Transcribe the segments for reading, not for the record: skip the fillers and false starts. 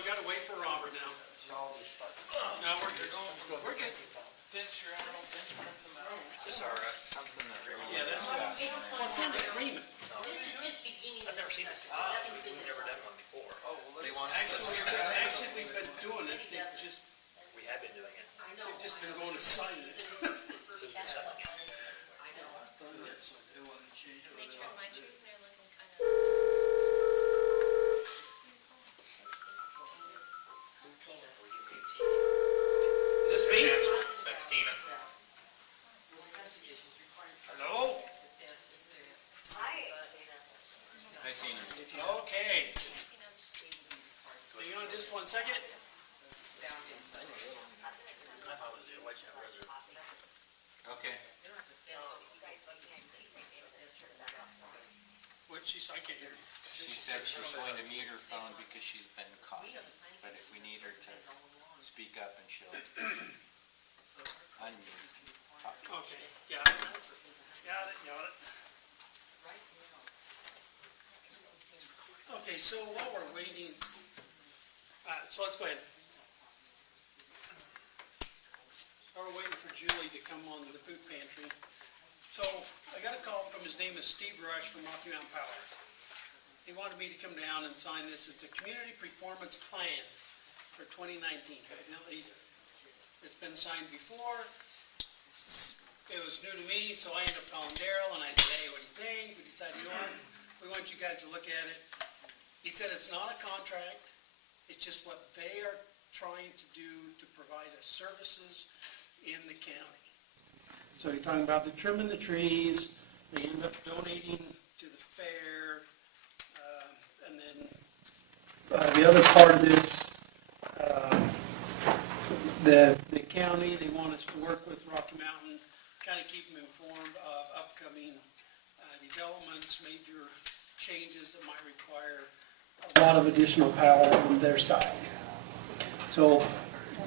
we gotta wait for Robert now. No, we're good. Pinch your animals in, print them out. Is our, something that really? Yeah, that's it. What's in the agreement? This is just beginning. I've never seen this before. Nothing to do We've with never this. done one before. Oh, well, They let's. want us to, Actually, we've been doing it, they've just, we have been doing it. I know. they've just been going to sign it. Who's been selling it? I know. They trim my trees, they're looking kind of. This me? That's Tina. Hello? Hi, Tina. Okay. Hang on just 1 second. I thought it was you. Why'd you have a reservation? Okay. What she said, I can't hear you. She said she's going to mute her phone because she's been caught, but if we need her to speak up and she'll unmute, talk to us. Okay, got it. Got it. Okay, so while we're waiting, so let's go ahead. While we're waiting for Julie to come on the food pantry. So I got a call from, his name is Steve Rush from Rocky Mountain Power. He wanted me to come down and sign this. It's a community performance plan for 2019. It's been signed before. It was new to me, so I ended up calling Daryl and I said, hey, what do you think? We decided, you know what, we want you guys to look at it. He said it's not a contract, it's just what they are trying to do to provide us services in the county. So you're talking about the trimming the trees, they end up donating to the fair, and then the other part of this, the county, they want us to work with Rocky Mountain, kind of keep them informed of upcoming developments, major changes that might require a lot of additional power on their side. So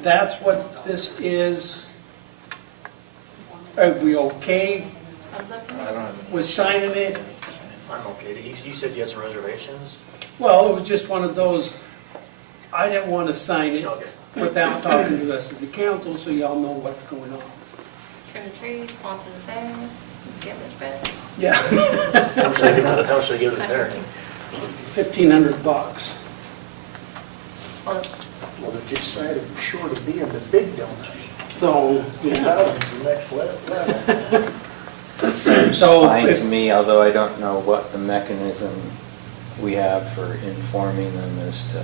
that's what this is. Are we okay Thumbs up for me? with signing it? I'm okay. You said you had some reservations? Well, it was just one of those, I didn't want to sign it Okay. without talking to the rest of the council, so y'all know what's going on. Trim the trees, sponsor the fair. Does it get much better? Yeah, How much should I give it there? $1,500. Well, Well, they're just side of short of being the big donut. So, yeah. That was the next level. Seems So fine if- to me, although I don't know what the mechanism we have for informing them as to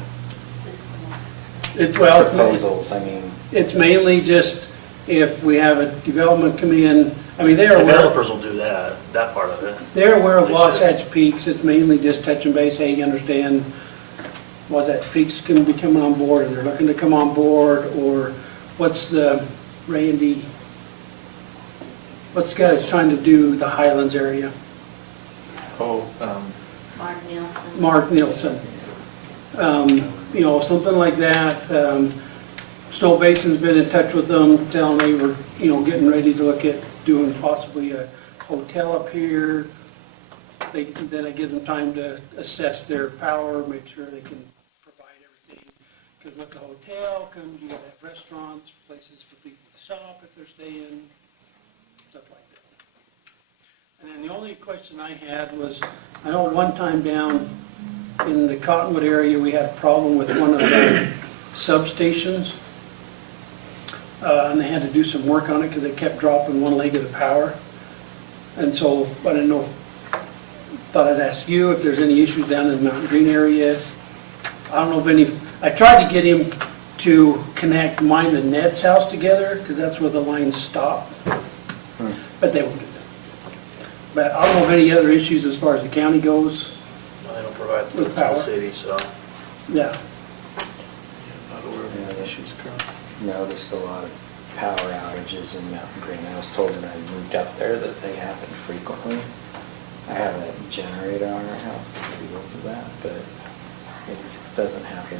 Well, proposals. I mean, it's mainly just if we have a development come in, I mean, they're aware, Developers will do that part of it. they're aware of Wasatch Peaks. It's mainly just touching base, hey, you understand Wasatch Peaks can be coming on board, or they're looking to come on board, or what's the, Randy, what's the guy that's trying to do the Highlands area? Mark Nielsen. Mark Nielsen. You know, something like that. Snow Basin's been in touch with them, telling they were, you know, getting ready to look at doing possibly a hotel up here. Then I give them time to assess their power, make sure they can provide everything. Because with the hotel comes, you gotta have restaurants, places for people to shop if they're staying, stuff like that. And then the only question I had was, I know one time down in the Cottonwood area, we had a problem with one of the substations. And they had to do some work on it because it kept dropping one leg of the power. And so I didn't know, thought I'd ask you if there's any issues down in the Mountain Green area. I don't know if any, I tried to get him to connect mine and Ned's house together because that's where the lines stop. But they won't do that. But I don't know of any other issues as far as the county goes. They don't provide With food to the power. city, so. Yeah. noticed a lot of power outages in Mountain Green. I was told when I moved up there that they happen frequently. I have a generator on our house that deals with that, but it doesn't happen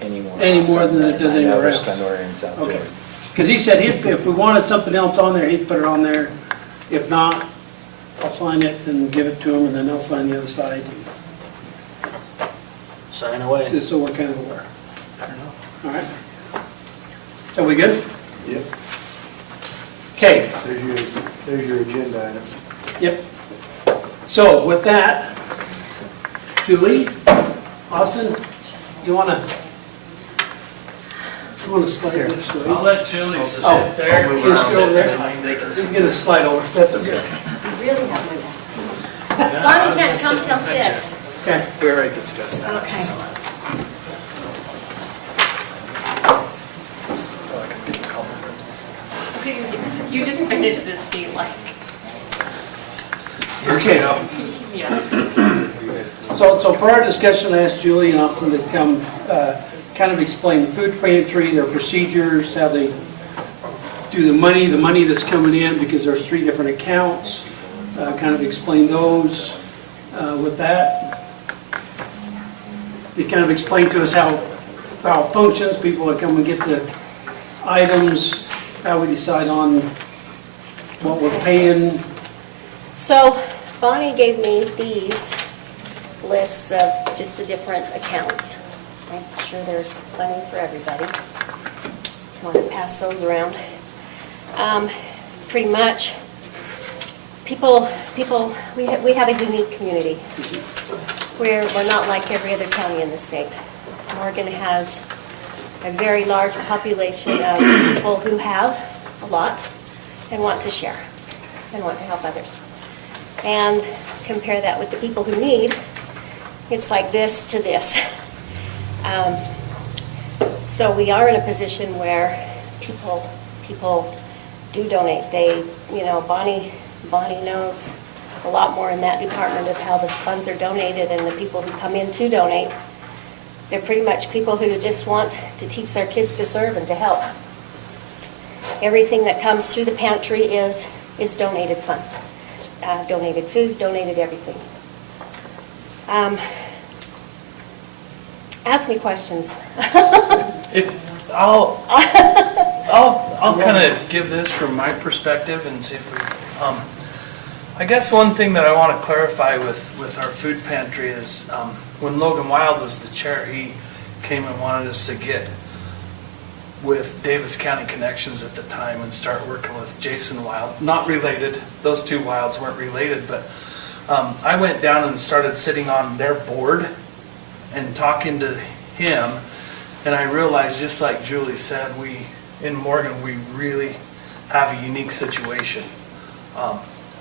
anymore. Any more than it does I anywhere noticed else. on where in South Okay. Georgia. Because he said if we wanted something else on there, he'd put it on there. If not, I'll sign it and give it to him, and then they'll sign the other side, Sign away. just so we're kind of aware. All right. So we good? Yep. Okay, There's your agenda item. yep. So with that, Julie, Austin, you wanna slide this way? I'll let Julie Oh, sit there. you just go over there. They can Just get a slide over, that's okay. Really have my back. Bonnie can't come till 6. Okay. We already discussed that. Okay. so. You just finished this scene like, Years Okay. ago. yeah. So for our discussion, I asked Julie and Austin to come kind of explain the food pantry, their procedures, how they do the money that's coming in, because there's 3 different accounts, kind of explain those with that. They kind of explain to us how it functions, people that come and get the items, how we decide on what we're paying. So Bonnie gave me these lists of just the different accounts. I'm sure there's plenty for everybody. If you want to pass those around. Pretty much, we have a unique community. We're not like every other county in the state. Morgan has a very large population of people who have a lot and want to share and want to help others. And compare that with the people who need, it's like this to this. So we are in a position where people do donate. They, Bonnie knows a lot more in that department of how the funds are donated, and the people who come in to donate, they're pretty much people who just want to teach their kids to serve and to help. Everything that comes through the pantry is donated funds. Donated food, donated everything. Ask me questions. I'll kind of give this from my perspective and see if we, I guess one thing that I want to clarify with our food pantry is, when Logan Wild was the chair, he came and wanted us to get with Davis County Connections at the time and start working with Jason Wild. Not related, those 2 Wilds weren't related, but I went down and started sitting on their board and talking to him, and I realized, just like Julie said, in Morgan, we really have a unique situation.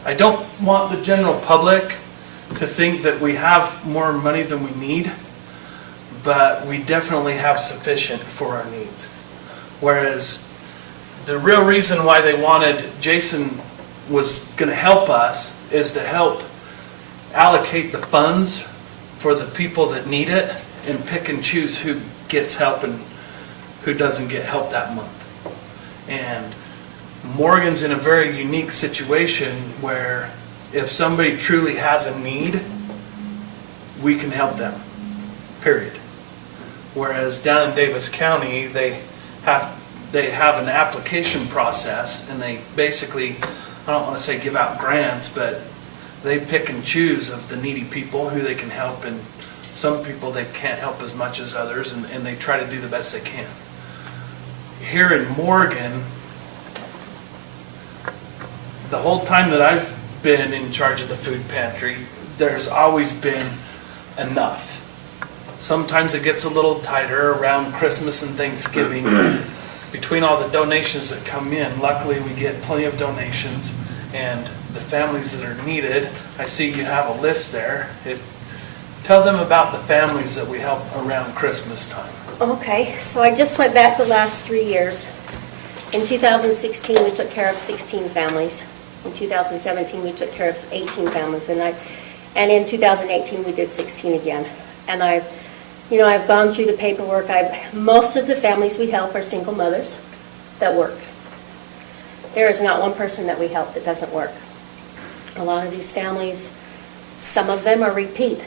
I don't want the general public to think that we have more money than we need, but we definitely have sufficient for our needs. Whereas the real reason why they wanted Jason was going to help us is to help allocate the funds for the people that need it and pick and choose who gets help and who doesn't get help that month. And Morgan's in a very unique situation where if somebody truly has a need, we can help them, period. Whereas down in Davis County, they have an application process, and they basically, I don't want to say give out grants, but they pick and choose of the needy people who they can help, and some people they can't help as much as others, and they try to do the best they can. Here in Morgan, the whole time that I've been in charge of the food pantry, there's always been enough. Sometimes it gets a little tighter around Christmas and Thanksgiving. Between all the donations that come in, luckily we get plenty of donations, and the families that are needed, I see you have a list there. Tell them about the families that we help around Christmas time. Okay, so I just went back the last 3 years. In 2016, we took care of 16 families. In 2017, we took care of 18 families, and in 2018, we did 16 again. And I've gone through the paperwork. Most of the families we help are single mothers that work. There is not one person that we help that doesn't work. A lot of these families, some of them are repeat.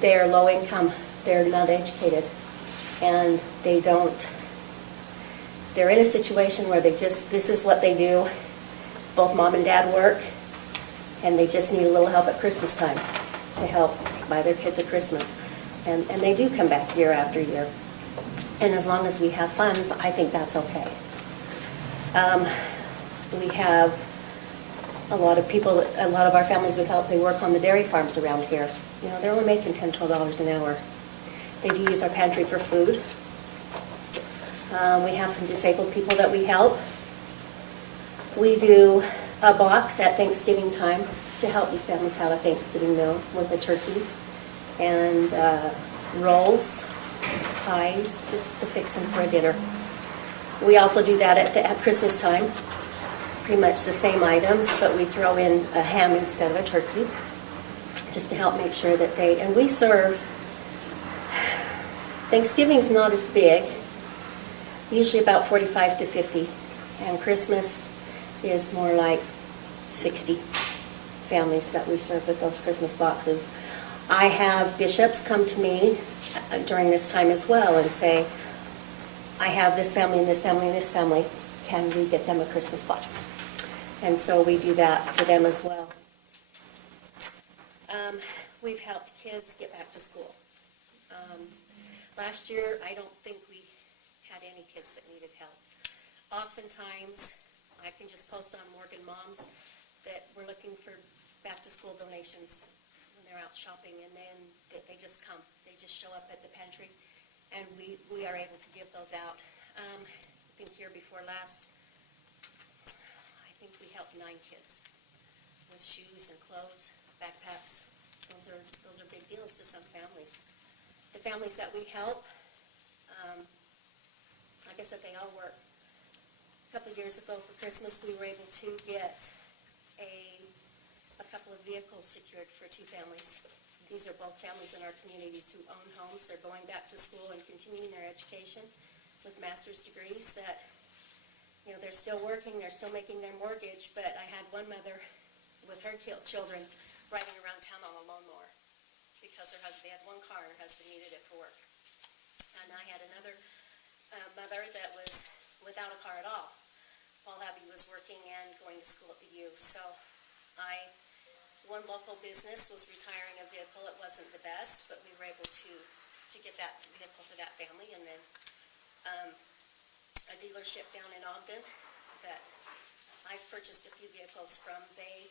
They're low income, they're not educated, and they're in a situation where this is what they do. Both mom and dad work, and they just need a little help at Christmas time to help buy their kids a Christmas. And they do come back year after year. And as long as we have funds, I think that's okay. We have a lot of people, a lot of our families we help, they work on the dairy farms around here. You know, they're only making $10, $12 an hour. They do use our pantry for food. We have some disabled people that we help. We do a box at Thanksgiving time to help these families have a Thanksgiving meal with a turkey and rolls, pies, just to fix them for a dinner. We also do that at Christmas time, pretty much the same items, but we throw in a ham instead of a turkey, just to help make sure that and we serve, Thanksgiving's not as big, usually about 45 to 50, and Christmas is more like 60 families that we serve with those Christmas boxes. I have bishops come to me during this time as well and say, I have this family and this family and this family, can we get them a Christmas box? And so we do that for them as well. We've helped kids get back to school. Last year, I don't think we had any kids that needed help. Oftentimes, I can just post on Morgan Moms that we're looking for back-to-school donations when they're out shopping, and then they just come. They just show up at the pantry, and we are able to give those out. I think year before last, I think we helped 9 kids with shoes and clothes, backpacks. Those are big deals to some families. The families that we help, like I said, they all work. A couple of years ago for Christmas, we were able to get a couple of vehicles secured for 2 families. These are both families in our communities who own homes. They're going back to school and continuing their education with master's degrees that, you know, they're still working, they're still making their mortgage, but I had one mother with her children riding around town on a lawnmower because they had one car and her husband needed it for work. And I had another mother that was without a car at all while Abby was working and going to school at the U. So one local business was retiring a vehicle. It wasn't the best, but we were able to get that vehicle for that family. And then a dealership down in Ogden that I've purchased a few vehicles from, they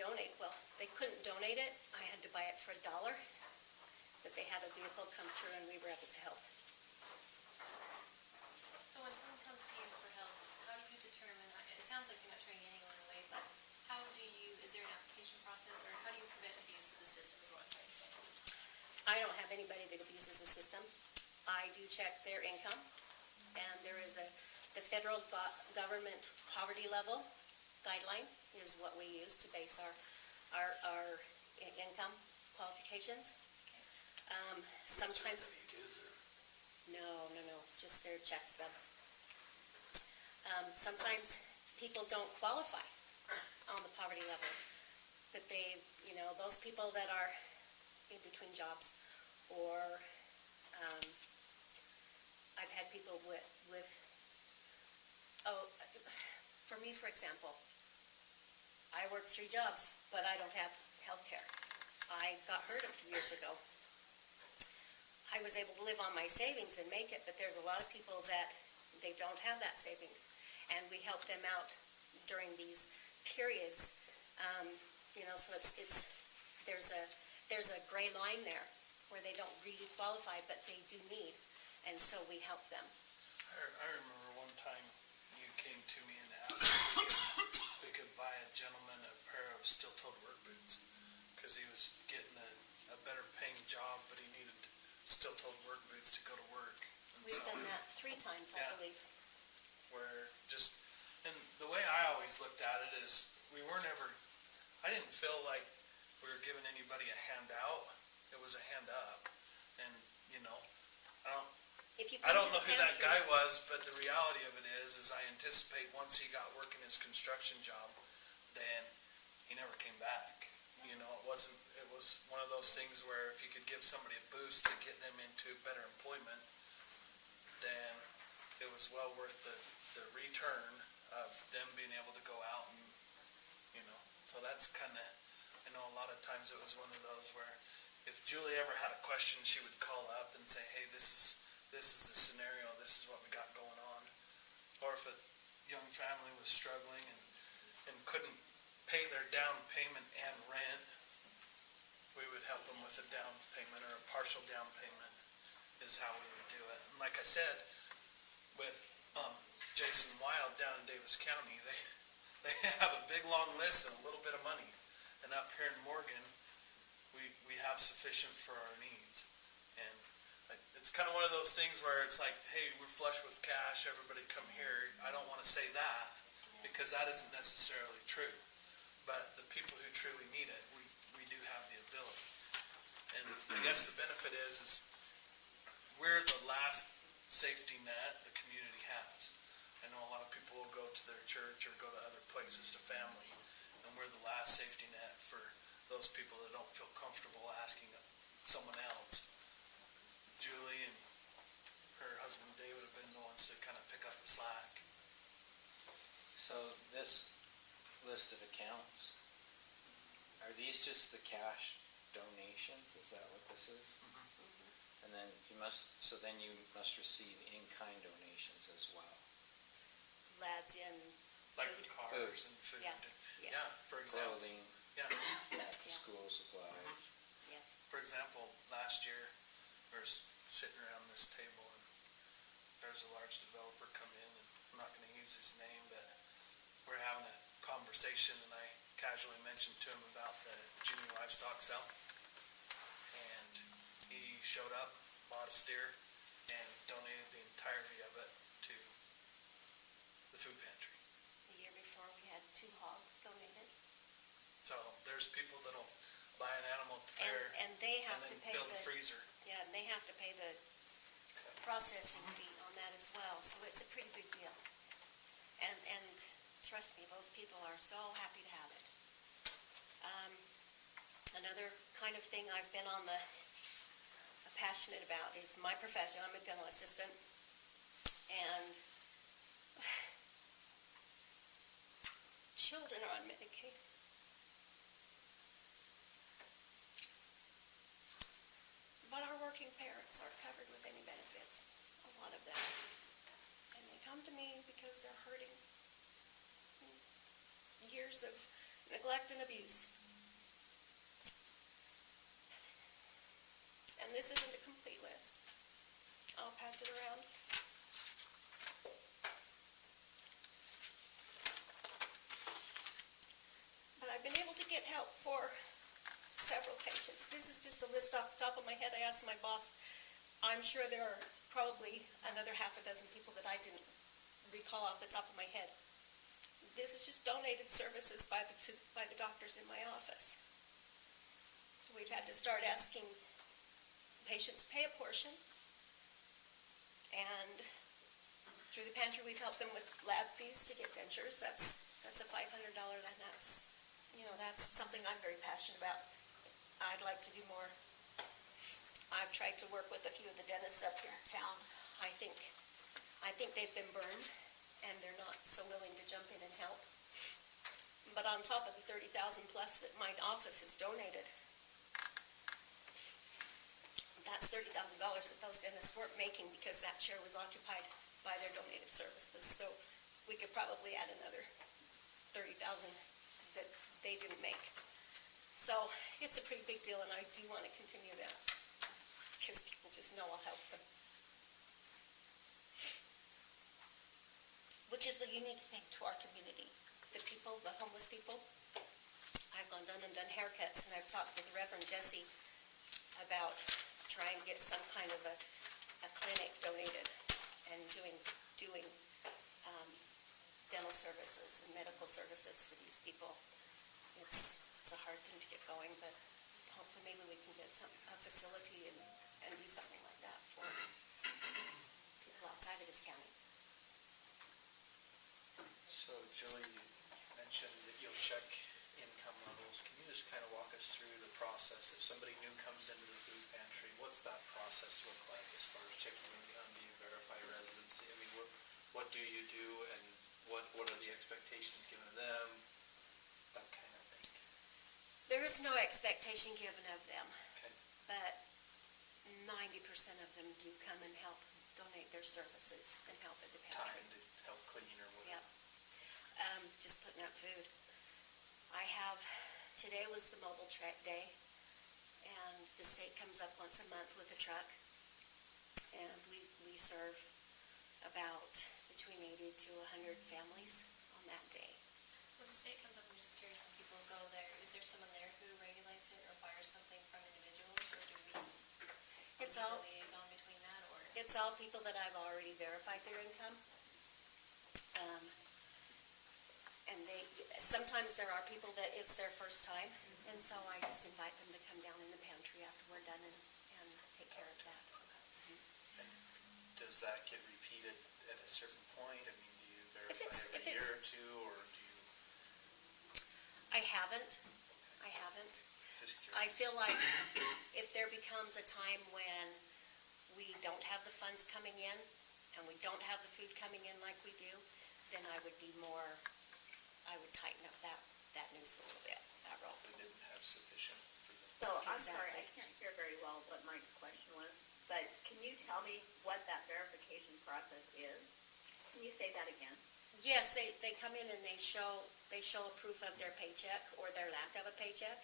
donate. Well, they couldn't donate it. I had to buy it for $1, but they had a vehicle come through and we were able to help. So when someone comes to you for help, how do you determine, it sounds like you're not turning anyone away, but is there an application process, or how do you prevent abuse of the system is what I'm trying to say? I don't have anybody that abuses the system. I do check their income, and there is the federal government poverty level guideline is what we use to base our income qualifications. Sometimes, no, just their check stub. Sometimes people don't qualify on the poverty level, but those people that are in between jobs, or I've had people for me, for example, I work 3 jobs, but I don't have health care. I got hurt a few years ago. I was able to live on my savings and make it, but there's a lot of people that they don't have that savings, and we help them out during these periods. So there's a gray line there where they don't really qualify, but they do need, and so we help them. I remember one time you came to me and asked if we could buy a gentleman a pair of steel-toed work boots because he was getting a better paying job, but he needed steel-toed work boots to go to work. And We've done that 3 times, I believe. And the way I always looked at it is I didn't feel like we were giving anybody a handout. It was a hand up. And, I don't know who that guy was, but the reality of it is I anticipate once he got working his construction job, then he never came back. It was one of those things where if you could give somebody a boost to get them into better employment, then it was well worth the return of them being able to go out and, so that's kind of, I know a lot of times it was one of those where if Julie ever had a question, she would call up and say, hey, this is young family was struggling and couldn't pay their down payment and rent, we would help them with a down payment or a partial down payment is how we would do it. And like I said, with Jason Wild down in Davis County, they have a big long list and a little bit of money. And up here in Morgan, we have sufficient for our needs. And it's kind of one of those things where it's like, hey, we're flush with cash, everybody come here. I don't want to say that because that isn't necessarily true. But the people who truly need it, we do have the ability. And I guess the benefit is we're the last safety net the community has. I know a lot of people will go to their church or go to other places to family, and we're the last safety net for those people that don't feel comfortable asking someone else. Julie and her husband David have been the ones to kind of pick up the slack. So this list of accounts, are these just the cash donations? Is that what this is? And then you must receive in-kind donations as well. Lads in Like food. cars and food. Yes, Yeah, yes. for example. Clothing, Yeah, back to school supplies. Yes. for example, last year, we were sitting around this table and there's a large developer come in, and I'm not gonna use his name, but we're having a conversation and I casually mentioned to him about the Jimmy livestock sale. And he showed up, bought a steer, and donated the entirety of it to the food pantry. The year before, we had 2 hogs donated. So there's people that'll buy an animal to pair And they and have to then pay build a the, freezer. yeah, and they have to pay the processing fee on that as well, so it's a pretty big deal. And trust me, those people are so happy to have it. Another kind of thing I've been passionate about is my profession. I'm a dental assistant, and children are on Medicaid. But our working parents aren't covered with any benefits, a lot of them. And they come to me because they're hurting. Years of neglect and abuse. And this isn't a complete list. I'll pass it around. But I've been able to get help for several patients. This is just a list off the top of my head. I asked my boss. I'm sure there are probably another half a dozen people that I didn't recall off the top of my head. This is just donated services by the doctors in my office. We've had to start asking patients pay a portion, and through the pantry we've helped them with lab fees to get dentures. That's a $500, and that's something I'm very passionate about. I'd like to do more. I've tried to work with a few of the dentists up here in town. I think they've been burned, and they're not so willing to jump in and help. But on top of the $30,000 plus that my office has donated, that's $30,000 that those dentists weren't making because that chair was occupied by their donated services. So we could probably add another $30,000 that they didn't make. So it's a pretty big deal, and I do want to continue that because people just know I'll help them. Which is the unique thing to our community. The people, the homeless people. I've gone down and done haircuts, and I've talked with Reverend Jesse about trying to get some kind of a clinic donated and doing dental services and medical services for these people. It's a hard thing to get going, but hopefully maybe we can get a facility and do something like that for people outside of this county. So Julie, you mentioned that you'll check income levels. Can you just kind of walk us through the process? If somebody new comes into the food pantry, what's that process look like as far as checking income? Do you verify residency? I mean, what do you do, and what are the expectations given to them? That kind of thing. There is no expectation given of them, Okay. but 90% of them do come and help donate their services and help at the pantry. Time to help clean or whatever. Yep. just putting up food. Today was the mobile truck day, and the state comes up once a month with a truck, and we serve about between 80 to 100 families on that day. When the state comes up, I'm just curious, when people go there, is there someone there who regulates it or requires something from individuals, or do we It's be all, the liaison between that, or? it's all people that I've already verified their income. And sometimes there are people that it's their first time, and so I just invite them to come down in the pantry after we're done and take care of that. Does that get repeated at a certain point? I mean, do you verify If every year or two, or do you? I haven't. Just curious. I feel like if there becomes a time when we don't have the funds coming in, and we don't have the food coming in like we do, then I would tighten up that noose a little bit, that rope. We didn't have sufficient for the. So, I'm sorry, I Exactly. can't hear very well what Mike's question was, but can you tell me what that verification process is? Can you say that again? Yes, they come in and they show a proof of their paycheck or their lack of a paycheck.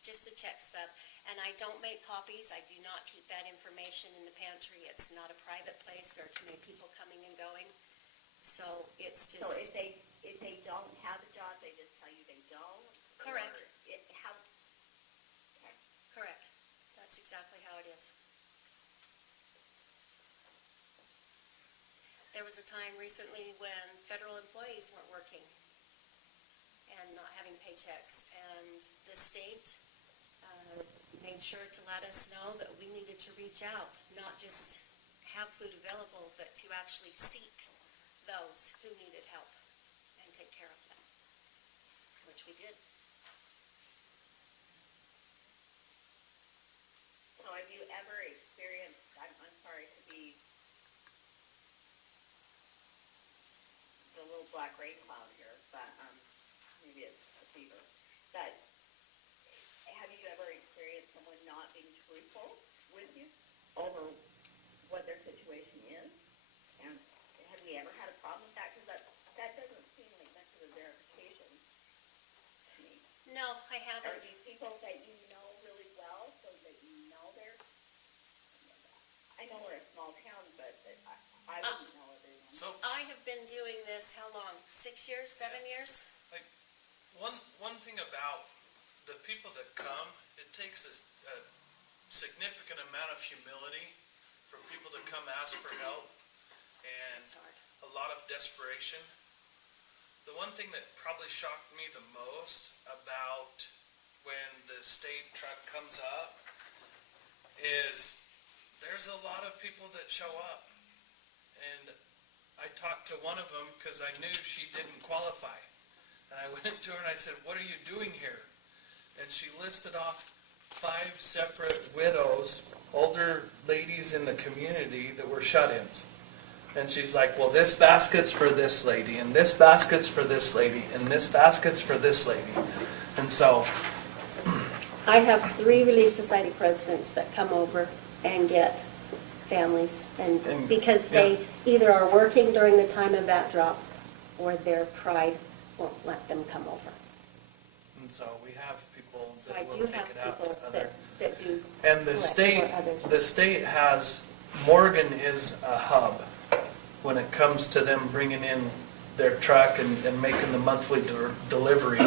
Just the check stub. And I don't make copies. I do not keep that information in the pantry. It's not a private place. There are too many people coming and going. So it's just. So if they don't have a job, they just tell you they don't? Correct. Or okay. Correct. That's exactly how it is. There was a time recently when federal employees weren't working and not having paychecks, and the state made sure to let us know that we needed to reach out, not just have food available, but to actually seek those who needed help and take care of them, which we did. So have you ever experienced, I'm sorry to be the little black rain cloud here, but maybe it's a fever, but have you ever experienced someone not being truthful with you over what their situation is? And have we ever had a problem with that? Because that doesn't seem like much of a verification to me. No, I Are haven't. these people that you know really well, so that you know they're, I know we're a small town, but I wouldn't know everyone. So, I have been doing this, how long? 6 years, 7 years? like, one thing about the people that come, it takes a significant amount of humility for people to come ask for help, and It's hard. a lot of desperation. The one thing that probably shocked me the most about when the state truck comes up is there's a lot of people that show up. And I talked to one of them because I knew she didn't qualify. And I went to her and I said, "What are you doing here?" And she listed off 5 separate widows, older ladies in the community that were shut-ins. And she's like, "Well, this basket's for this lady, and this basket's for this lady, and this basket's for this lady." And so, I have 3 Relief Society presidents that come over and get families, and And- because they either are working during the time of that drop, or their pride won't let them come over. and so we have people So I that do will have take it out people to other. that do. And the collect state, for others. the state has, Morgan is a hub when it comes to them bringing in their truck and making the monthly delivery.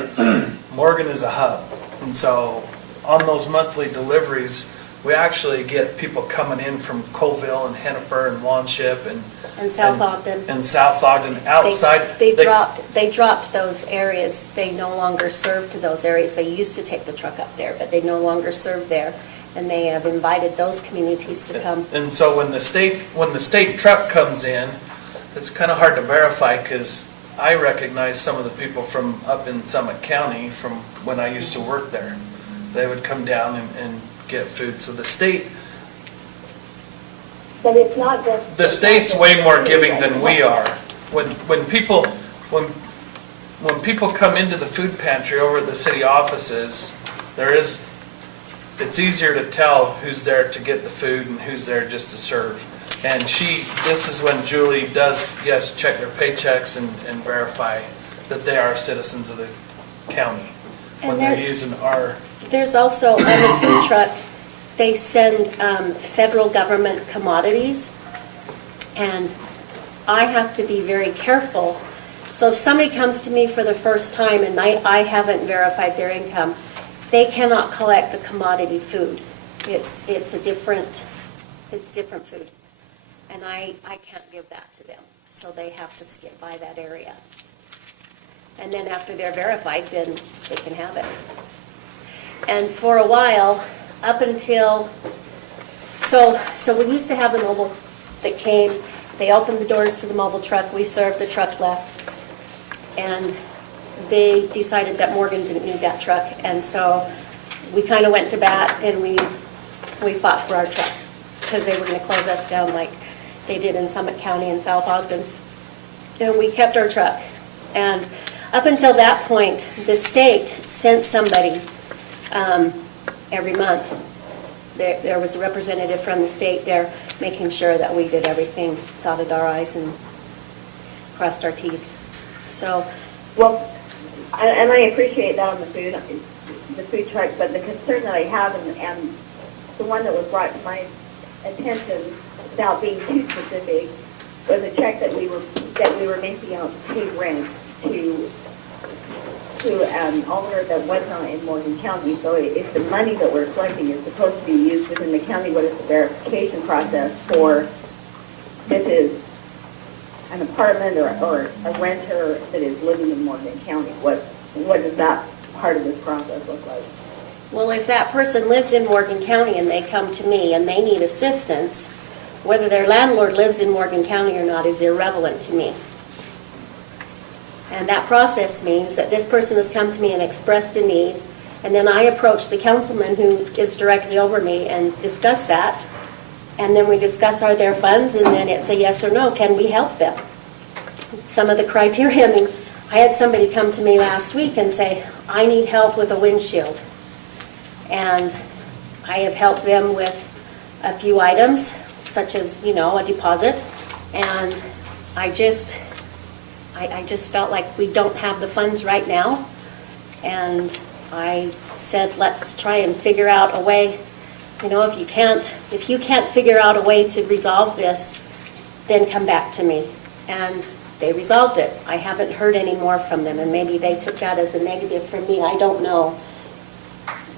Morgan is a hub. And so on those monthly deliveries, we actually get people coming in from Colville and Hennifer and Wanship And South Ogden. and South Ogden outside. They dropped those areas. They no longer serve to those areas. They used to take the truck up there, but they no longer serve there. And they have invited those communities to come. And so when the state truck comes in, it's kind of hard to verify because I recognize some of the people from up in Summit County from when I used to work there. They would come down and get food. So the state, But it's not just. the state's way more giving than we are. When people come into the food pantry over at the city offices, it's easier to tell who's there to get the food and who's there just to serve. And this is when Julie does, yes, check their paychecks and verify that they are citizens of the county. When And they're there- using our, There's also, on the food truck, they send federal government commodities, and I have to be very careful. So if somebody comes to me for the first time and I haven't verified their income, they cannot collect the commodity food. It's different food. And I can't give that to them, so they have to skip by that area. And then after they're verified, then they can have it. And for a while, up until, so we used to have the mobile that came, they opened the doors to the mobile truck, we served, the truck left, and they decided that Morgan didn't need that truck, and so we kind of went to bat and we fought for our truck, because they were going to close us down like they did in Summit County and South Ogden. And we kept our truck. And up until that point, the state sent somebody every month. There was a representative from the state there making sure that we did everything, dotted our i's and crossed our t's. So, Well, and I appreciate that on the food truck, but the concern that I have, and the one that was brought to my attention without being too specific, was a check that we were making out to pay rent to an owner that was not in Morgan County. So if the money that we're collecting is supposed to be used within the county, what is the verification process for this is an apartment or a renter that is living in Morgan County? What does that part of this process look like? well, if that person lives in Morgan County and they come to me and they need assistance, whether their landlord lives in Morgan County or not is irrelevant to me. And that process means that this person has come to me and expressed a need, and then I approach the councilman who is directly over me and discuss that, and then we discuss are there funds, and then it's a yes or no, can we help them? Some of the criteria, I mean, I had somebody come to me last week and say, I need help with a windshield. And I have helped them with a few items, such as, a deposit, and I just felt like we don't have the funds right now, and I said, let's try and figure out a way, if you can't figure out a way to resolve this, then come back to me. And they resolved it. I haven't heard any more from them, and maybe they took that as a negative from me, I don't know.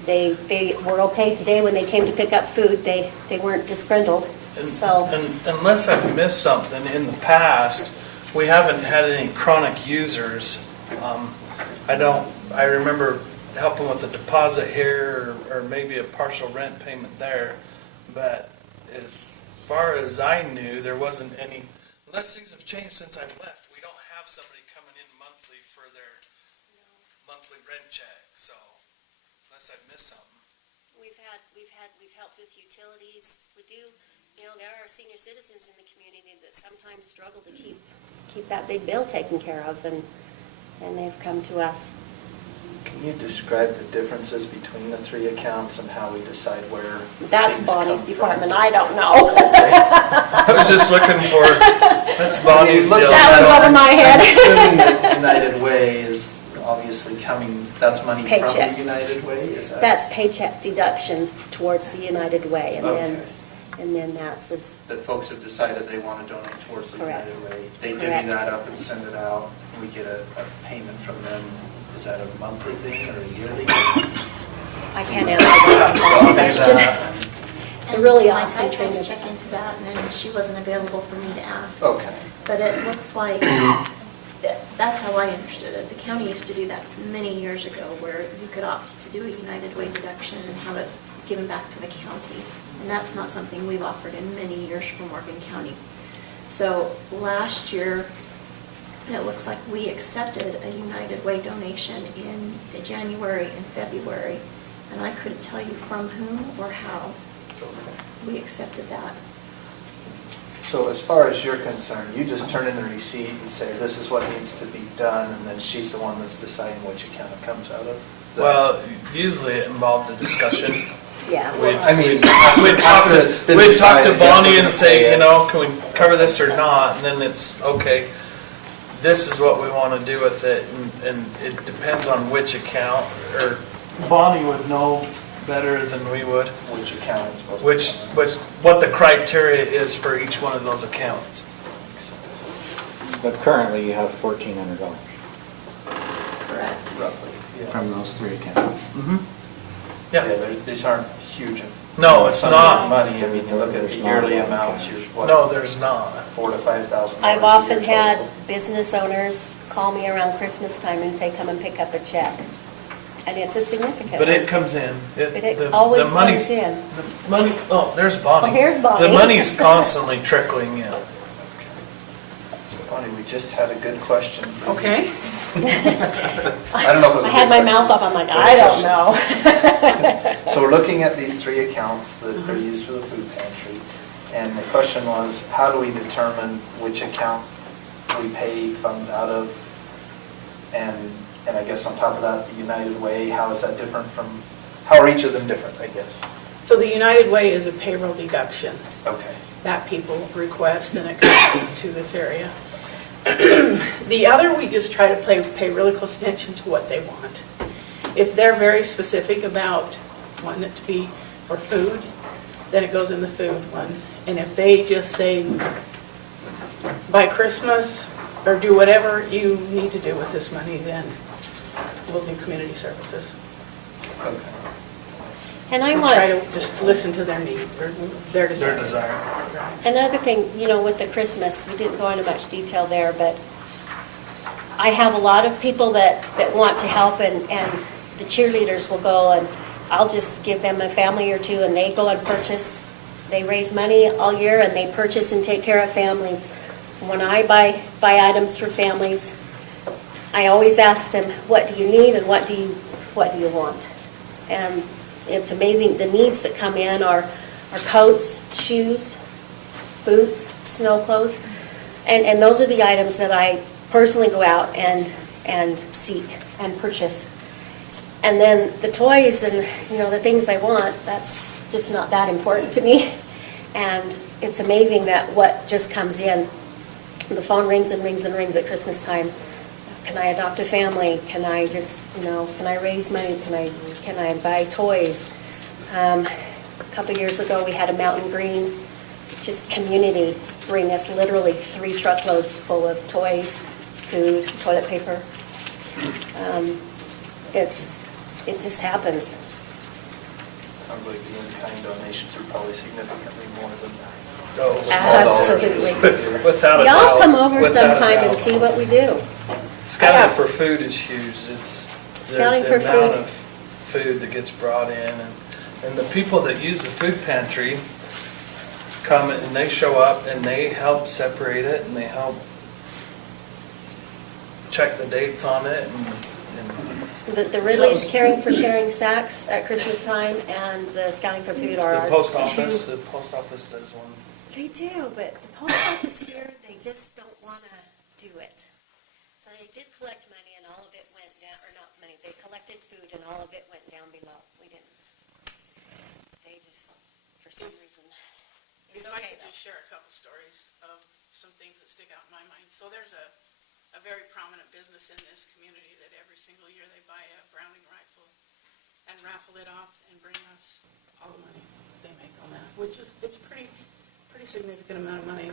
They were okay today when they came to pick up food, they weren't disgruntled, so. and unless I've missed something, in the past, we haven't had any chronic users. I remember helping with a deposit here or maybe a partial rent payment there, but as far as I knew, there wasn't any, unless things have changed since I've left, we don't have somebody coming in monthly for their monthly rent check, so unless I've missed something. We've helped with utilities. We do, there are senior citizens in the community that sometimes struggle to keep that big bill taken care of, and they've come to us. Can you describe the differences between the three accounts and how we decide where That's things Bonnie's come from? department, I don't know. I was just looking for, that's Bonnie's deal. That was over my head. I'm assuming that United Way is obviously coming, that's money from Paycheck. the United Way, is that? That's paycheck deductions towards the United Way, Okay. and then that's That folks have decided they want to donate towards the Correct. United Way. They divvy Correct. that up and send it out, we get a payment from them. Is that a monthly thing or a yearly? I can't answer that question. The really I awesome tried thing to is, check into that, and then she wasn't available for me to ask. Okay. But it looks like, that's how I understood it. The county used to do that many years ago, where you could opt to do a United Way deduction and have it given back to the county. And that's not something we've offered in many years for Morgan County. So last year, it looks like we accepted a United Way donation in January and February, and I couldn't tell you from whom or how we accepted that. So as far as you're concerned, you just turn in the receipt and say, this is what needs to be done, and then she's the one that's deciding which account it comes out of? Is that- Well, usually it involved a discussion Yeah. I mean, We'd talk after it's to, been we'd talk to decided, yes, Bonnie we're and gonna say, pay you it. know, can we cover this or not? And then it's, okay, this is what we want to do with it, and it depends on which account, or Bonnie would know better than we would, Which account is supposed to. what the criteria is for each one of those accounts. But currently you have $1,400 Correct. Roughly, yeah. from those 3 accounts. Yeah, Yeah, these aren't huge. no, it's sums of not. Money, I mean, you look at the There's not yearly a lot of amounts, cash. you're what? No, there's not. $4,000 to $5,000. I've a often year had total. business owners call me around Christmas time and say, come and pick up a check. And it's a significant But it one. comes in. But it the always money's- comes in. The money, oh, there's Bonnie. Oh, here's Bonnie. The money's constantly trickling in. Bonnie, we just had a good question. for you. Okay. I don't know if it was I a had good my question. mouth up, I'm like, Good I don't question. know. So we're looking at these 3 accounts that are used for the food pantry. And the question was, how do we determine which account we pay funds out of? And I guess on top of that, the United Way, how is that different from, how are each of them different, I guess? So the United Way is a payroll deduction Okay. that people request, and it comes to this area. The other, we just try to pay really close attention to what they want. If they're very specific about wanting it to be for food, then it goes in the food one. And if they just say, by Christmas, or do whatever you need to do with this money, then we'll do community services. Okay. And I And want, try to just listen to their need, or their desire. Their desire. Right. another thing, you know, with the Christmas, we didn't go into much detail there, but I have a lot of people that want to help, and the cheerleaders will go, and I'll just give them a family or two, and they go and purchase. They raise money all year, and they purchase and take care of families. When I buy items for families, I always ask them, what do you need and what do you want? And it's amazing, the needs that come in are coats, shoes, boots, snow clothes, and those are the items that I personally go out and seek and purchase. And then the toys and, you know, the things they want, that's just not that important to me. And it's amazing that what just comes in. The phone rings and rings and rings at Christmas time. Can I adopt a family? Can I just, you know, can I raise money? Can I buy toys? A couple years ago, we had a Mountain Green, just community, bring us literally 3 truckloads full of toys, food, toilet paper. It just happens. Sounds like the in-kind donations are probably significantly more than that. Oh, Small dollars. Absolutely. Without a doubt. Y'all come over Without a sometime and doubt. see what we do. Scouting for food is huge. It's Scouting the for amount food. of food that gets brought in, and the people that use the food pantry come and they show up and they help separate it and they help check the dates on it and The Ridley's Caring for Sharing Sacks at Christmas time, and the Scouting for Food are the our post two. office does one. They do, but the post office here, they just don't want to do it. So they did collect money, and all of it went down, or not money, they collected food, and all of it went down below. We didn't. They just, for some reason, it's If I okay could though. just share a couple stories of some things that stick out in my mind. So there's a very prominent business in this community that every single year they buy a Browning rifle and raffle it off and bring us all the money they make on that, which is, it's pretty significant amount of money.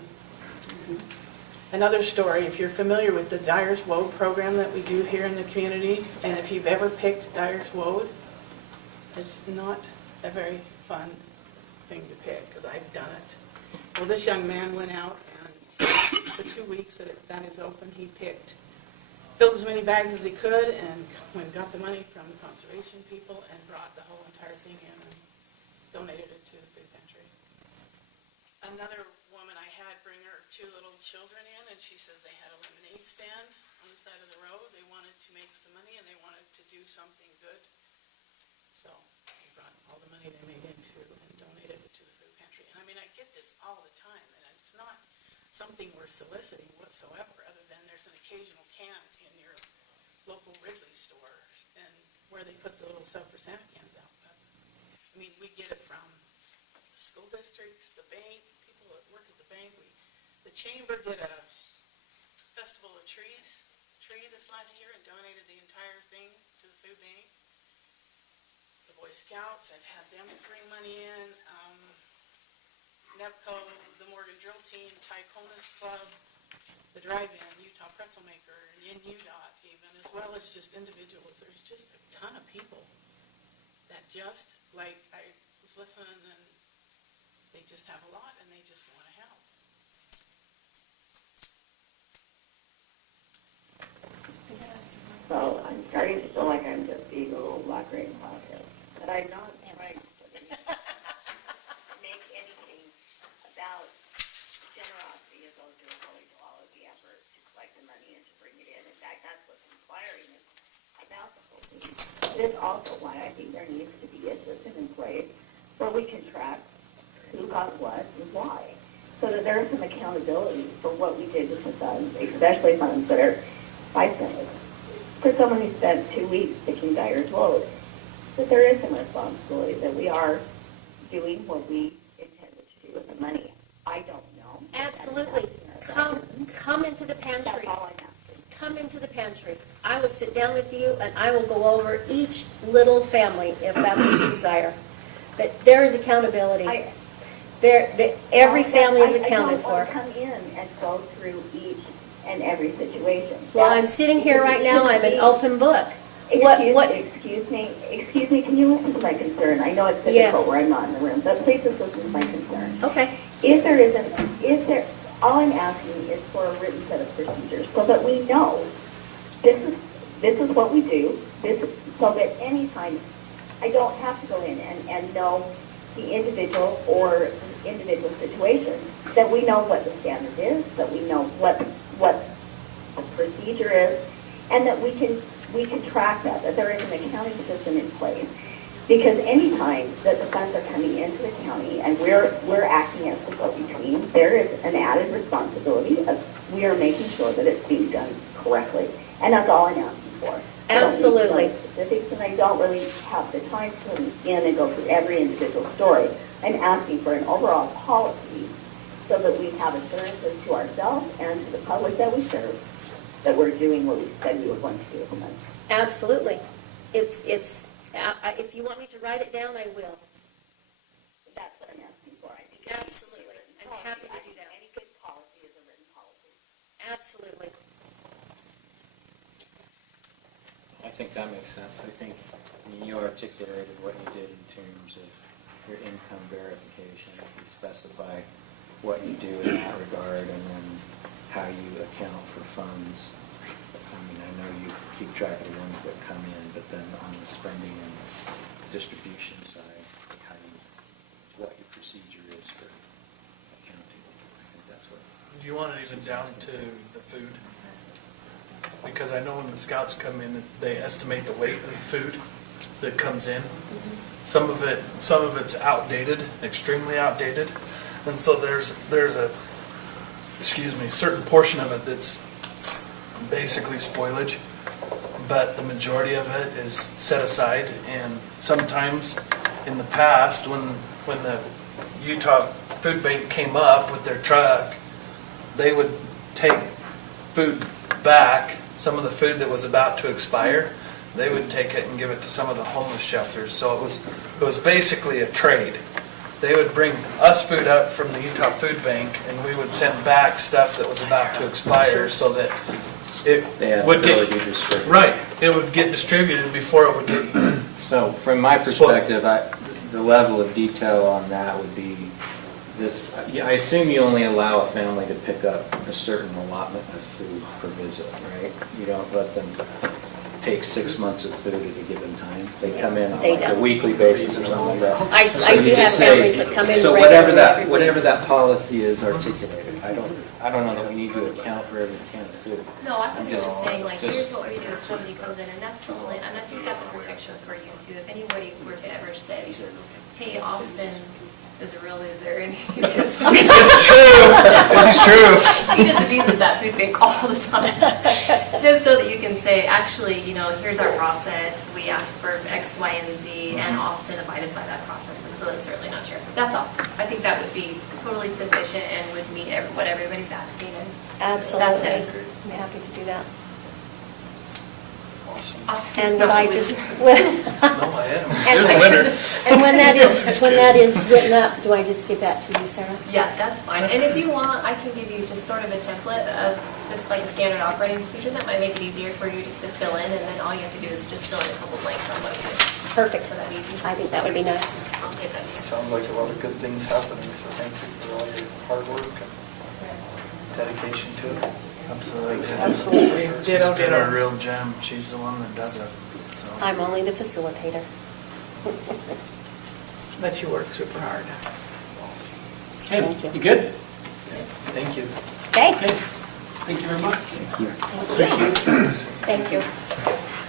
Another story, if you're familiar with the Dyer's Woad program that we do here in the community, and if you've ever picked Dyer's Woad, it's not a very fun thing to pick, because I've done it. Well, this young man went out, and the 2 weeks that is open, he filled as many bags as he could, and when got the money from the conservation people, and brought the whole entire thing in and donated it to the food pantry. Another woman I had bring her 2 little children in, and she says they had a lemonade stand on the side of the road. They wanted to make some money, and they wanted to do something good. So they brought all the money they made into and donated it to the food pantry. And I mean, I get this all the time, and it's not something we're soliciting whatsoever, other than there's an occasional can in your local Ridley store, and where they put the little stuff for Santa cans out. But I mean, we get it from the school districts, the bank, people that work at the bank. The chamber did a festival of trees, tree this last year and donated the entire thing to the food bank. The Boy Scouts, I've had them bring money in. NEPCO, the Morgan Drill Team, Tycona's Club, the Drive-In, Utah Pretzel Maker, and UDOT even, as well as just individuals. There's just a ton of people that just, like, I was listening, and they just have a lot, and they just want to help. So I'm starting to feel like I'm just being a little black rain cloud here, but I'm not trying to make anything about generosity as though doing really to all of the efforts to collect the money and to bring it in. In fact, that's what's inspiring is about the whole thing. It is also why I think there needs to be a system in place where we can track who got what and why, so that there is some accountability for what we did with the funds, especially funds that are by-centered. For someone who spent 2 weeks picking Dyer's Road, that there is some responsibility, that we are doing what we intended to do with the money. I don't know. Absolutely. Come into the pantry. That's all I'm asking. Come into the pantry. I will sit down with you and I will go over each little family if that's what you desire. But there is accountability. Every family is accounted for. I don't want to come in and go through each and every situation. Well, I'm sitting here right now, I'm an open book. Excuse me, can you listen to my concern? I know it's difficult where I'm not in the room, but please just listen to my concern. Okay. All I'm asking is for a written set of procedures so that we know this is what we do, so that anytime I don't have to go in and know the individual or individual situations, that we know what the standard is, that we know what the procedure is, and that we can track that there is an accounting system in place. Because any time that the funds are coming into the county and we're acting as the go-between, there is an added responsibility of we are making sure that it's being done correctly. And that's all I'm asking for. Absolutely. I don't need to know specifics, and I don't really have the time to come in and go through every individual story. I'm asking for an overall policy so that we have assurances to ourselves and to the public that we serve that we're doing what we said we were going to do with the money. Absolutely. If you want me to write it down, I will. That's what I'm asking for. I think Absolutely. I'm happy to do that. Any good policy is a written policy. Absolutely. I think that makes sense. I think you articulated what you did in terms of your income verification. You specify what you do in that regard and then how you account for funds. I mean, I know you keep track of the ones that come in, but then on the spending and distribution side, what your procedure is for accounting. I think that's what. Do you want it even down to the food? Because I know when the scouts come in, they estimate the weight of the food that comes in. Some of it's outdated, extremely outdated, and so there's a certain portion of it that's basically spoilage, but the majority of it is set aside. And sometimes in the past, when the Utah Food Bank came up with their truck, they would take food back. Some of the food that was about to expire, they would take it and give it to some of the homeless shelters. So it was basically a trade. They would bring us food up from the Utah Food Bank, and we would send back stuff that was about to expire, so that it would get distributed. right. It would get distributed before it would get eaten. So from my perspective, the level of detail on that would be this. I assume you only allow a family to pick up a certain allotment of food per visit, right? You don't let them take 6 months of food at a given time. They come in on They like a don't. weekly basis or something like that. I So do you have just say- families that come in So regularly every week. whatever that policy is articulated, I don't know that we need to account for every can of food. No, I think it's just saying, like, Just- here's what we do if somebody comes in, and that's the only, and I think that's a protection for you too. If anybody were to ever say, hey, Austin is a real loser, and he just. It's true. It's true. He just abuses that food bank all the time. Just so that you can say, actually, here's our process, we ask for X, Y, and Z, and Austin abided by that process, and so that's certainly not true. That's all. I think that would be totally sufficient and would meet what everybody's asking, and Absolutely. That's it. I'm happy to do that. Awesome. Austin's And not what I the just, loser. No, I am. You're the winner. and when that is written up, do I just give that to you, Sarah? Yeah, that's fine. And if you want, I can give you just sort of a template of just like a standard operating procedure that might make it easier for you just to fill in, and then all you have to do is just fill in a couple blanks on what you do. Perfect. So that'd be easy. I think that would be nice. I'll give that to you. Sounds like a lot of good things happening, so thank you for all your hard work and dedication to it. Absolutely. Absolutely. Ditto, She's been a ditto. real gem. She's the one that does it, so. I'm only the facilitator. But you work super hard. Okay, Thank you. you good? Thank you. Okay, Okay, thank you very much. thank you.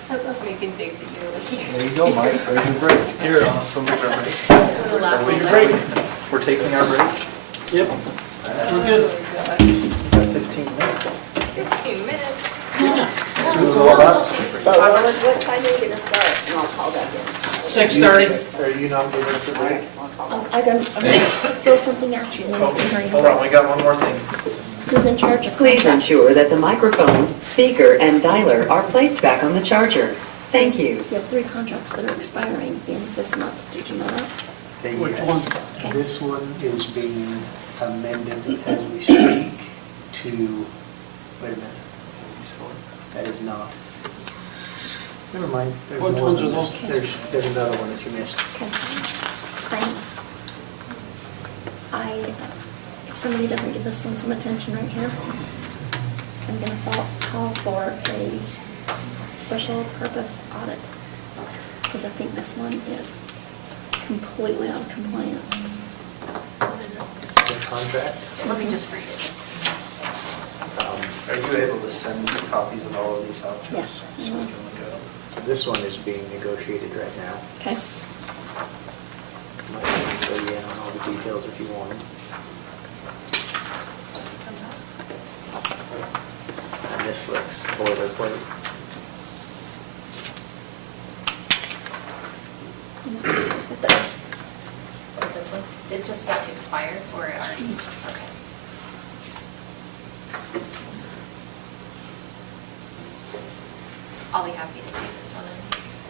I love making things that you There you go, Mike. There's your break. You're awesome. would laugh Where's your all break? day. We're taking our break. Yep, we're good. 15 minutes. 15 minutes. What time are you gonna start? And I'll call back in. 6:30. Are you not giving us a break? I'm gonna throw something at you, and then you can hurry Hold on, home. we got one more thing. Who's in charge of Please contracts? ensure that the microphones, speaker, and dialer are placed back on the charger. Thank you. You have 3 contracts that are expiring the end of this month. Did you know that? Okay, Which yes. one? Okay. This one is being amended as we speak to, wait a minute. That is not. Never mind. There's Which more ones than are this. those? There's another one that you missed. Okay. If somebody doesn't give this one some attention right here, I'm gonna call for a special purpose audit, because I think this one is completely out of compliance. The contract. Let me just read it. Are you able to send copies of all of these out to Yeah. us so we can look at them? So this one is being negotiated right now. Okay? Might need to go in on all the details if you want them. And this looks boilerplate. And that just goes with that. Or this one. It's just got to expire, or it already, okay. I'll be happy to take this one, and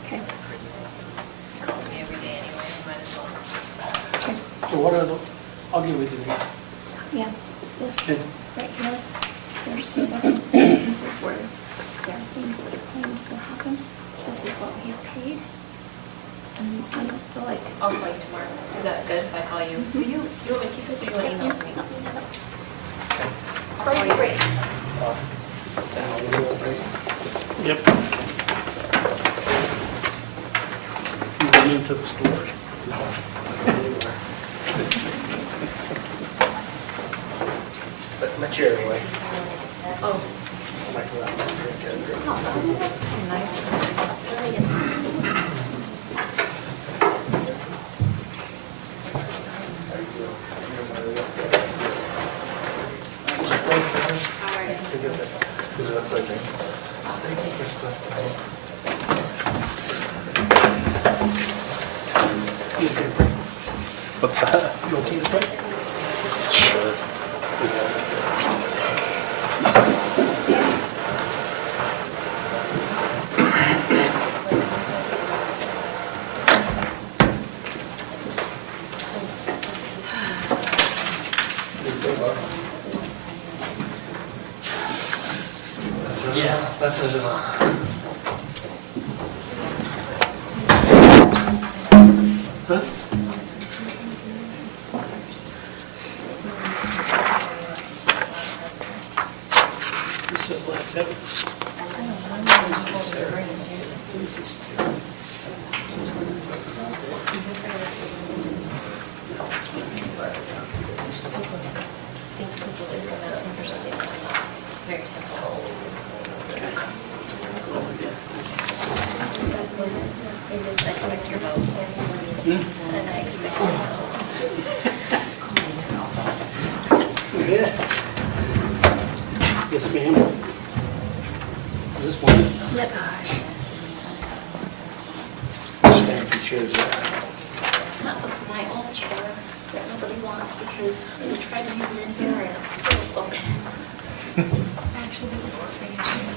Okay. it calls me every day anyway, might as well. Okay. So what are the, I'll give it to you. Yeah, this, Okay. right here, there's several instances where there are things that are claimed to happen. This is what we have paid. And I don't feel like. I'll call you tomorrow. Is that good if I call you? Will you want me to keep this, or you want to email it to me? I'll call you. Awesome. Yep. You went into the store? Put my chair away. Oh. Might go out and drink it. Oh, that's so nice. Does it look like it? What's that? You okay to sit? Sure. Yeah, that says it all. Huh? This says last seven. Think people do come out for something. It's very simple. I expect your vote. And I expect your vote. Yeah. Yes, ma'am. Is This one, Yep. this fancy chairs there. That was my old chair that nobody wants because they tried to use it in here and it's still so. Actually, this is for your chair.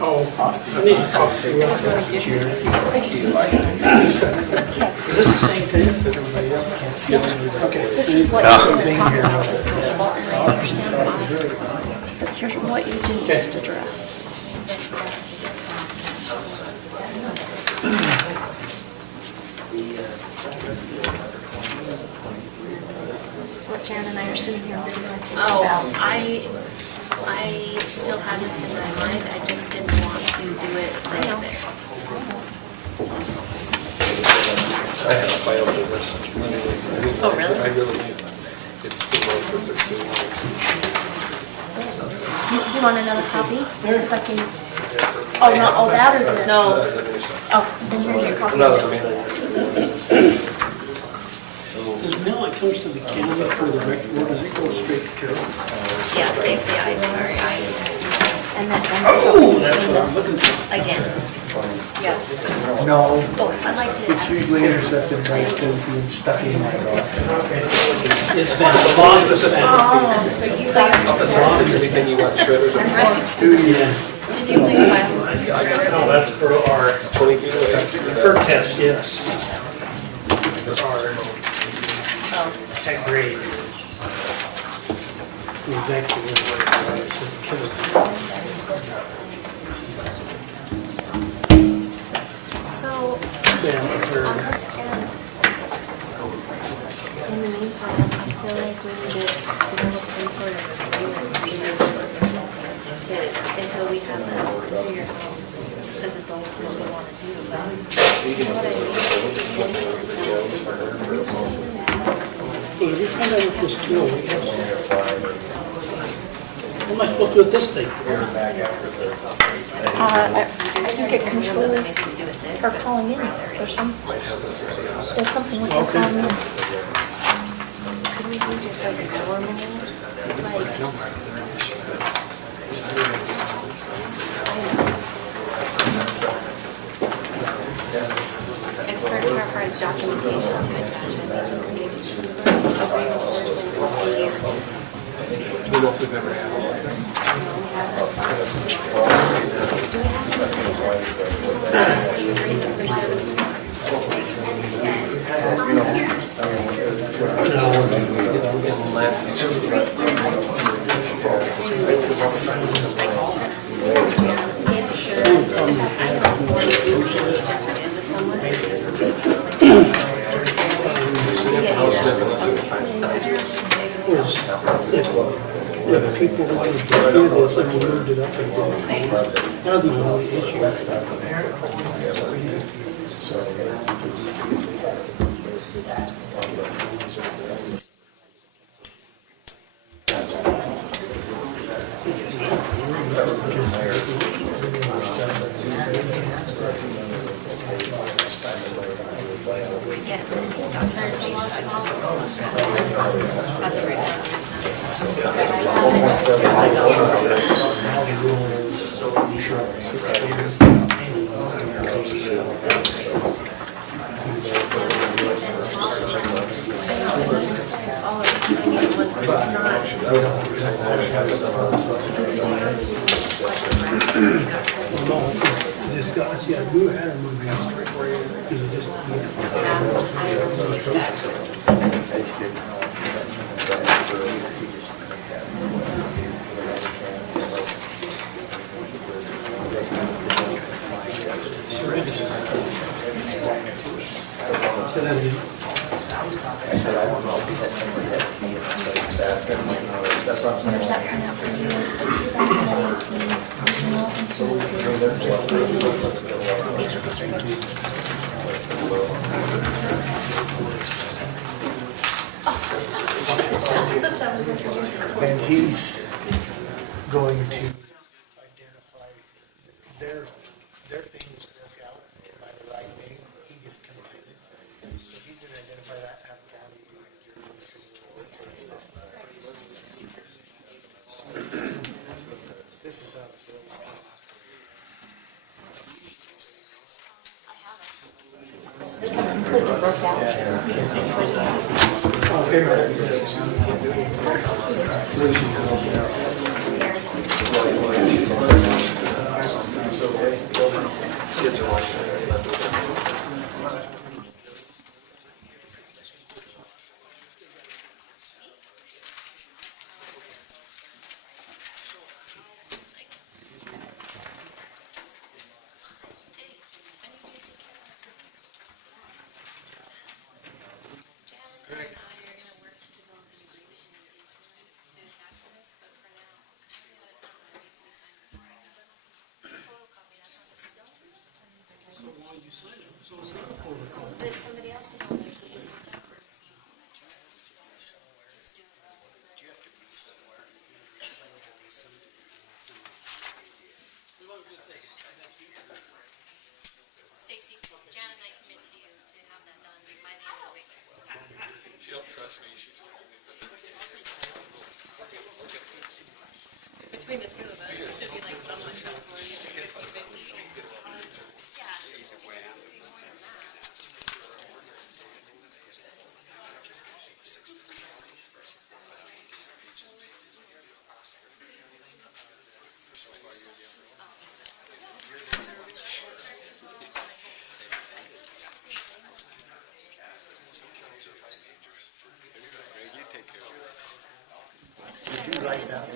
Oh, Oscar. I need a coffee. This is the same thing that everybody else can't see. Okay. This is what you didn't talk about at the table, and I understand why. But here's what you didn't just address. This is what Jan and I are sitting here really going to talk about. I still have this in my mind, I just didn't want to do it right there. I have a file for this. Oh, really? I really do. It's the most of the Do you want another copy? Because I can, oh, not all that or this? No. Oh, then here's your copy. Does mail that comes to the county for the record, or does it go straight to Carol? Yeah, Stacy, I'm sorry, and that, I'm sorry, this again. Yes. No, Oh, I'd like to. it's usually intercepted by Stacy and stuck in my box. It's been a long, Oh, so you guys. Anything you want shredders? Right. Ooh, yeah. Did you leave files? no, that's for our, 20 feet away. per test, yes. For our Oh. tech grade. The executive, So, yeah, on this end, in the meantime, I feel like we need to develop some sort of agreement for services or something until we have a clear as adults what we want to do. But you know what I mean? well, if you find out what this tool is, what am I supposed to do with this thing? I think it controls her calling in or something. Does something with her calling in. Could we do just like a drawer mode? As for reference documentation to attach, I think there could be some sort of agreement or something with the year. Do you know if we've ever had one? I'll snip and let's see if we find If people wanted to do this and we moved it up and down. That was my only issue. Yeah, there's a lot of as of right now. See, I do have them on the history. Because it just, There's that printout for you, 2018, original And he's going to identify their thing was broke out by the right name. He just combined it. So he's going to identify that, have county, this is how it goes. broke out. Did somebody else is on there, so you can backwards. Just do it. Stacy, Jan and I commit to you to have that done by the end of the week. She don't trust me, she's making me put Between the two of us, it should be like someone trustworthy, 50-50. Yeah. Did you write that?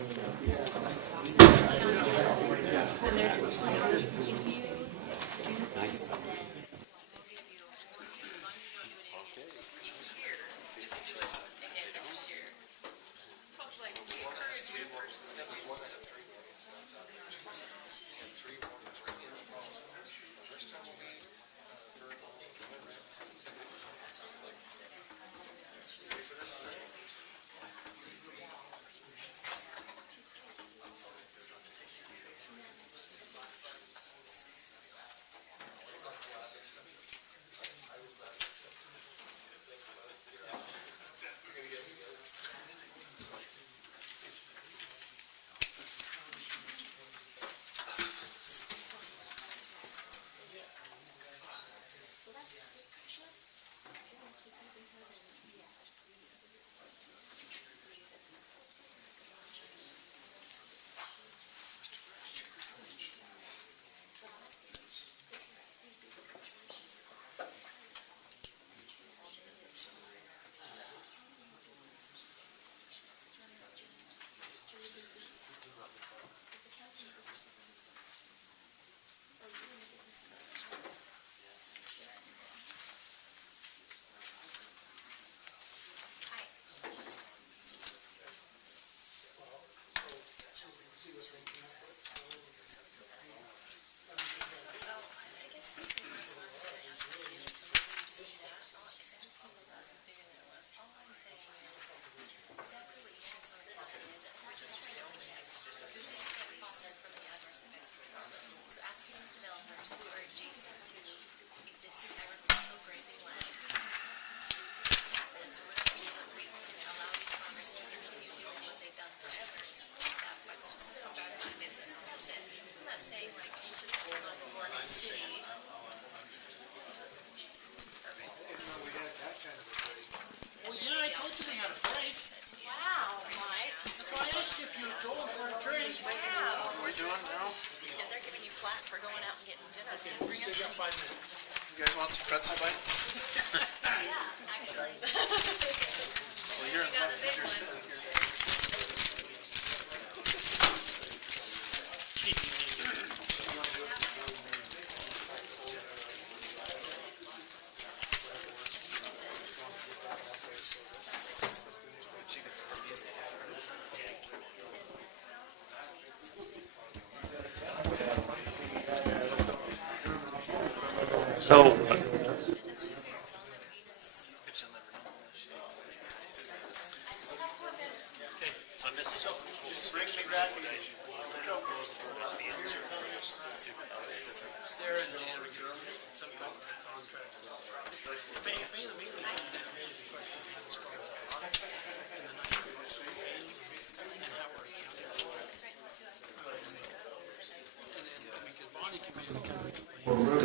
You guys want some pretzel bites? Yeah, actually. Well, you're in luck, you're sitting here. So,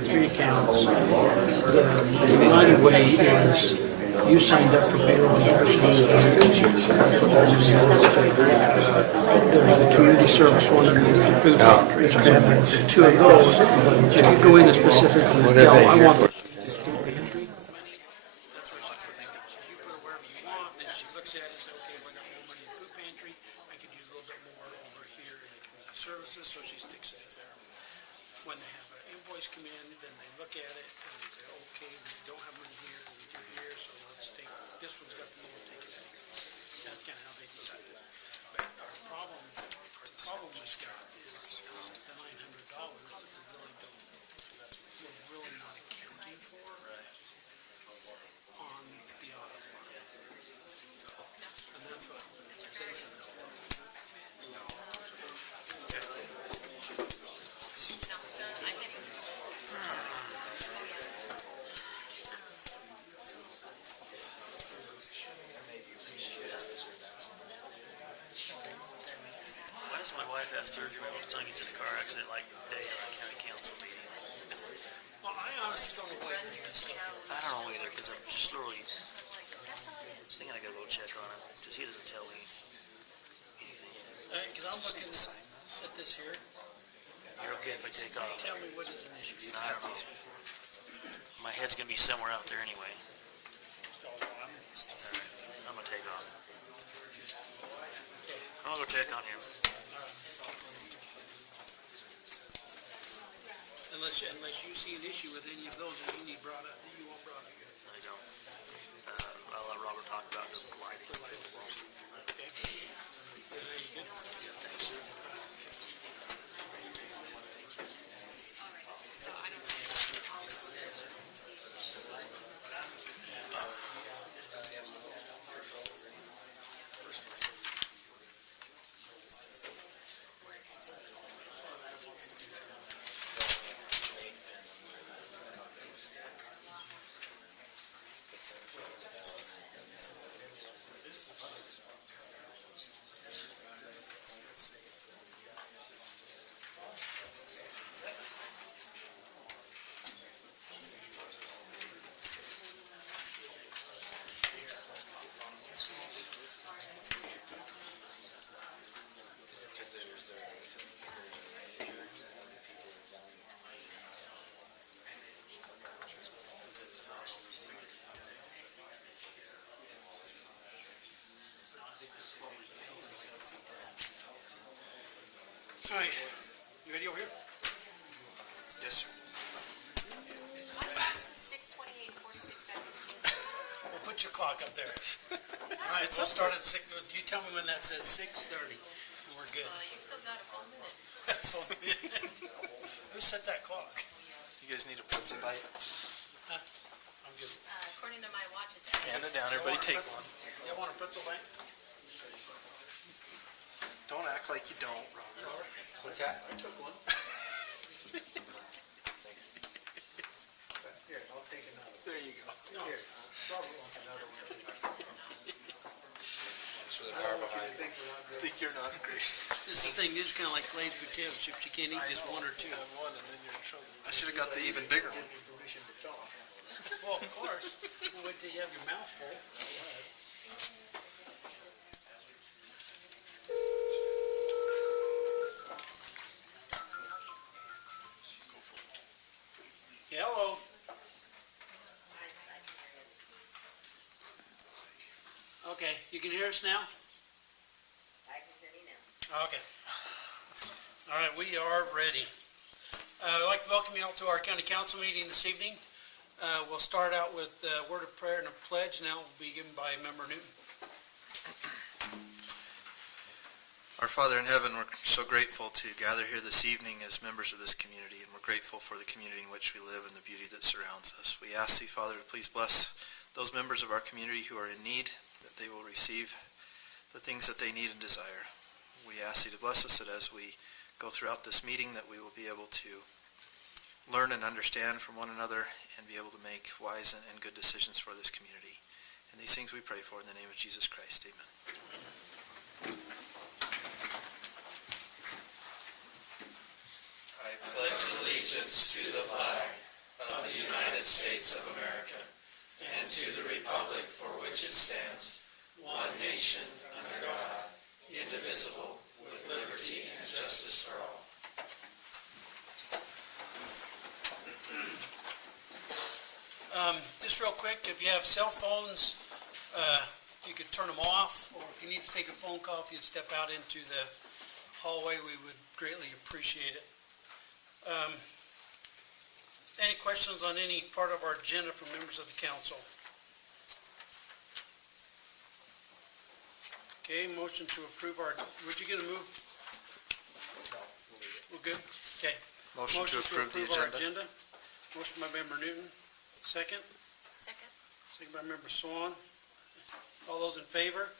Three accounts. United Way is, you signed up for payroll deductions. There's the community service one and there's the food pantry. And two of those, if you go in and specifically tell, I want the food pantry. That's where she put it. You put it wherever you want, then she looks at it and says, okay, if I got more money in the food pantry, I could use a little bit more over here in the community services, so she sticks it there. When they have an invoice come in, then they look at it and they say, okay, we don't have money here, we do here, so let's take, this one's got the most, take it. That's kind of how they decide it. But our problem we got is the $900 that we're really not accounting for on the audit line. And that's what Why does my wife have surgery all the time? He's in a car accident like the day of the county council meeting. Well, I honestly don't know why you're doing stuff. I don't know either, because I'm just literally thinking I gotta go check on him, because he doesn't tell me anything. Because I'm looking at this here. You're okay if I take off? Tell me what is an issue. I don't know. My head's gonna be somewhere out there anyway. Alright, I'm gonna take off. I'll go check on him. Unless you see an issue with any of those that you need brought up, that you want brought up here. I don't. I'll let Robert talk about the lighting. Okay. Are you good? Yeah, thanks, sir. All right, you ready over here? Yes, sir. 6:28:46. We'll put your clock up there. All right, we'll start at 6, you tell me when that says 6:30, and we're good. You've still got a full minute. Who set that clock? You guys need a pencil bite? Huh? I'm good. According to my watch, it's Hand it down, everybody take one. You want a pretzel bite? Don't act like you don't, Robert. What's that? I took one. Here, I'll take another. There you go. No, Robert wants another one. Thanks for the car behind. I think you're not great. This is the thing, this is kind of like glazed potato chips. You can't eat just one or two. Have one and then you're in trouble. I should have got the even bigger one. Permission to talk. Well, of course. We'll wait till you have your mouth full. Hello. Okay, you can hear us now? I can hear you now. Okay. All right, we are ready. I'd like to welcome you all to our county council meeting this evening. We'll start out with a word of prayer and a pledge, and that will be given by Member Newton. Our Father in heaven, we're so grateful to gather here this evening as members of this community, and we're grateful for the community in which we live and the beauty that surrounds us. We ask thee, Father, to please bless those members of our community who are in need, that they will receive the things that they need and desire. We ask thee to bless us that as we go throughout this meeting, that we will be able to learn and understand from one another and be able to make wise and good decisions for this community. And these things we pray for in the name of Jesus Christ. Amen. I pledge allegiance to the flag of of the United States of America and to the republic for which it stands, one nation, under God, indivisible, with liberty and justice for all. Just real quick, if you have cell phones, if you could turn them off, or if you need to take a phone call, if you'd step out into the hallway, we would greatly appreciate it. Any questions on any part of our agenda from members of the council? Okay, motion to approve our, would you get a move? We're good? Okay. Motion to approve the our agenda. Motion by member Newton, second. Second. Second by member Swan. All those in favor?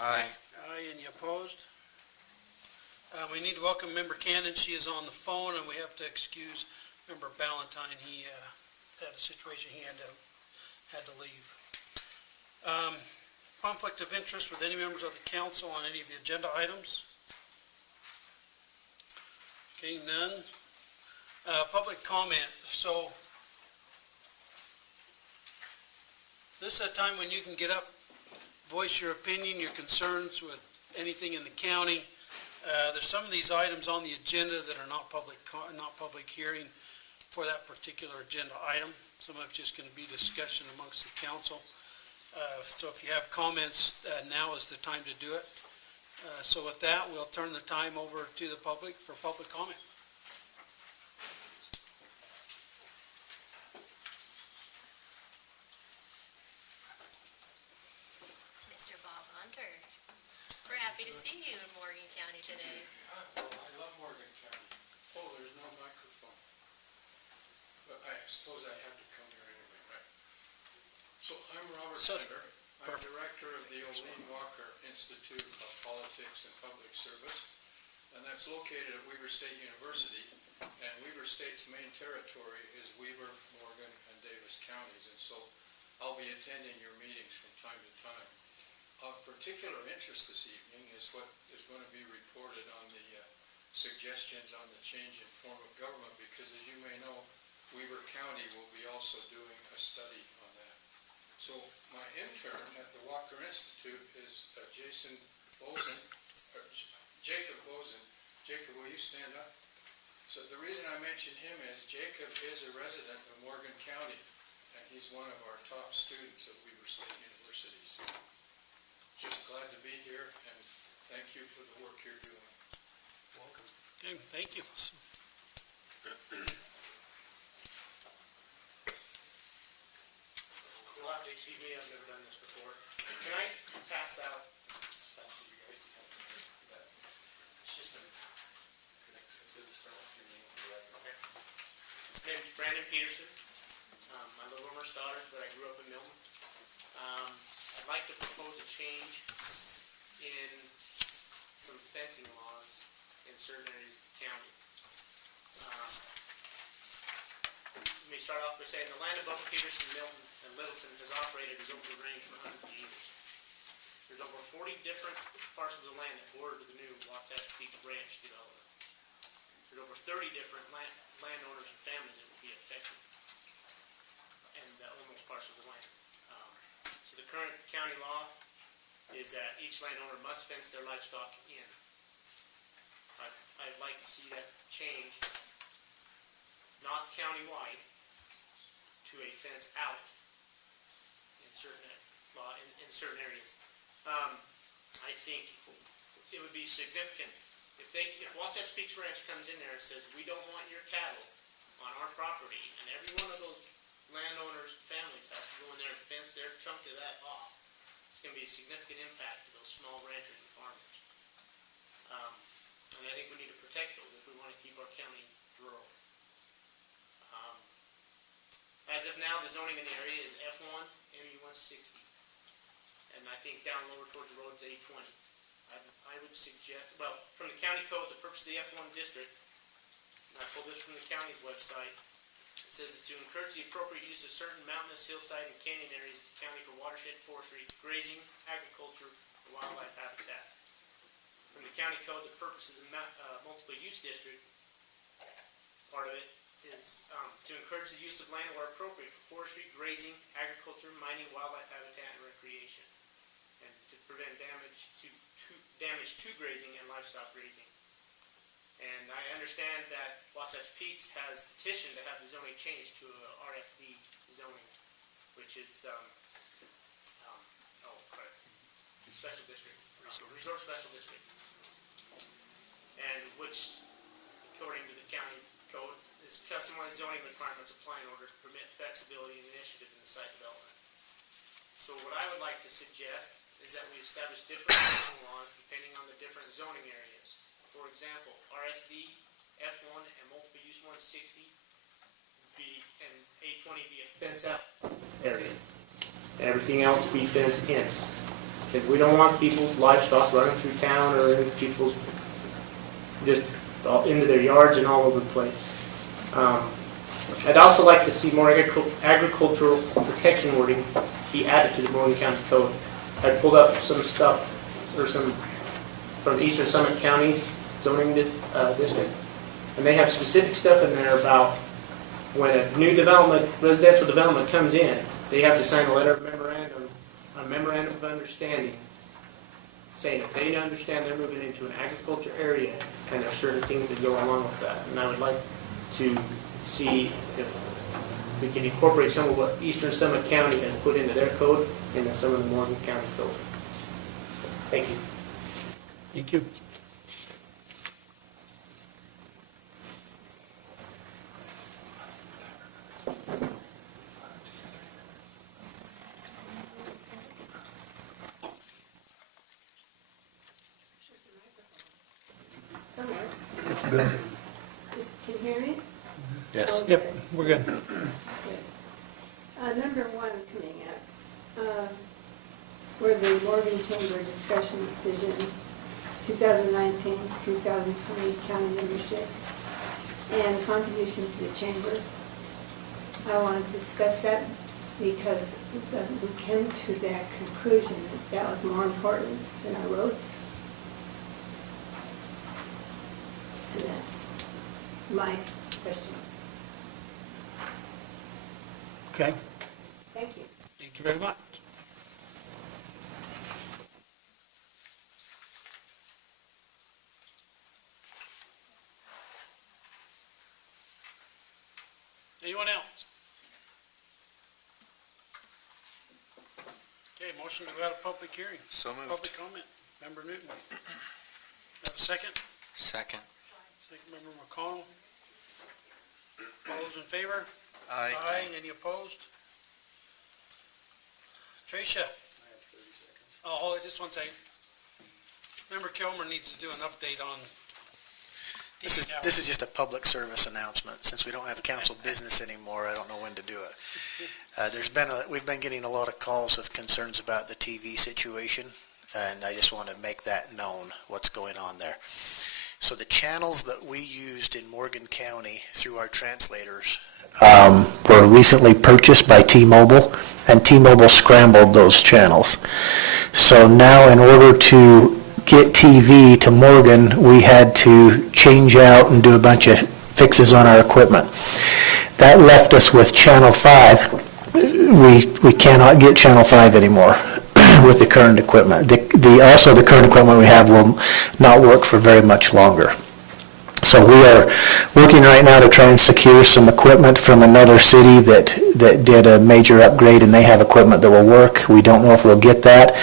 Aye. Aye, any opposed? We need to welcome member Cannon. She is on the phone, and we have to excuse member Ballantyne. He had a situation, he had to leave. Conflict of interest with any members of the council on any of the agenda items? Okay, none. Public comment. So this is a time when you can get up, voice your opinion, your concerns with anything in the county. There's some of these items on the agenda that are not public hearing for that particular agenda item. Some of it's just going to be discussion amongst the council. So if you have comments, now is the time to do it. So with that, we'll turn the time over to the public for public comment. Mr. Bob Hunter, we're happy to see you in Morgan County today. Well, I love Morgan County. Oh, there's no microphone. But I suppose I have to come here anyway, right? So I'm Robert Hunter. I'm director of the Olene Walker Institute of Politics and Public Service, and that's located at Weber State University. And Weber State's main territory is Weber, Morgan, and Davis counties, and so I'll be attending your meetings from time to time. Of particular interest this evening is what is going to be reported on the suggestions on the change in form of government, because as you may know, Weber County will be also doing a study on that. So my intern at the Walker Institute is Jason Bozen, Jacob Bozen. Jacob, will you stand up? So the reason I mention him is Jacob is a resident of Morgan County, and he's one of our top students at Weber State University. So just glad to be here, and thank you for the work you're doing. Welcome. Okay, thank you. You'll have to excuse me, I've never done this before. Can I pass out stuff to you guys? It's just a... Okay. My name's Brandon Peterson. I live over in Stoddard, but I grew up in Milton. I'd like to propose a change in some fencing laws in certain areas of the county. Let me start off by saying the land above Peterson, Milton, and Littleton has operated as open range for hundreds of years. There's over 40 different parcels of land that border the new Wasatch Peaks Ranch development. There's over 30 different landowners and families that will be affected, and own those parcels of land. So the current county law is that each landowner must fence their livestock in. I'd like to see that changed, not countywide, to a fence out in certain areas. I think it would be significant if Wasatch Peaks Ranch comes in there and says, we don't want your cattle on our property, and every one of those landowners' families has to go in there and fence their chunk of that off. It's going to be a significant impact to those small ranchers and farmers. And I think we need to protect those if we want to keep our county rural. As of now, the zoning in the area is F1, MU160. And I think down lower towards the road is A20. I would suggest, well, from the county code, the purpose of the F1 district, and I pulled this from the county's website, it says it's to encourage the appropriate use of certain mountainous, hillside, and canyon areas of the county for watershed, forestry, grazing, agriculture, and wildlife habitat. From the county code, the purpose of the multiple use district, part of it, is to encourage the use of land where appropriate for forestry, grazing, agriculture, mining, wildlife habitat, and recreation, and to prevent damage to grazing and livestock grazing. And I understand that Wasatch Peaks has petitioned to have the zoning changed to a RSD zoning, which is special district, resort special district, and which, according to the county code, is customized zoning requirements apply in order to permit flexibility and initiative in the site development. So what I would like to suggest is that we establish different zoning laws depending on the different zoning areas. For example, RSD, F1, and multiple use 160 and A20 be a fence out areas. Everything else be fenced in. Because we don't want people's livestock running through town or in people's, just into their yards and all over the place. I'd also like to see more agricultural protection wording be added to the Morgan County Code. I pulled up some stuff, or some from Eastern Summit County's zoning district, and they have specific stuff in there about when a new development, residential development comes in, they have to sign a letter of memorandum of understanding, saying that they understand they're moving into an agriculture area, and there are certain things that go along with that. And I would like to see if we can incorporate some of what Eastern Summit County has put into their code into some of the Morgan County code. Thank you. Thank you. It's good. Can you hear me? Yes. Okay. Yep, we're good. Good. Number one coming up, where the Morgan Chamber discussion decision, 2019-2020 county membership and contributions to the chamber. I want to discuss that because we came to that conclusion that was more important than our roads. And that's my question. Okay, Thank you. thank you very much. Anyone else? Okay, motion to go out of public hearing. So moved. Public comment. Member Newton. Have a second? Second. Second, Member McConnell. All those in favor? Aye. Aye. Any opposed? Tricia? Oh, hold it just one second. Member Kilmer needs to do an update on. This is just a public service announcement. Since we don't have council business anymore, I don't know when to do it. We've been getting a lot of calls with concerns about the TV situation, and I just want to make that known, what's going on there. So the channels that we used in Morgan County through our translators were recently purchased by T-Mobile, and T-Mobile scrambled those channels. So now in order to get TV to Morgan, we had to change out and do a bunch of fixes on our equipment. That left us with Channel 5. We cannot get Channel 5 anymore with the current equipment. Also, the current equipment we have will not work for very much longer. So we are working right now to try and secure some equipment from another city that did a major upgrade, and they have equipment that will work. We don't know if we'll get that.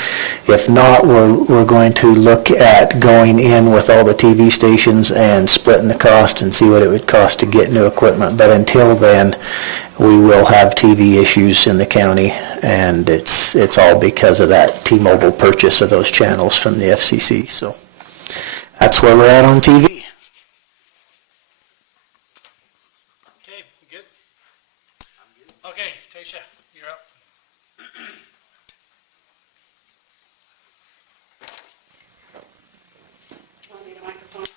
If not, we're going to look at going in with all the TV stations and splitting the cost and see what it would cost to get new equipment. But until then, we will have TV issues in the county, and it's all because of that T-Mobile purchase of those channels from the FCC. So that's where we're at on TV. Okay, you good? Okay, Tasha, you're up. Want me to microphone?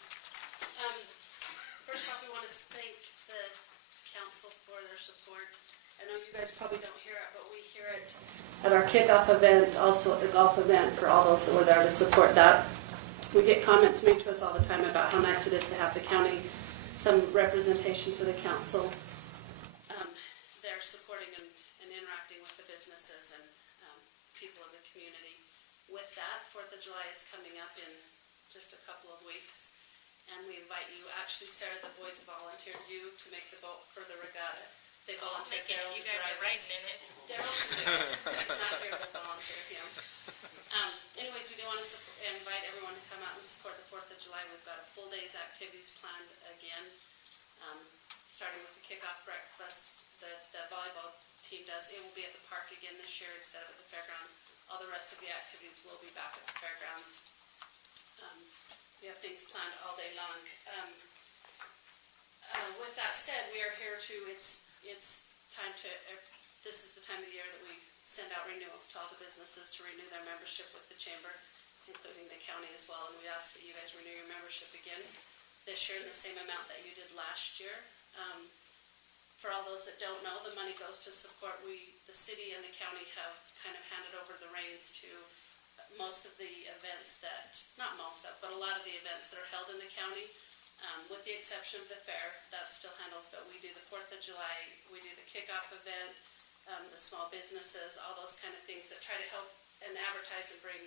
First off, we want to thank the council for their support. I know you guys probably don't hear it, but we hear it at our kickoff event, also at the golf event, for all those that were there to support that. We get comments made to us all the time about how nice it is to have the county some representation for the council. They're supporting and interacting with the businesses and people of the community. With that, 4th of July is coming up in just a couple of weeks, and we invite you. Actually, Sarah, the boys volunteered you to make the boat for the regatta. They volunteered Daryl to You guys drive are riding in it. Daryl can do it. He's not here, we'll volunteer him. Anyways, we do want to invite everyone to come out and support the 4th of July. We've got a full day's activities planned again, starting with the kickoff breakfast that the volleyball team does. It will be at the park again this year instead of at the fairgrounds. All the rest of the activities will be back at the fairgrounds. We have things planned all day long. With that said, we are here to, it's time to, this is the time of the year that we send out renewals to all the businesses to renew their membership with the chamber, including the county as well, and we ask that you guys renew your membership again this year in the same amount that you did last year. For all those that don't know, the money goes to support, the city and the county have kind of handed over the reins to most of the events that, not most of, but a lot of the events that are held in the county, with the exception of the fair, that's still handled, but we do the 4th of July, we do the kickoff event, the small businesses, all those kind of things that try to help and advertise and bring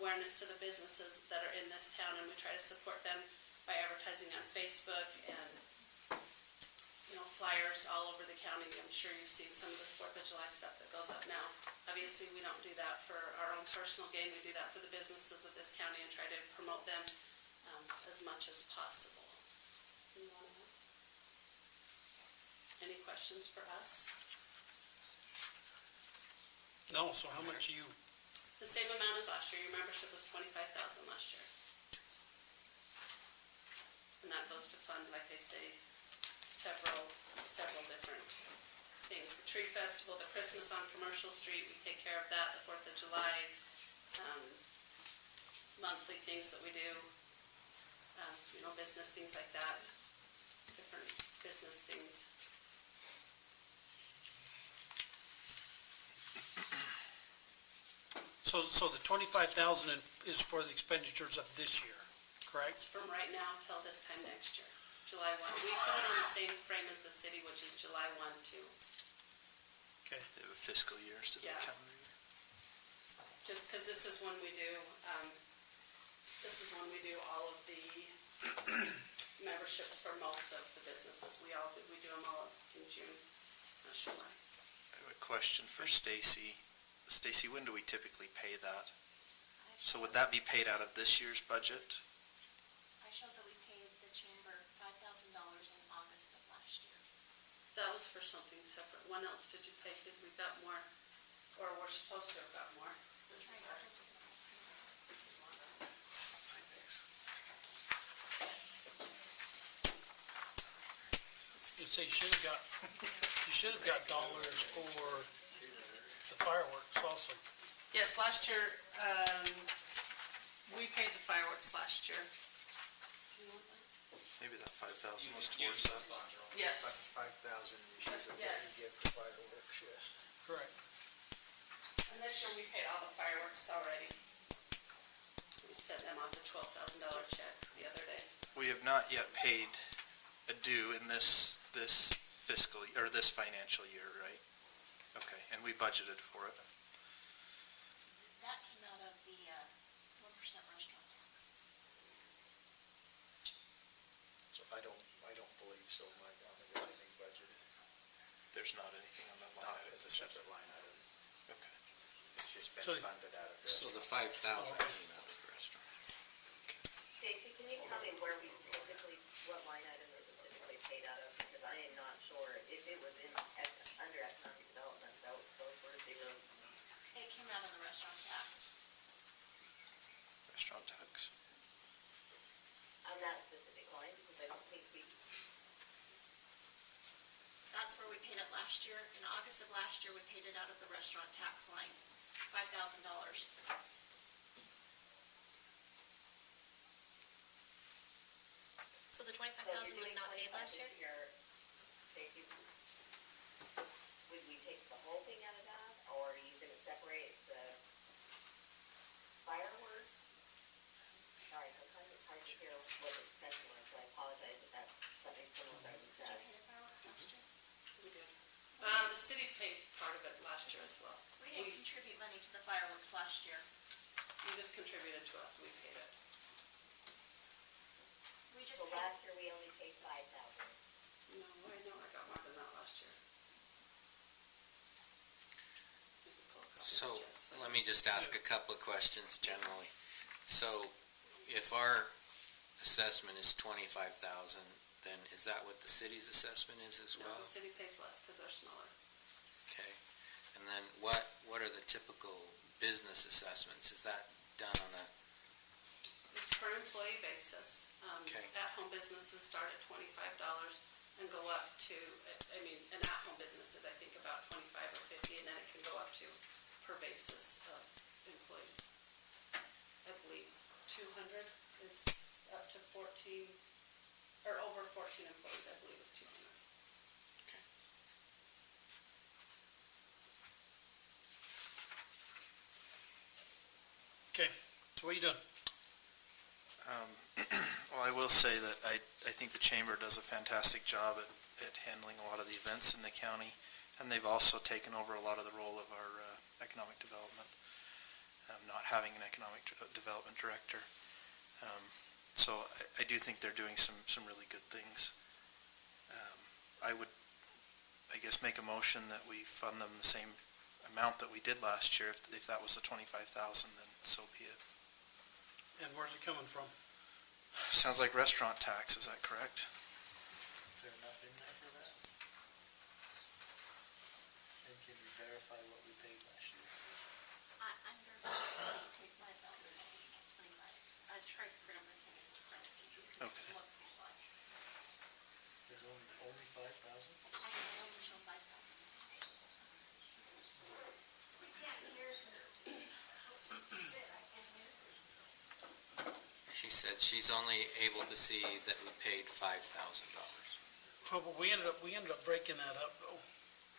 awareness to the businesses that are in this town, and we try to support them by advertising on Facebook and flyers all over the county. I'm sure you've seen some of the 4th of July stuff that goes up now. Obviously, we don't do that for our own personal gain. We do that for the businesses of this county and try to promote them as much as possible. Any questions for us? No, so how much you, The same amount as last year. Your membership was $25,000 last year. And that goes to fund, like I say, several different things. The tree festival, the Christmas on Commercial Street, we take care of that. The 4th of July, monthly things that we do, business things like that, different business things. so the 25,000 is for the expenditures of this year, correct? It's from right now till this time next year, July 1. We put it on the same frame as the city, which is July 1 too. Okay. They have a fiscal year instead of a calendar year. Just because this is when we do, all of the memberships for most of the businesses. We do them all in June, not July. I have a question for Stacy. Stacy, when do we typically pay that? So would that be paid out of this year's budget? I showed that we paid the chamber $5,000 in August of last year. That was for something separate. When else did you pay? Because we got more, or we're supposed to have got more. This is our. You say you should have got dollars for the fireworks also. Yes, last year, we paid the fireworks last year. Maybe that 5,000 was towards that. Yes. 5,000 you should have Yes. given to fireworks, yes. Correct. And this year, we paid all the fireworks already. We sent them off a $12,000 check the other day. We have not yet paid a due in this fiscal, or this financial year, right? Okay, and we budgeted for it. That came out of the 1% restaurant tax. So I don't believe so, Mike, I don't think anything budgeted. There's not anything on that line Not item. as a separate line item. Okay. It's just been So- funded out of So the 5,000 came out of the restaurant. Stacy, can you tell me what line item it was typically paid out of? Because I am not sure if it was under economic development, those were zero. It came out of the restaurant tax. Restaurant tax. On that specific line, because I don't think That's where we paid it last year. In August of last year, we paid it out of the restaurant tax line, $5,000. So the 25,000 was not paid last year? Stacy, would we take the whole thing out of that, or are you going to separate the fireworks? Sorry, I'm kind of hard to hear what the extension was, so I apologize if that's something city paid part of it last year as well. We didn't contribute money to the fireworks last year. You just contributed to us, we paid it. We just So paid, last year, we only paid 5,000. No, I know, I got more than that last year. So, let me just ask a couple of questions generally. So, if our assessment is 25,000, then is that what the city's assessment is as No, well? the city pays less because they're smaller. Okay. And then what are the typical business assessments? Is that done on a, It's per employee basis. Okay. At-home businesses start at $25 and go up to, I mean, an at-home business is, I think, about 25 or 50, and then it can go up to per basis of employees. I believe 200 is up to 14, or over 14 employees, I believe is 200. Okay, so what are you doing? Well, I will say that I think the chamber does a fantastic job at handling a lot of the events in the county, and they've also taken over a lot of the role of our economic development, not having an economic development director. So I do think they're doing some really good things. I would, I guess, make a motion that we fund them the same amount that we did last year. If that was the 25,000, then so be it. And where's it coming from? Sounds like restaurant tax, is that correct? Is there enough in there for that? And can you verify what we paid last year? I'm very glad you take 5,000 I tried to print them, I can't get to print it. Okay. Look, like, There's only 5,000? I can only show 5,000. We can't hear how to sit, I can't hear. she said she's only able to see that we paid $5,000. Oh, but we ended up breaking that up though.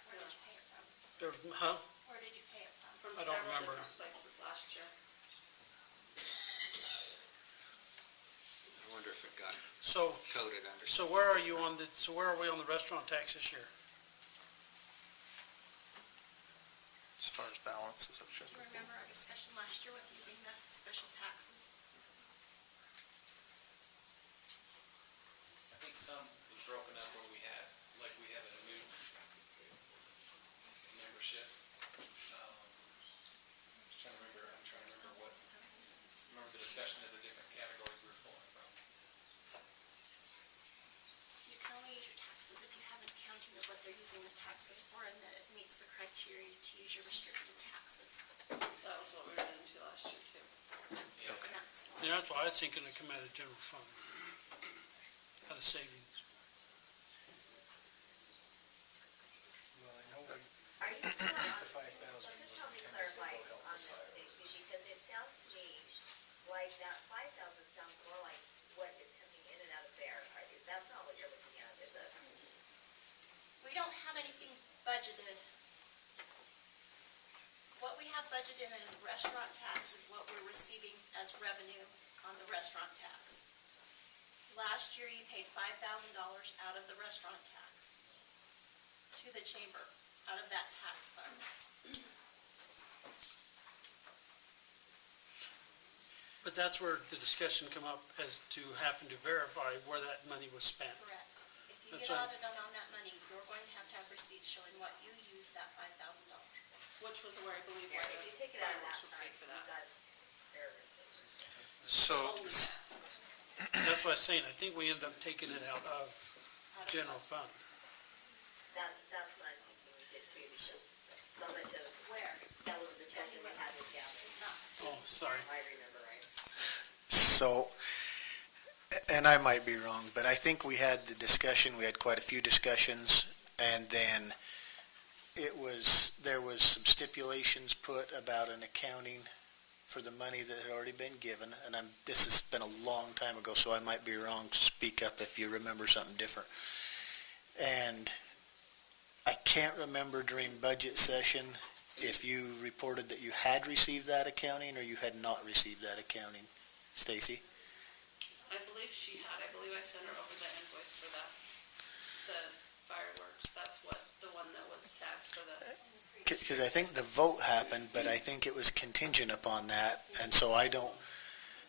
Where did you pay it from? There's, huh? Where did you pay it from? From I don't several remember. different places last year. I wonder if it got So, coded under. so where are you on so where are we on the restaurant tax this year? As far as balance, is that Do you remember our discussion last year with using the special taxes? I think some was broken up where we have a new membership. I'm trying to remember remember the discussion of the different categories we were pulling from. You can only use your taxes if you have an accounting of what they're using the taxes for and that it meets the criteria to use your restricted taxes. That was what we ran into last year too. And that's why. Yeah, that's why I was thinking to come out of general fund, out of savings. Well, I know we, Are you sure the on, 5,000 so was just help me intended to clarify go on this thing, because it sounds to me like that 5,000 sounds more like what is coming in and out of there. That's not what you're looking at, is it? We don't have anything budgeted. What we have budgeted in the restaurant tax is what we're receiving as revenue on the restaurant tax. Last year, you paid $5,000 out of the restaurant tax to the chamber, out of that tax fund. But that's where the discussion come up as to having to verify where that money was spent. Correct. If you That's get right. audited on that money, you're going to have receipts showing what you used that $5,000. Which was where I believe Yeah, where if the you take it out of that fireworks were paid fund, for you that. got verification. So, That's what I was saying, I think we ended up taking it out of general fund. That's what I'm thinking we did too, because some of the, Where? that was the discussion we had with Gavin. Oh, sorry. I remember right. so, and I might be wrong, but I think we had the discussion, we had quite a few discussions, and then there was some stipulations put about an accounting for the money that had already been given, and this has been a long time ago, so I might be wrong. Speak up if you remember something different. And I can't remember during budget session if you reported that you had received that accounting or you had not received that accounting. Stacy? I believe she had, I believe I sent her over the invoice for that, the fireworks, that's what, the one that was tagged for the. Because I think the vote happened, but I think it was contingent upon that, and so I don't,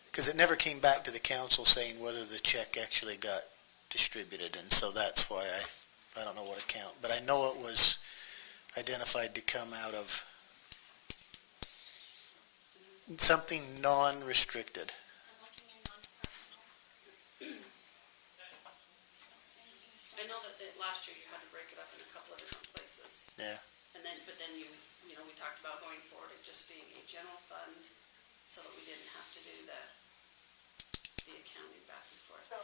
because it never came back to the council saying whether the check actually got distributed, and so that's why I don't know what account, but I know it was identified to come out of something non-restricted. I know that last year you had to break it up in a couple of different places. Yeah. And then, but then you know, we talked about going forward, it just being a general fund, so that we didn't have to do the accounting back and forth. So,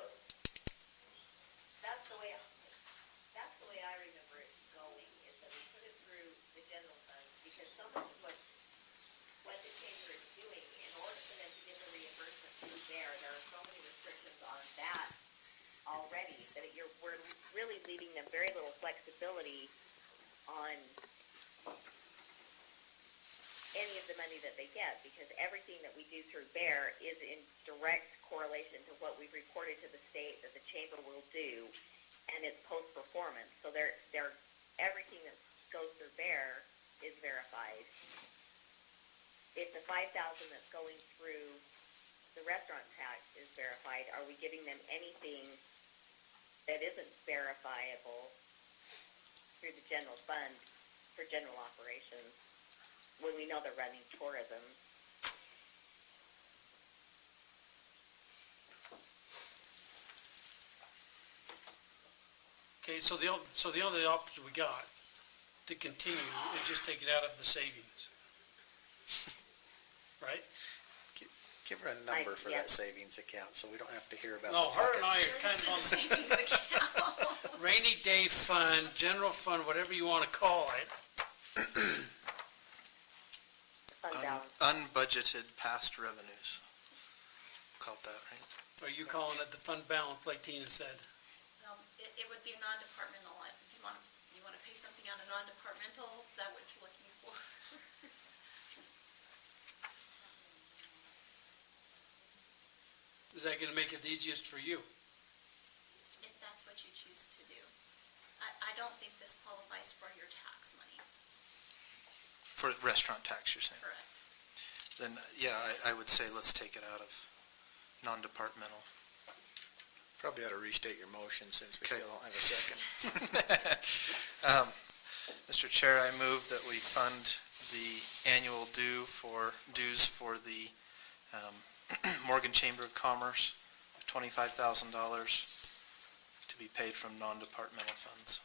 that's the way I remember it going, is that we put it through the general fund, because so much of what the chamber is doing, in order for them to get the reimbursement through there are so many restrictions on that already, that we're really leaving them very little flexibility on any of the money that they get, because everything that we do through Bear is in direct correlation to what we've reported to the state that the chamber will do, and it's post-performance. So everything that goes through Bear is verified. If the $5,000 that's going through the restaurant tax is verified, are we giving them anything that isn't verifiable through the general fund for general operations when we know they're running tourism? Okay, so the only option we got to continue is just take it out of the savings. Right? Give her a number for that savings account, so we don't have to hear about No, the her and I buckets. are kind of on the rainy day fund, general fund, whatever you want to call it. Unbudgeted past revenues. Called that, right? Are you calling it the fund balance, like Tina said? It would be a non-departmental, you want to pay something out of non-departmental, is that what you're looking for? Is that going to make it the easiest for you? If that's what you choose to do. I don't think this qualifies for your tax money. For restaurant tax, you're saying? Correct. Then, yeah, I would say let's take it out of non-departmental. Probably ought to restate your motion since we Okay. still don't have a second. Mr. Chair, I move that we fund the annual dues for the Morgan Chamber of Commerce, $25,000 to be paid from non-departmental funds.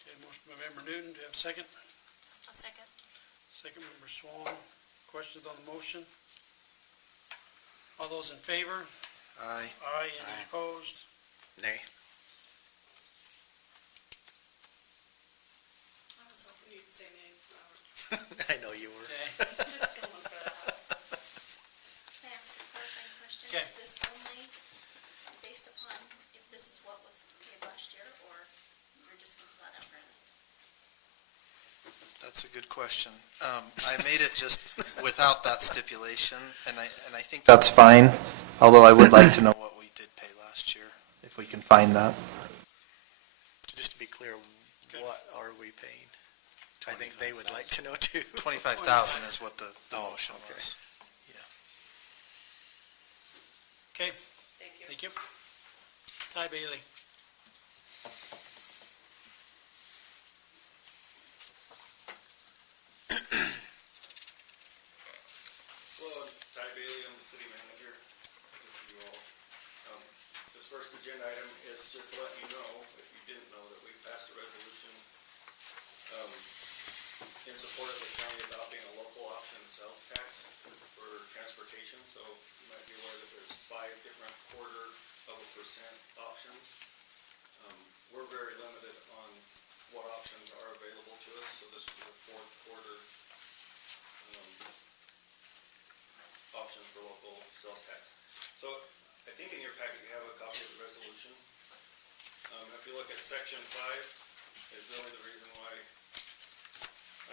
Okay, motion by Member Newton, do you have a second? A second. Second, Member Swan. Questions on the motion? All those in favor? Aye. Aye. Any opposed? Nay. I was hoping you'd say nay, Robert. I know you were. Okay. Just going for that. Can I ask a clarifying question? Okay. Is this only based upon if this is what was paid last year, or you're just going to flat out run it? That's a good question. I made it just without that stipulation, and I think that's fine, although I would like to know what we did pay last year, if we can find that. Just to be clear, what are we paying? I think they would like to know too. 25,000 is what the motion okay. was. Okay, Thank you. thank you. Ty Bailey. Hello, I'm Ty Bailey, I'm the city manager. Good to see you all. This first agenda item is just to let you know, if you didn't know, that we've passed a resolution in support of the county adopting a local option sales tax for transportation. So you might be aware that there's 5 different 0.25% options. We're very limited on what options are available to us, so this was the 4th quarter option for local sales tax. So I think in your packet you have a copy of the resolution. If you look at section 5, is really the reason why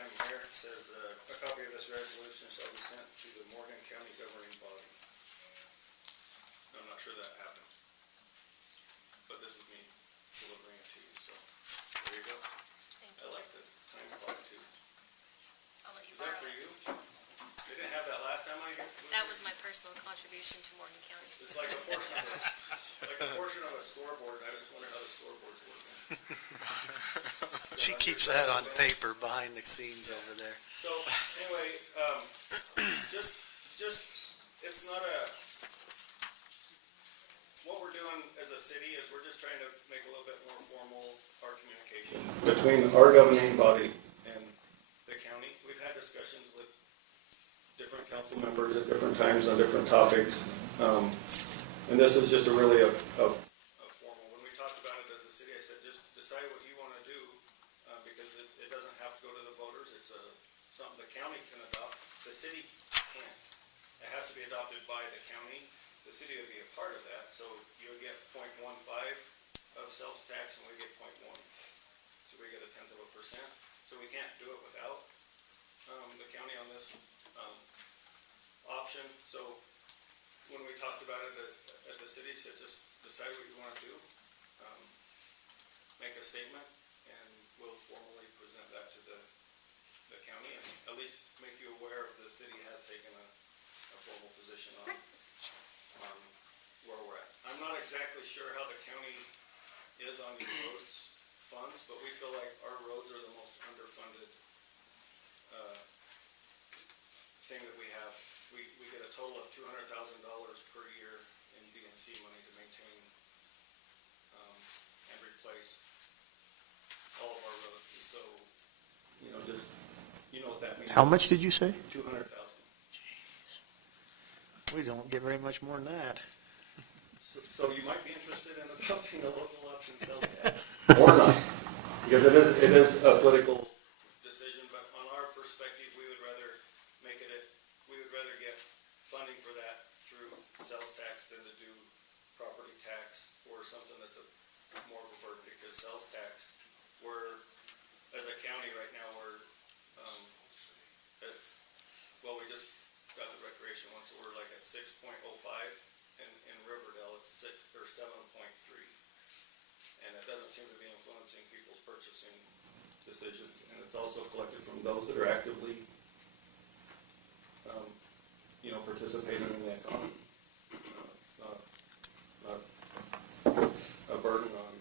I'm here. It says a copy of this resolution shall be sent to the Morgan County governing body. I'm not sure that happened, but this is me delivering it to you. So you go. I like the time clock too. I'll let you Is that borrow for it. you? They didn't have that last time I here? That was my personal contribution to Morgan County. It's like a portion of a scoreboard, and I just wonder how the scoreboard's working. She keeps that on paper behind the scenes over there. So, anyway, just, it's not what we're doing as a city is we're just trying to make a little bit more formal our communication between our governing body and the county. We've had discussions with different council members at different times on different topics. And this is just a really a formal, when we talked about it as a city, I said, just decide what you want to do, because it doesn't have to go to the voters. It's something the county can adopt. The city can't. It has to be adopted by the county. The city would be a part of that, so you'll get 0.15 of sales tax, and we get 0.1. So we get 0.1%. So we can't do it without the county on this option. So when we talked about it at the city, said just decide what you want to do, make a statement, and we'll formally present that to the county, and at least make you aware of the city has taken a formal position on where we're at. I'm not exactly sure how the county is on your roads funds, but we feel like our roads are the most underfunded thing that we have. We get a total of $200,000 per year in B&C money to maintain and replace all of our roads. And so, just, what that means. How much did you say? 200,000. We don't get very much more than that. So you might be interested in adopting a local option sales tax, or not, because it is a political decision. But on our perspective, we would rather get funding for that through sales tax than to do property tax or something that's more of a burden. Because sales tax, as a county right now, we just got the recreation one, so we're like at 6.05. In Riverdale, it's 7.3, and it doesn't seem to be influencing people's purchasing decisions. And it's also collected from those that are actively, participating in the economy. It's not a burden on,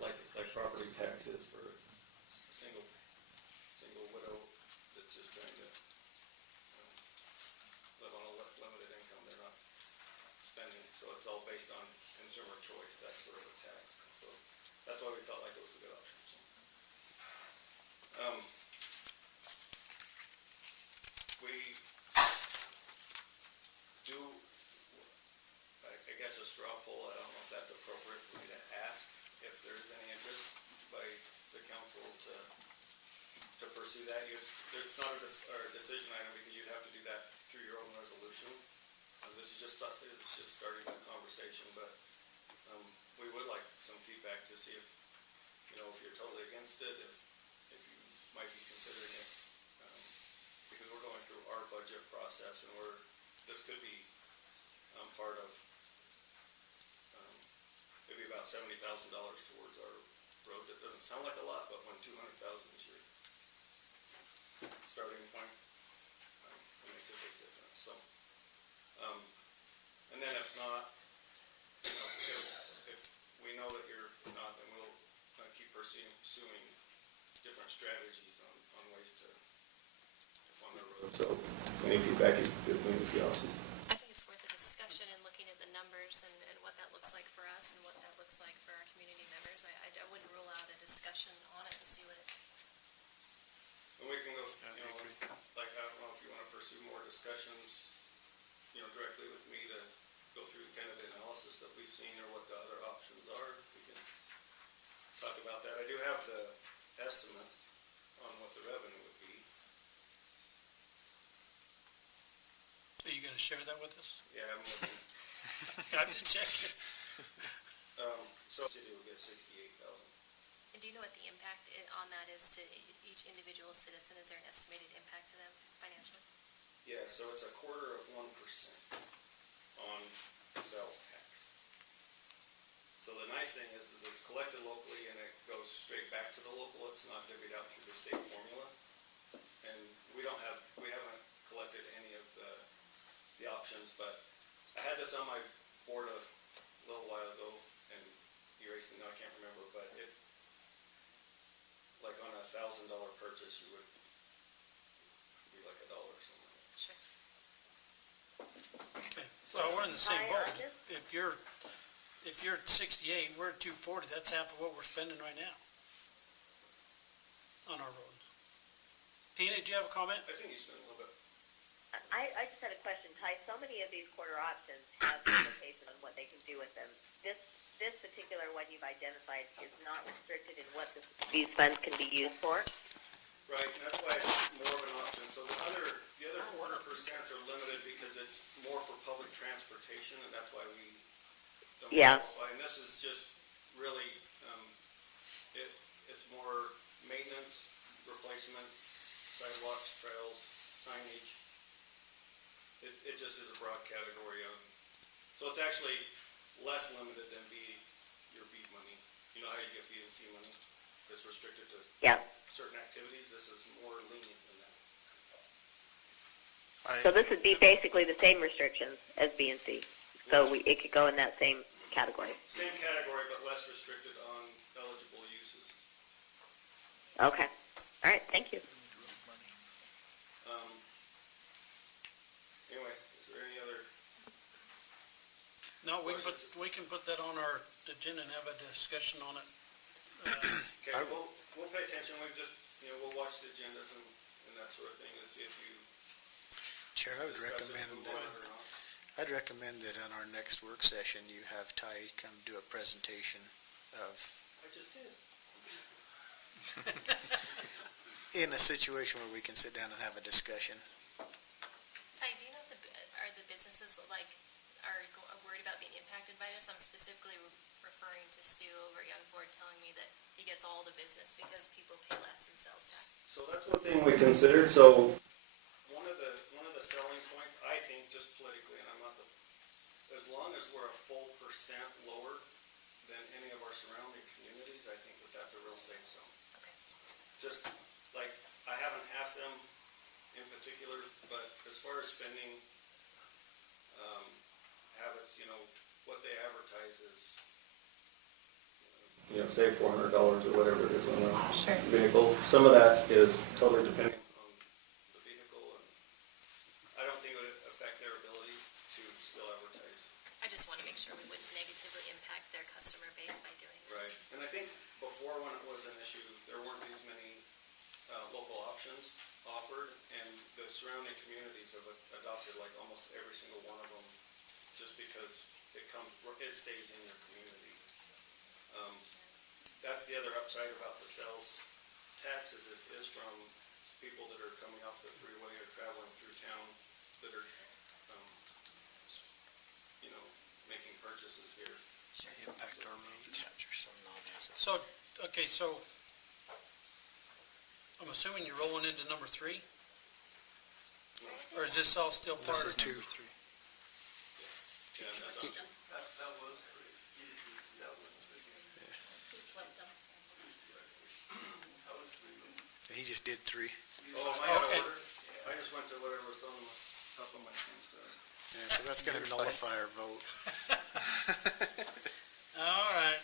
like property tax is for a single widow that's just trying to live on a limited income. They're not spending, so it's all based on consumer choice, that sort of a tax. And so that's why we felt like it was a good option. So, we do, I guess, a straw poll. I don't know if that's appropriate for me to ask if there is any interest by the council to pursue that. It's not a decision item, because you'd have to do that through your own resolution. This is just starting a conversation, but we would like some feedback to see if you're totally against it, if you might be considering it, because we're going through our budget process, and this could be part of maybe about $70,000 towards our road. That doesn't sound like a lot, but when 200,000 is your starting point, it makes a big difference. So, and then if not, if we know that you're not, then we'll keep pursuing different strategies on ways to fund the road. So, any feedback you could give me would be awesome. I think it's worth a discussion and looking at the numbers and what that looks like for us and what that looks like for our community members. I wouldn't rule out a discussion on it to see what it. And we can go, like, I don't know if you want to pursue more discussions, directly with me to go through kind of the analysis that we've seen or what the other options are. We can talk about that. I do have the estimate on what the revenue would be. Are you going to share that with us? Yeah, I'm looking. I'm just checking. So the city will get $68,000. And do you know what the impact on that is to each individual citizen? Is there an estimated impact to them financially? Yeah, so it's 0.25% on sales tax. So the nice nice thing is it's collected locally and it goes straight back to the local. It's not divvied out through the state formula. And we haven't collected any of the options, but I had this on my board a little while ago and erasing, I can't remember, but it, like on a $1,000 purchase, you would be like $1 or something. Sure. Okay, well, we're in the same boat. If you're at 68, we're at 240, that's half of what we're spending right now on our roads. Tina, do you have a comment? I think you spent a little bit. I just had a question, Ty. So many of these quarter options have limitations on what they can do with them. This particular one you've identified is not restricted in what these funds can be used for? Right, and that's why it's more of an option. So the other 1% are limited because it's more for public transportation, and that's why we don't qualify. And this is just really, it's more maintenance, replacement, sidewalks, trails, signage. It just is a broad category of, so it's actually less limited than your BEAD money. You know how you get B and C money? It's restricted to certain activities. This is more lenient than that. So this would be basically the same restrictions as B and C. So it could go in that same category. Same category, but less restricted on eligible uses. Okay. All right. Thank you. Anyway, is there any other? No, we can put that on our agenda and have a discussion on it. Okay, we'll pay attention. We've just, we'll watch the agendas and that sort of thing to see if you. Chair, I would recommend that on our next work session, you have Ty come do a presentation of. I just did. In a situation where we can sit down and have a discussion. Ty, do you know if are the businesses are worried about being impacted by this? I'm specifically referring to Stu over at Young Ford telling me that he gets all the business because people pay less in sales tax. So that's one thing we considered. So one of the selling points, I think, just politically, and I'm not as long as we're a full % lower than any of our surrounding communities, I think that's a real safe zone. Okay. Just like, I haven't asked them in particular, but as far as spending habits, what they advertise is, say $400 or whatever it is on a vehicle. Some of that is totally dependent on the vehicle, and I don't think it would affect their ability to still advertise. I just want to make sure we wouldn't negatively impact their customer base by doing that. Right, and I think before when it was an issue, there weren't these many local options offered, and the surrounding communities have adopted like almost every single one of them, just because it stays in your community. That's the other upside about the sales tax, is it is from people that are coming off the freeway or traveling through town that are, making purchases here. Impact our roads. So, okay, so I'm assuming you're rolling into number 3? Or is this all still part of? This is 2, 3. Yeah, that was 3. He just did 3. Oh, am I out of order? I just went to whatever was on the top of my thing, so. Yeah, so that's going to nullify our vote. All right.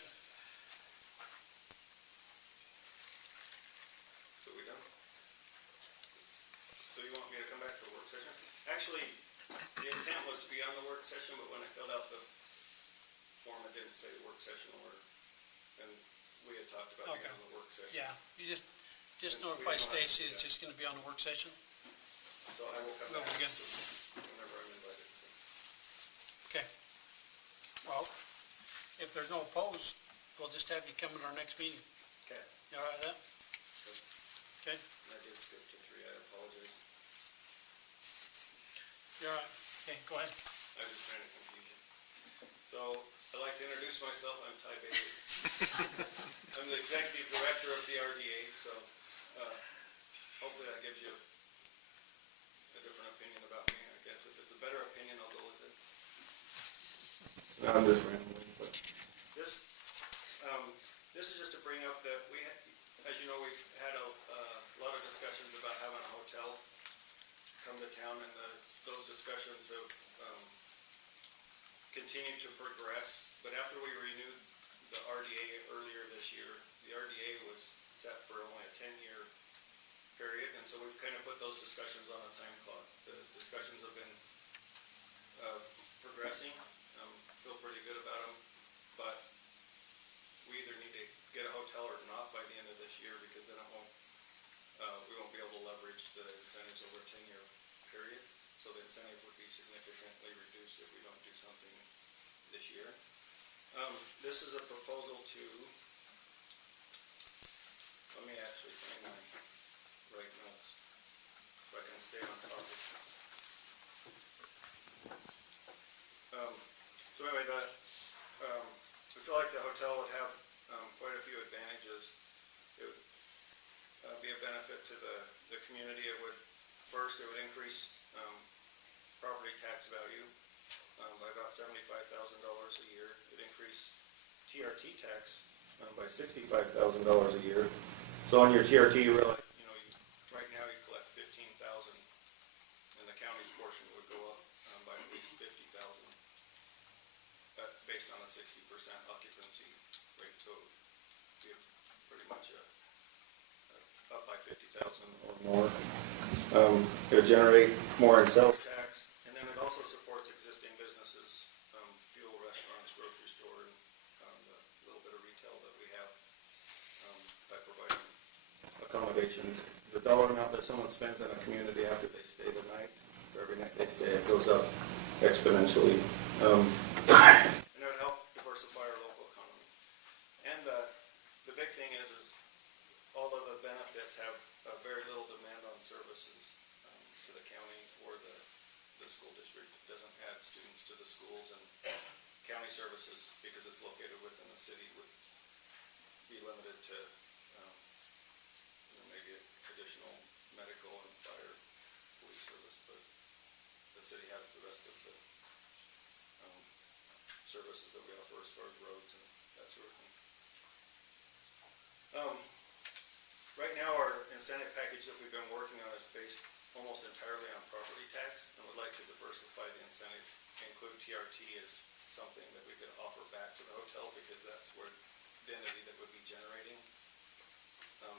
So we done? So you want me to come back to the work session? Actually, the intent was to be on the work session, but when I filled out the form, it didn't say work session order. And we had talked about being on the work session. Yeah, you just notify Stacy it's just going to be on the work session. So I will come back whenever I'm invited. So. Okay. Well, if there's no opposed, we'll just have you come to our next meeting. Okay. You all right with that? Okay. I did skip to 3, I apologize. You're all right. Okay, go ahead. I'm just trying to confuse you. So, I'd like to introduce myself. I'm Ty Bailey. I'm the executive director of the RDA, so hopefully that gives you a different opinion about me. I guess if it's a better opinion, I'll go with it. No, I'm just rambling, but this that as you know, we've had a lot of discussions about having a hotel come to town, and those discussions have continued to progress. But after we renewed the RDA earlier this year, the RDA was set for only a 10-year period, and so we've kind of put those discussions on a time clock. The discussions have been progressing. Feel pretty good about them, but we either need to get a hotel or not by the end of this year, because then we won't be able to leverage the incentives over a 10-year period. So the incentive would be significantly reduced if we don't do something this year. This is a proposal to, let me actually find my right notes so I can stay on topic. So anyway, we feel like the hotel would have quite a few advantages. It would be a benefit to the community. It would increase property tax value by about $75,000 a year. It would increase TRT tax by $65,000 a year. So on your TRT, you realize, right now you collect $15,000, and the county's portion would go up by at least $50,000, based on a 60% occupancy rate. So you pretty much up by $50,000 or more. It would generate more in sales tax, and then it also supports existing businesses, fuel, restaurants, grocery store, and the little bit of retail that we have by providing accommodations. The dollar amount that someone spends in a community after they stay the night, for every night they stay, it goes up exponentially. And it would help diversify our local economy. And the big thing is all of the benefits have very little demand on services to the county or the school district. It doesn't add students to the schools, and county services, because it's located within the city, would be limited to maybe additional medical and fire police service, but the city has the rest of the services that we offer as far as roads and that sort of thing. Right now, our incentive package that we've been working on is based almost entirely on property tax, and would like to diversify the incentive, include TRT as something that we could offer back to the hotel, because that's where the entity that would be generating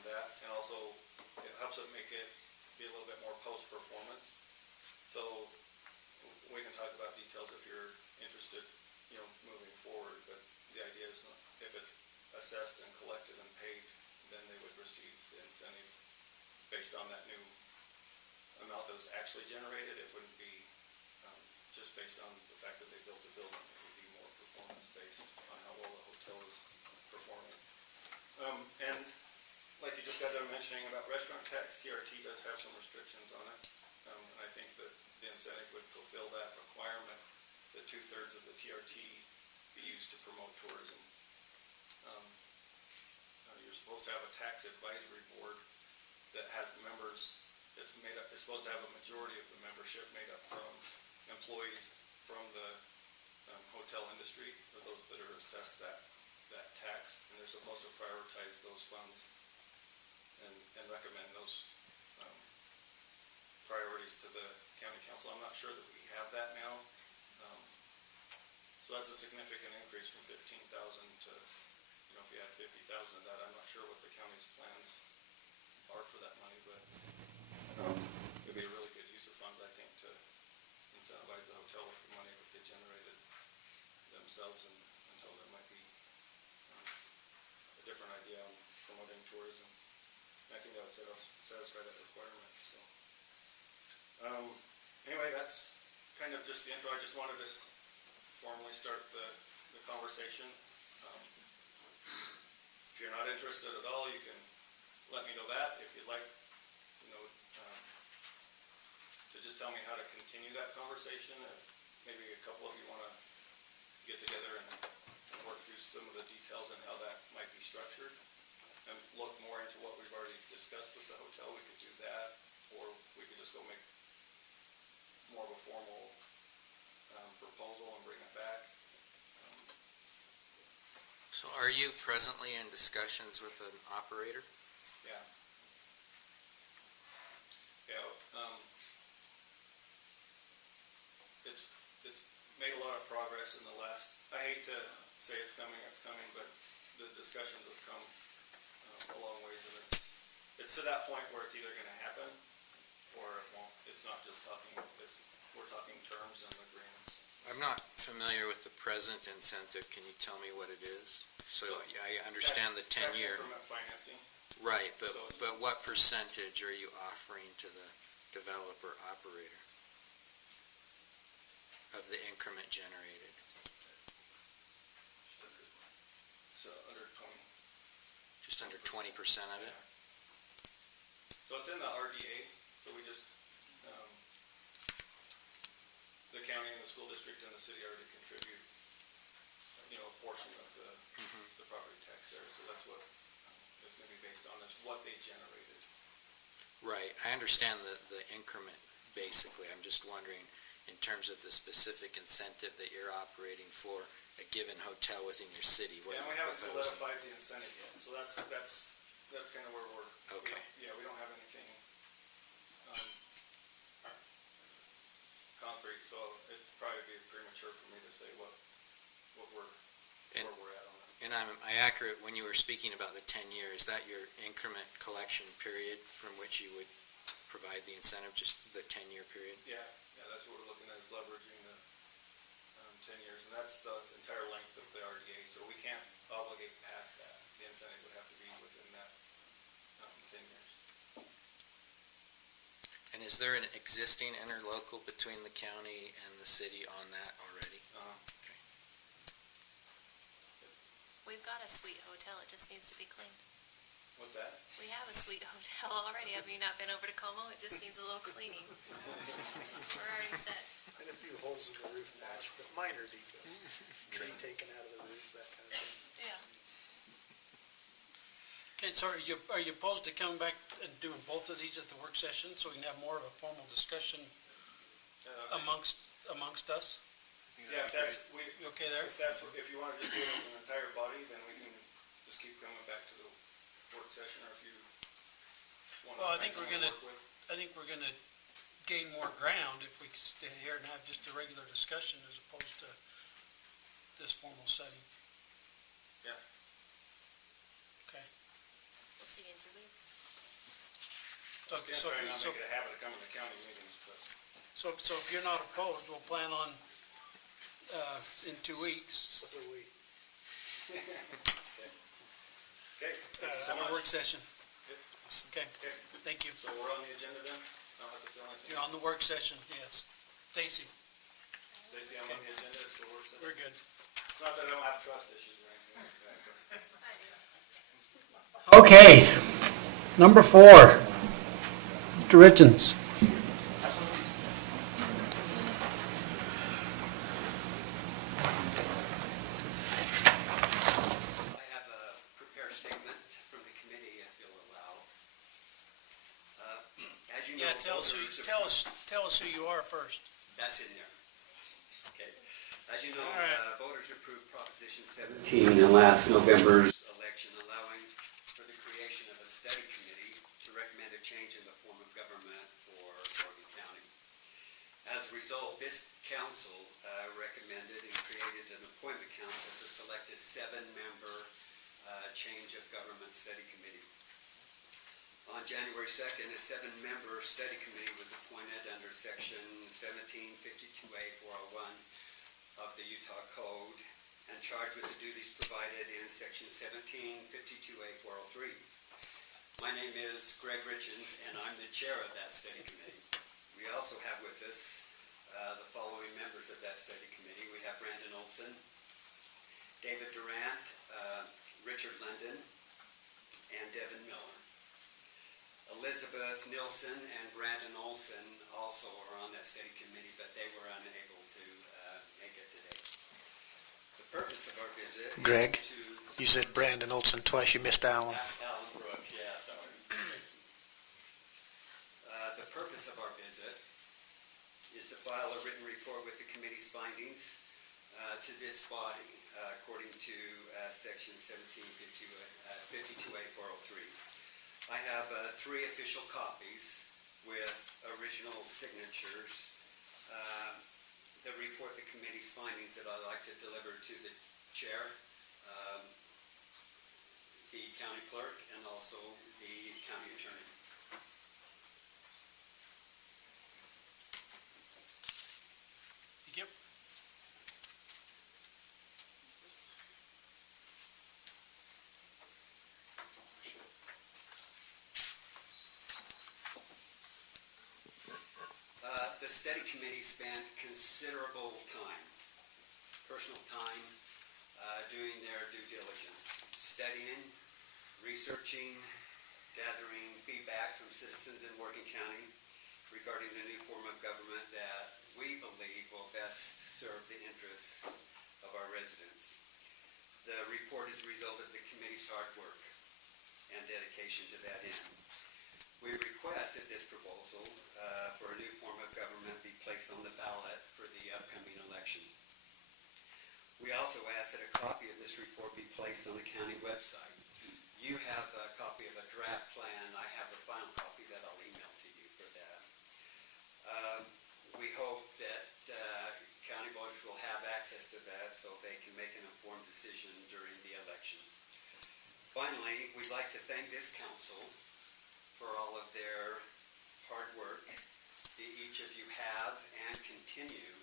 that, and also it helps it make it be a little bit more post-performance. So we can talk about details if you're interested, moving forward, but the idea is if it's assessed and collected and paid, then they would receive the incentive based on that new amount that was actually generated. It wouldn't be just based on the fact that they built a building. It would be more performance-based on how well the hotel is performing. And like you just got done mentioning about restaurant tax, TRT does have some restrictions on it. And I think that the incentive would fulfill that requirement, that 2/3 of the TRT be used to promote tourism. You're supposed to have a tax advisory board that has members. It's supposed to have a majority of the membership made up from employees from the hotel industry, or those that are assessed that tax, and they're supposed to prioritize those funds and recommend those priorities to the county council. I'm not sure that we have that now. So that's a significant increase from $15,000 to, if you had $50,000 of that, I'm not sure what the county's plans are for that money, but it'd be a really good use of funds, I think, to incentivize the hotel with the money that they generated themselves, until there might be a different idea on promoting tourism. And I think that would satisfy that requirement. So anyway, that's kind of just the intro. I just wanted to formally start the conversation. If you're not interested at all, you can let me know that. If you'd like, to just tell me how to continue that conversation. If maybe a couple of you want to get together and work through some of the details and how that might be structured, and look more into what we've already discussed with the hotel, we could do that, or we could just go make more of a formal proposal and bring it back. So So are you presently in discussions with an operator? Yeah. Yeah, it's made a lot of progress in the last, I hate to say it's coming, but the discussions have come a long ways, and it's to that point where it's either gonna happen or it won't. It's not just talking, we're talking terms and agreements. I'm not familiar with the present incentive. Can you tell me what it is? So I understand the 10-year. Tax increment financing. Right, but what percentage are you offering to the developer operator of the increment generated? So under 20. Just under 20% of it? So it's in the RDA, so we just, the county and the school district and the city already contribute, a portion of the property tax there, so that's what it's gonna be based on, is what they generated. Right, I understand the increment, basically. I'm just wondering, in terms of the specific incentive that you're operating for a given hotel within your city, what Yeah, are we you haven't proposing? solidified the incentive yet, so that's kind of where we're. Okay. Yeah, we don't have anything, concrete, so it'd probably be premature for me to say what where we're at on it. And am I accurate when you were speaking about the 10-year, is that your increment collection period from which you would provide the incentive, just the 10-year period? Yeah, that's what we're looking at, is leveraging the 10 years, and that's the entire length of the RDA, so we can't obligate past that. The incentive would have to be within that 10 years. And is there an existing interlocal between the county and the city on that already? Okay. We've got a sweet hotel, it just needs to be cleaned. What's that? We have a sweet hotel already. Have you not been over to Como? It just needs a little cleaning. We're already set. And a few holes in the roof patch, but minor details. Tree taken out of the roof, that kind of thing. Yeah. Okay, so are you opposed to coming back and doing both of these at the work session, so we can have more of a formal discussion amongst us? Yeah, if that's, You okay there? if you want to just do it as an entire body, then we can just keep coming back to the work session, or if you want to. Well, I think we're gonna gain more ground if we stay here and have just a regular discussion as opposed to this formal setting. Yeah. Okay. We'll see you in 2 weeks. So if not make it a habit of coming to county meetings, but. So if you're not opposed, we'll plan on, in 2 weeks. So do we. Okay. Have a work session. Okay, thank you. So we're on the agenda then? I'll have to fill in. You're on the work session, yes. Stacy? Stacy, I'm on the agenda, it's the work session. We're good. It's not that I don't have trust issues or anything like that, but. Okay, number 4, Mr. Richens. I have a prepared statement from the committee, if you'll allow. As you know, Yeah, tell us who you are first. That's in there. Okay. As you know, All right. voters approved Proposition 17 in last November's election, allowing for the creation of a study committee to recommend a change in the form of government for Morgan County. As a result, this council recommended and created an appointment council to select a 7-member change of government study committee. On January 2nd, a 7-member study committee was appointed under Section 1752A-401 of the Utah Code and charged with the duties provided in Section 1752A-403. My name is Greg Richens, and I'm the chair of that study committee. We also have with us the following members of that study committee. We have Brandon Olson, David Durant, Richard London, and Devin Miller. Elizabeth Nilsson and Brandon Olson also are on that study committee, but they were unable to make it today. The purpose of our visit Greg, is to... you said Brandon Olson twice, you missed Alan. Alan Brooks, yeah, sorry. The purpose of our visit is to file a written report with the committee's findings to this body. according to section 1752A403. I have 3 official copies with original signatures that report the committee's findings that I'd like to deliver to the chair, the county clerk, and also the county attorney. Yep. The study committee spent considerable time, personal time, doing their due diligence, studying, researching, gathering feedback from citizens in Morgan County regarding the new form of government that we believe will best serve the interests of our residents. The report is a result of the committee's hard work and dedication to that end. We request that this proposal for a new form of government be placed on the ballot for the upcoming election. We also ask that a copy of this report be placed on the county website. You have a copy of a draft plan. I have the final copy that I'll email to you for that. We hope that county voters will have access to that so they can make an informed decision during the election. Finally, we'd like to thank this council for all of their hard work that each of you have and continue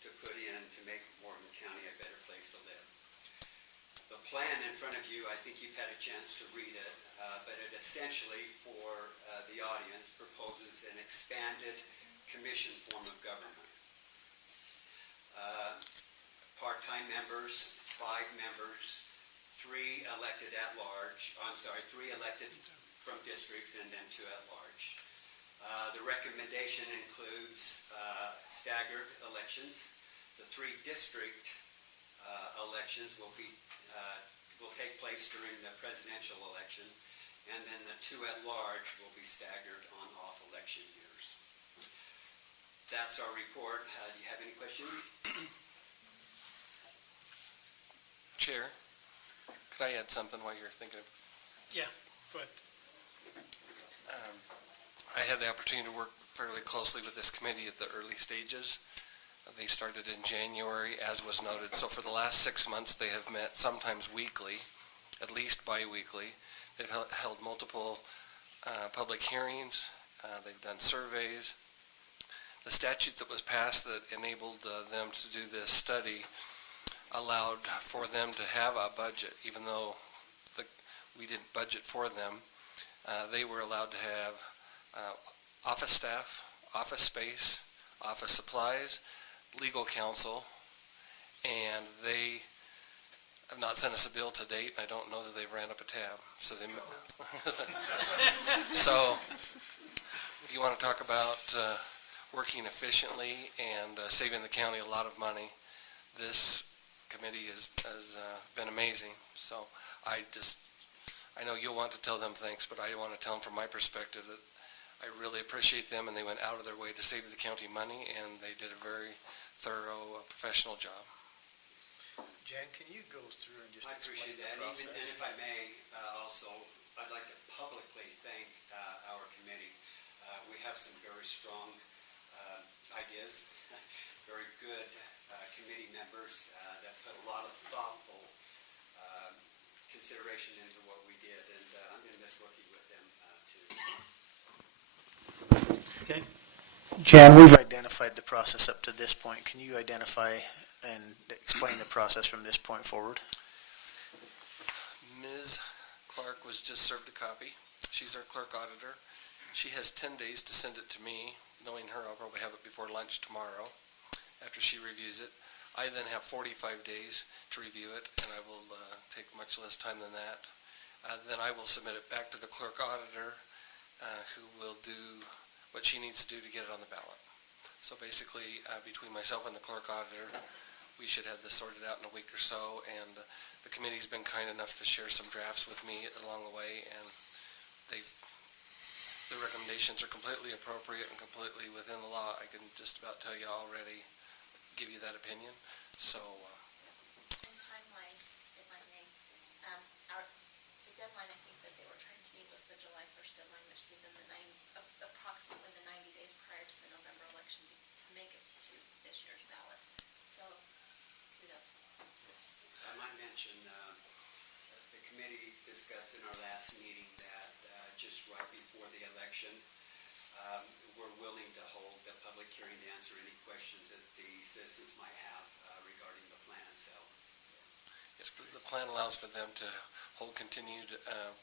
to put in to make Morgan County a better place to live. The plan in front of you, I think you've had a chance to read it, but it essentially, for the audience, proposes an expanded commission form of government. Part-time members, 5 members, 3 elected from districts and then 2 at large. The recommendation includes staggered elections. The 3 district elections will take place during the presidential election, and then the 2 at large will be staggered on off election years. That's our report. Do you have any questions? Chair, could I add something while you're thinking of? Yeah, go ahead. I had the opportunity to work fairly closely with this committee at the early stages. They started in January, as was noted. So for the last 6 months, they have met sometimes weekly, at least bi-weekly. They've held multiple public hearings. They've done surveys. The statute that was passed that enabled them to do this study allowed for them to have a budget, even though we didn't budget for them. They were allowed to have office staff, office space, office supplies, legal counsel, and they have not sent us a bill to date. I don't know that they've ran up a tab. So so if you want to talk about working efficiently and saving the county a lot of money, this committee has been amazing. So I know you'll want to tell them thanks, but I want to tell them from my perspective that I really appreciate them, and they went out of their way to save the county money, and they did a very thorough, professional job. Jen, can you go through and just I appreciate that. And if I may, also, I'd like to publicly thank our committee. We have some very strong ideas, very good committee members that put a lot of thoughtful consideration into what we did, and I'm going to miss working with them too. Okay. Jan, we've identified the process up to this point. Can you identify and explain the process from this point forward? Ms. Clark was just served a copy. She's our clerk auditor. She has 10 days to send it to me. Knowing her, I'll probably have it before lunch tomorrow after she reviews it. I then have 45 days to review it, and I will take much less time than that. Then I will submit it back to the clerk auditor, who will do what she needs to do to get it on the ballot. So basically, between myself and the clerk auditor, we should have this sorted out in a week or so, and the committee's been kind enough to share some drafts with me along the way, and the recommendations are completely appropriate and completely within the law. I can just about tell you already, give you that opinion. So discussed in our last meeting that just right before the election, we're willing to hold the public hearing to answer any questions that the citizens might have regarding the plan itself. Yes, the plan allows for them to hold continued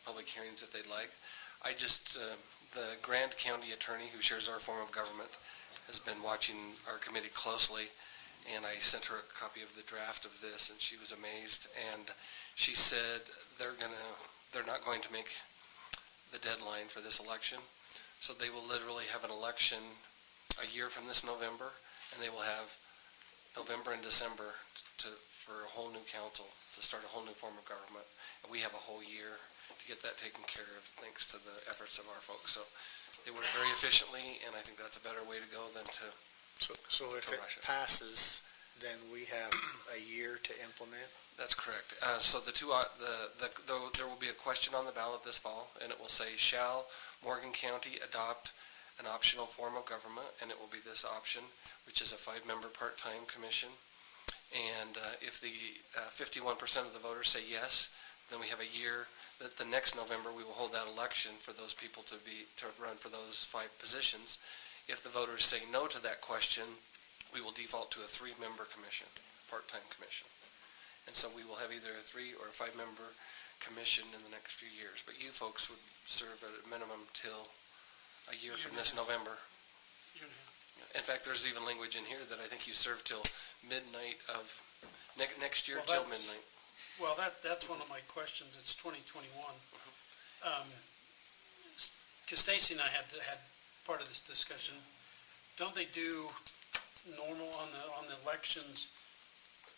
public hearings if they'd like. The Grant County attorney who shares our form of government has been watching our committee closely, and I sent her a copy of the draft of this, and she was amazed. And she said they're not going to make the deadline for this election, so they will literally have an election a year from this November, and they will have November and December for a whole new council to start a whole new form of government. And we have a whole year to get that taken care of, thanks to the efforts of our folks. So they work very efficiently, and I think that's a better way to go than to So if it rush it. passes, then we have a year to implement? That's correct. So there will be a question on the ballot this fall, and it will say, shall Morgan County adopt an optional form of government? And it will be this option, which is a 5-member part-time commission. And if the 51% of the voters say yes, then we have a year that the next November we will hold that election for those people to run for those 5 positions. If the voters say no to that question, we will default to a 3-member commission, part-time commission. And so we will have either a 3 or a 5-member commission in the next few years. But you folks would serve at a minimum till a year from this November. In fact, there's even language in here that I think you serve till midnight of next year, till midnight. Well, that's one of my questions. It's 2021. Because Stacy and I had part of this discussion. Don't they do normal on the elections?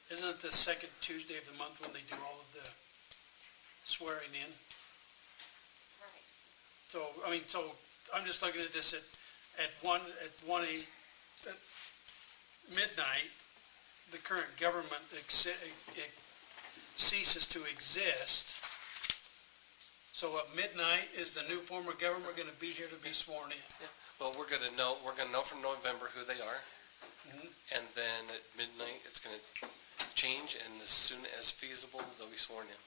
Isn't it the second Tuesday of the month when they do all of the swearing in? Right. So I'm just looking at this at midnight, the current government ceases to exist. So at midnight, is the new form of government going to be here to be sworn in? Yeah. Well, we're going to know from November who they are. And then at midnight, it's going to change, and as soon as feasible, they'll be sworn in.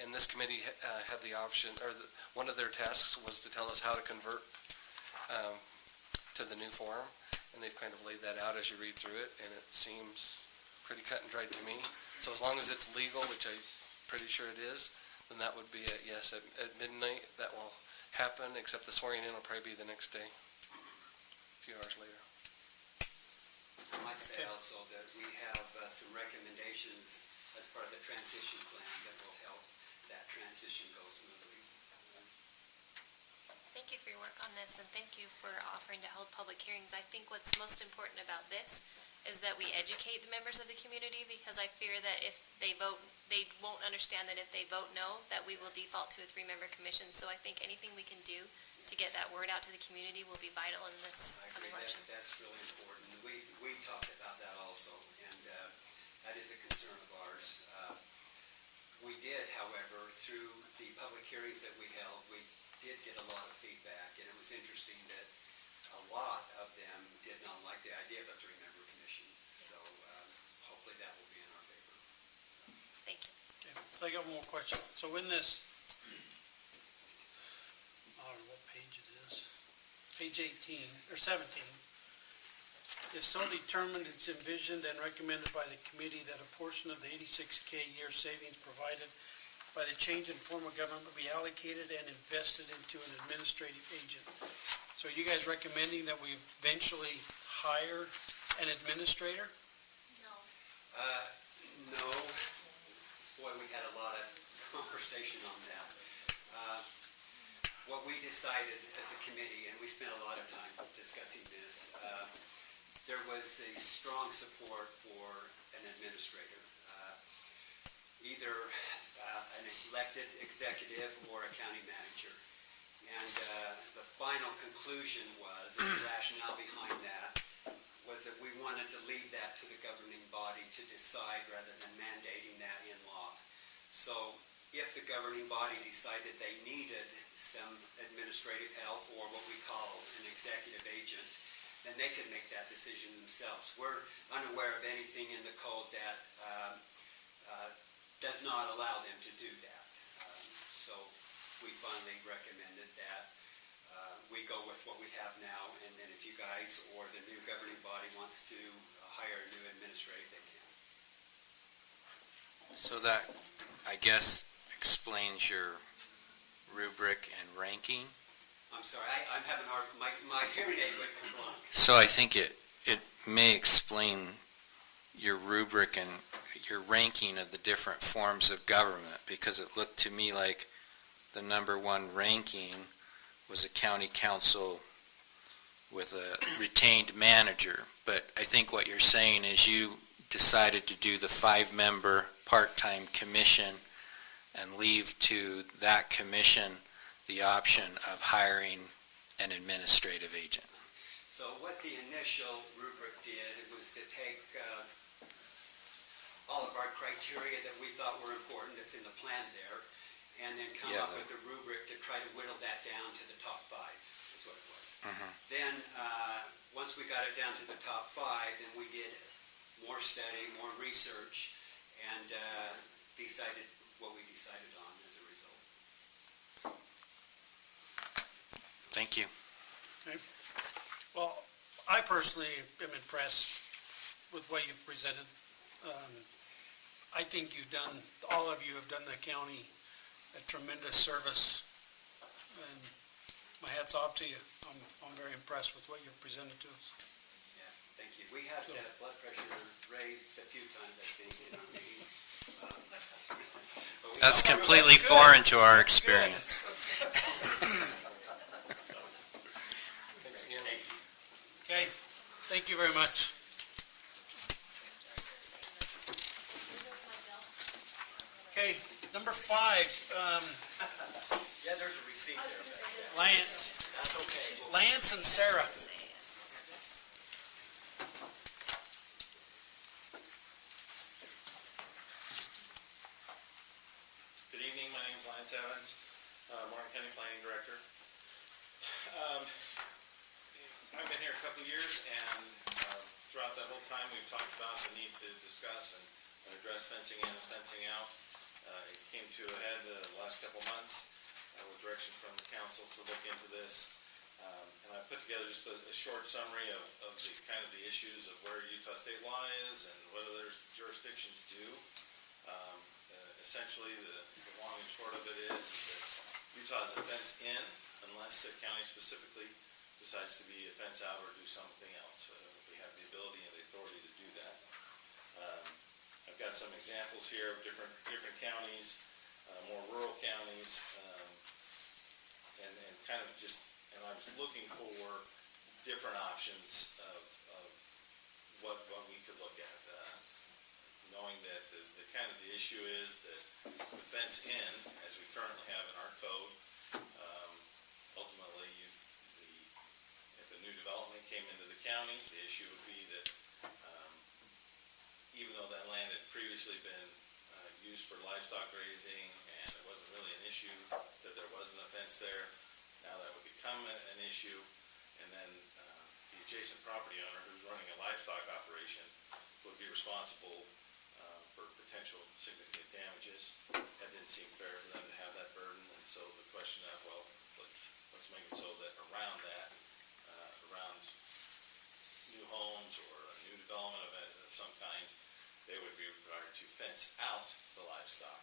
And this committee had the option, or one of their tasks was to tell us how to convert to the new form, and they've kind of laid that out as you read through it, and it seems pretty cut and dried to me. So as long as it's legal, which I'm pretty sure it is, then that would be a yes. At midnight, that will happen, except the swearing in will probably be the next day, a few hours later. I might say also that we have some recommendations as part of the transition plan that will help that transition go smoothly. Thank you for your work on this, and thank you for offering to hold public hearings. I think what's most important about this is that we educate the members of the community, because I fear that if they vote, they won't understand that if they vote no, that we will default to a 3-member commission. So I think anything we can do to get that word out to the community will be vital in this coming election. That's really important. We talked about that also, and that is a concern of ours. We did, however, through the public hearings that we held, we did get a lot of feedback, and it was interesting that a lot of them did not like the idea of a 3-member commission. So hopefully that will be in our favor. Thank you. Okay, so I got one more question. So in this, I don't know what page it is, page 18 or 17, if so determined, it's envisioned and recommended by the committee that a portion of the 86K year savings provided by the change in form of government be allocated and invested into an administrative agent. So are you guys recommending that we eventually hire an administrator? No. Boy, we had a lot of conversation on that. What we decided as a committee, and we spent a lot of time discussing this, there was a strong support for an administrator, either an elected executive or a county manager. And the final conclusion was, and the rationale behind that, was that we wanted to leave that to the governing body to decide rather than mandating that in law. So if the governing body decided they needed some administrative help, or what we call an executive agent, then they could make that decision themselves. We're unaware of anything in the code that does not allow them to do that. finally recommended that we go with what we have now, and then if you guys or the new governing body wants to hire a new administrator, they can. So that, I guess, explains your rubric and ranking. I'm sorry, I'm having hard, my hearing aid went blank. So I think it may explain your rubric and your ranking of the different forms of government, because it looked to me like the number one ranking was a county council with a retained manager. But I think what you're saying is you decided to do the 5-member part-time commission and leave to that commission the option of hiring an administrative agent. So what the initial rubric did was to take all of our criteria that we thought were important that's in the plan there, and then come up with a rubric to try to whittle that down to the top 5, is what it was. Then, once we got it down to the top 5, then we did more study, more research, and decided what we decided on as a result. Thank you. Okay. Well, I personally am impressed with what you've presented. I think you've done, all of you have done the county a tremendous service, and my hat's off to you. I'm very impressed with what you've presented to us. Yeah, thank you. We have had blood pressure raised a few times, I think, in our meetings. That's completely foreign to our experience. Thanks again. Okay, thank you very much. Okay, number 5, Yeah, there's a receipt there. Lance. That's okay. Lance and Sarah. Good evening, my name is Lance Evans, Martin County Planning Director. I've been here a couple of years, and throughout that whole time, we've talked about the need to discuss and address fencing in and fencing out. It came to a head the last couple of months with direction from the council to look into this. And I put together just a short summary of the kind of the issues of where Utah state law is and whether there's jurisdictions do. Essentially, the long and short of it is that Utah is a fence in unless the county specifically decides to be a fence out or do something else. We have the ability and the authority to do that. I've got some examples here of different counties, more rural counties, and kind of just, and I was looking for different options of what we could look at, knowing that the kind of the issue is that the fence in, as we currently have in our code, ultimately, if a new development came into the county, the issue would be that even though that land had previously been used for livestock grazing and it wasn't really an issue that there wasn't a fence there, now that would become an issue, and then the adjacent property owner who's running a livestock operation would be responsible for potential significant damages. That didn't seem fair for them to have that burden, and so the question of, well, let's make it so that around around new homes or a new development of some kind, they would be required to fence out the livestock.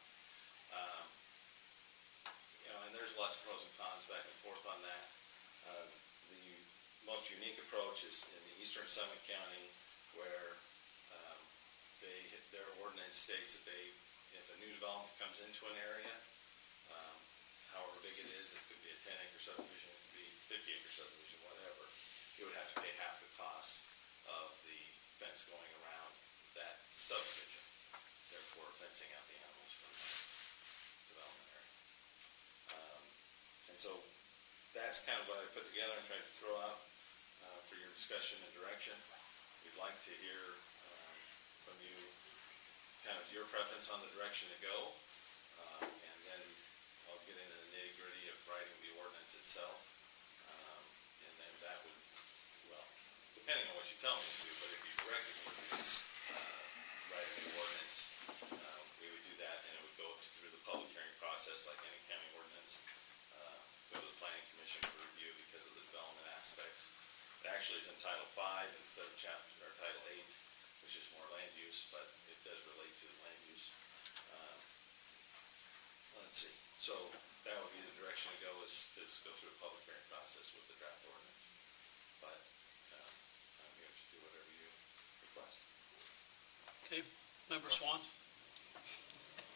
And there's lots of pros and cons back and forth on that. The most unique approach is in the eastern Summit County, where their ordinance states that if a new development comes into an area, however big it is, it could be a 10-acre subdivision, it could be a 50-acre subdivision, whatever, you would have to pay half the cost of the fence going around that subdivision, therefore fencing out the animals from the development area. And so that's kind of what I put together and tried to throw out for your discussion and direction. We'd like to hear from you kind of your preference on the direction to go, and then I'll get into the nitty-gritty of writing the ordinance itself, and then that would, well, depending on what you tell me to do, but if you directed me to write a new ordinance, we would do that, and it would go through the public hearing process like any county ordinance, actually is in Title V instead of Title VIII, which is more land use, but it does relate to land use. Let's see, so that would be the direction to go, is go through a public hearing process with the draft ordinance. But, I'm here to do whatever you request. Okay, Member Swan?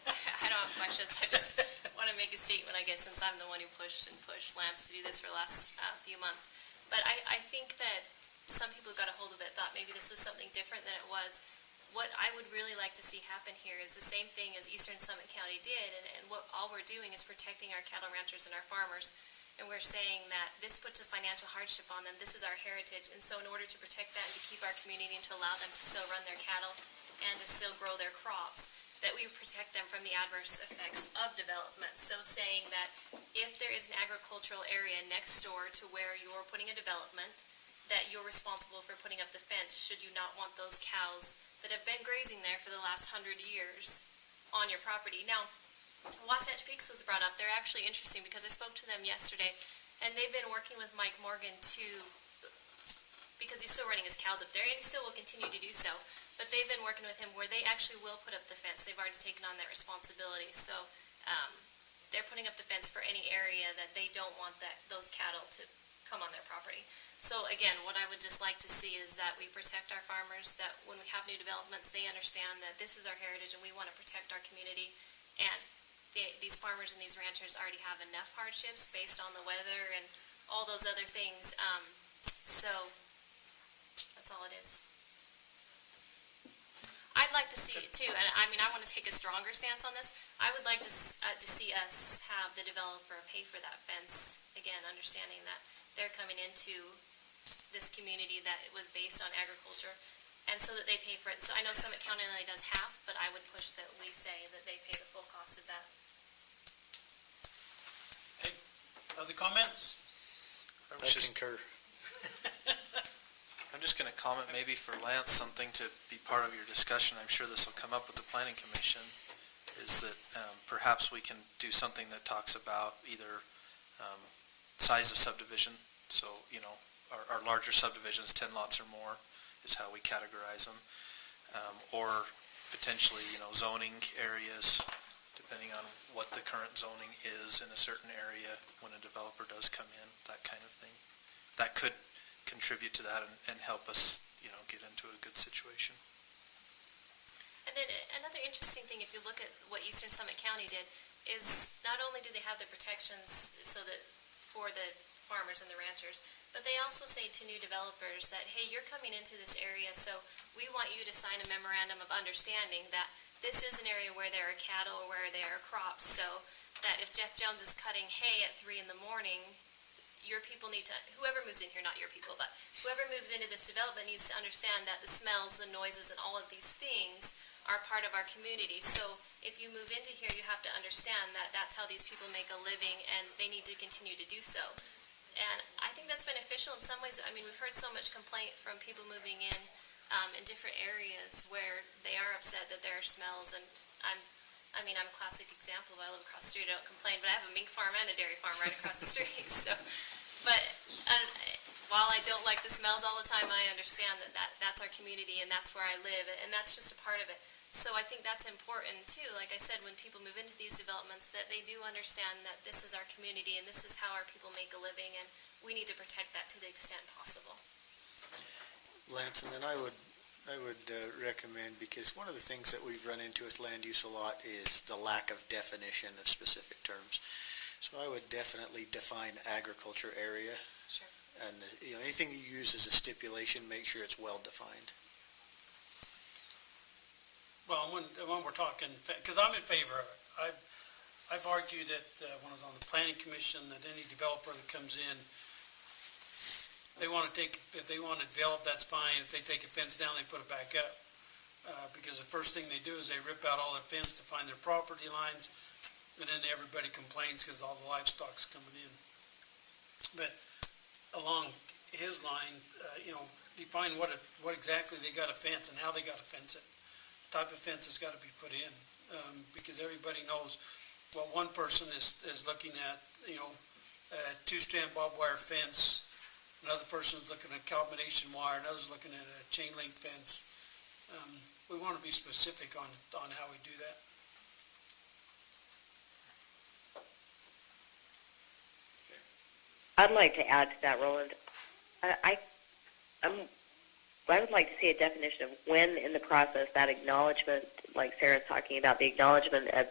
I don't have questions. I just want to make a statement, I guess, since I'm the one who pushed Lance to do this for the last few months. But I think that some people who got a hold of it thought maybe this was something different than it was. What I would really like to see happen here is the same thing as Eastern Summit County did, and what all we're doing is protecting our cattle ranchers and our farmers. And we're saying that this puts a financial hardship on them. This is our heritage. And so in order to protect that and to keep our community and to allow them to still run their cattle and to still grow their crops, that we protect them from the adverse effects of development. So saying that if there is an agricultural area next door to where you're putting a development, that you're responsible for putting up the fence should you not want those cows that have been grazing there for the last 100 years on your property. Now, Wasatch Peaks was brought up. They're actually interesting because I spoke to them yesterday, and they've been working with Mike Morgan because he's still running his cows up there, and he still will continue to do so. But they've been working with him where they actually will put up the fence. They've already taken on that responsibility. So they're putting up the fence for any area that they don't want those cattle to come on their property. So again, what I would just like to see is that we protect our farmers, that when we have new developments, they understand that this is our heritage and we want to protect our community. And these farmers and these ranchers already have enough hardships based on the weather and all those other things. So that's all it is. I'd like to see it too, and I mean, I want to take a stronger stance on this. I would like to see us have the developer pay for that fence, again, understanding that they're coming into this community that it was based on agriculture, and so that they pay for it. So I know Summit County only does half, but I would push that we say that they pay the full cost of that. Okay, other comments? I concur. I'm just going to comment maybe for Lance, something to be part of your discussion. I'm sure this will come up with the Planning Commission, is that perhaps we can do something that talks about either size of subdivision. So, you know, our larger subdivisions, 10 lots or more, is how we categorize them. Or potentially, you know, zoning areas, depending on what the current zoning is in a certain area when a developer does come in, that kind of thing. That could contribute to that and help us, you know, get into a good situation. And then another interesting thing, if you look at what Eastern Summit County did, is not only do they have the protections so that for the farmers and the ranchers, but they also say to new developers that, hey, you're coming into this area, so we want you to sign a memorandum of understanding that this is an area where there are cattle or where there are crops, so that if Jeff Jones is cutting hay at 3 in the morning, your people need to, whoever moves in here, not your people, but whoever moves into this development needs to understand that the smells, the noises, and all of these things are part of our community. So if you move into here, you have to understand that that's how these people make a living, and they need to continue to do so. And I think that's beneficial in some ways. I mean, we've heard so much complaint from people moving in different areas where they are upset that there are smells, and I'm a classic example. I live across the street, I don't complain, but I have a mink farm and a dairy farm right across the street. So, but while I don't like the smells all the time, I understand that's our community and that's where I live, and that's just a part of it. So I think that's important too. Like I said, when people move into these developments, that they do understand that this is our community and this is how our people make a living, and we need to protect that to the extent possible. Lance, and then I would recommend, because one of the things that we've run into with land use a lot is the lack of definition of specific terms. So I would definitely define agriculture area. Sure. And anything you use as a stipulation, make sure it's well defined. Well, when we're talking, because I'm in favor of it. I've argued that when I was on the Planning Commission, that any developer that comes in, if they want to develop, that's fine. If they take a fence down, they put it back up. Because the first thing they do is they rip out all their fence to find their property lines, and then everybody complains because all the livestock's coming in. But along his line, define what exactly they got to fence and how they got to fence it. The type of fence has got to be put in, because everybody knows what one person is looking at, a 2-strand barbed wire fence another person's looking at combination wire, another's looking at a chain link fence. We want to be specific on how we do that. I'd like to add to that, Roland. I would like to see a definition of when in the process that acknowledgement, like Sarah's talking about, the acknowledgement of,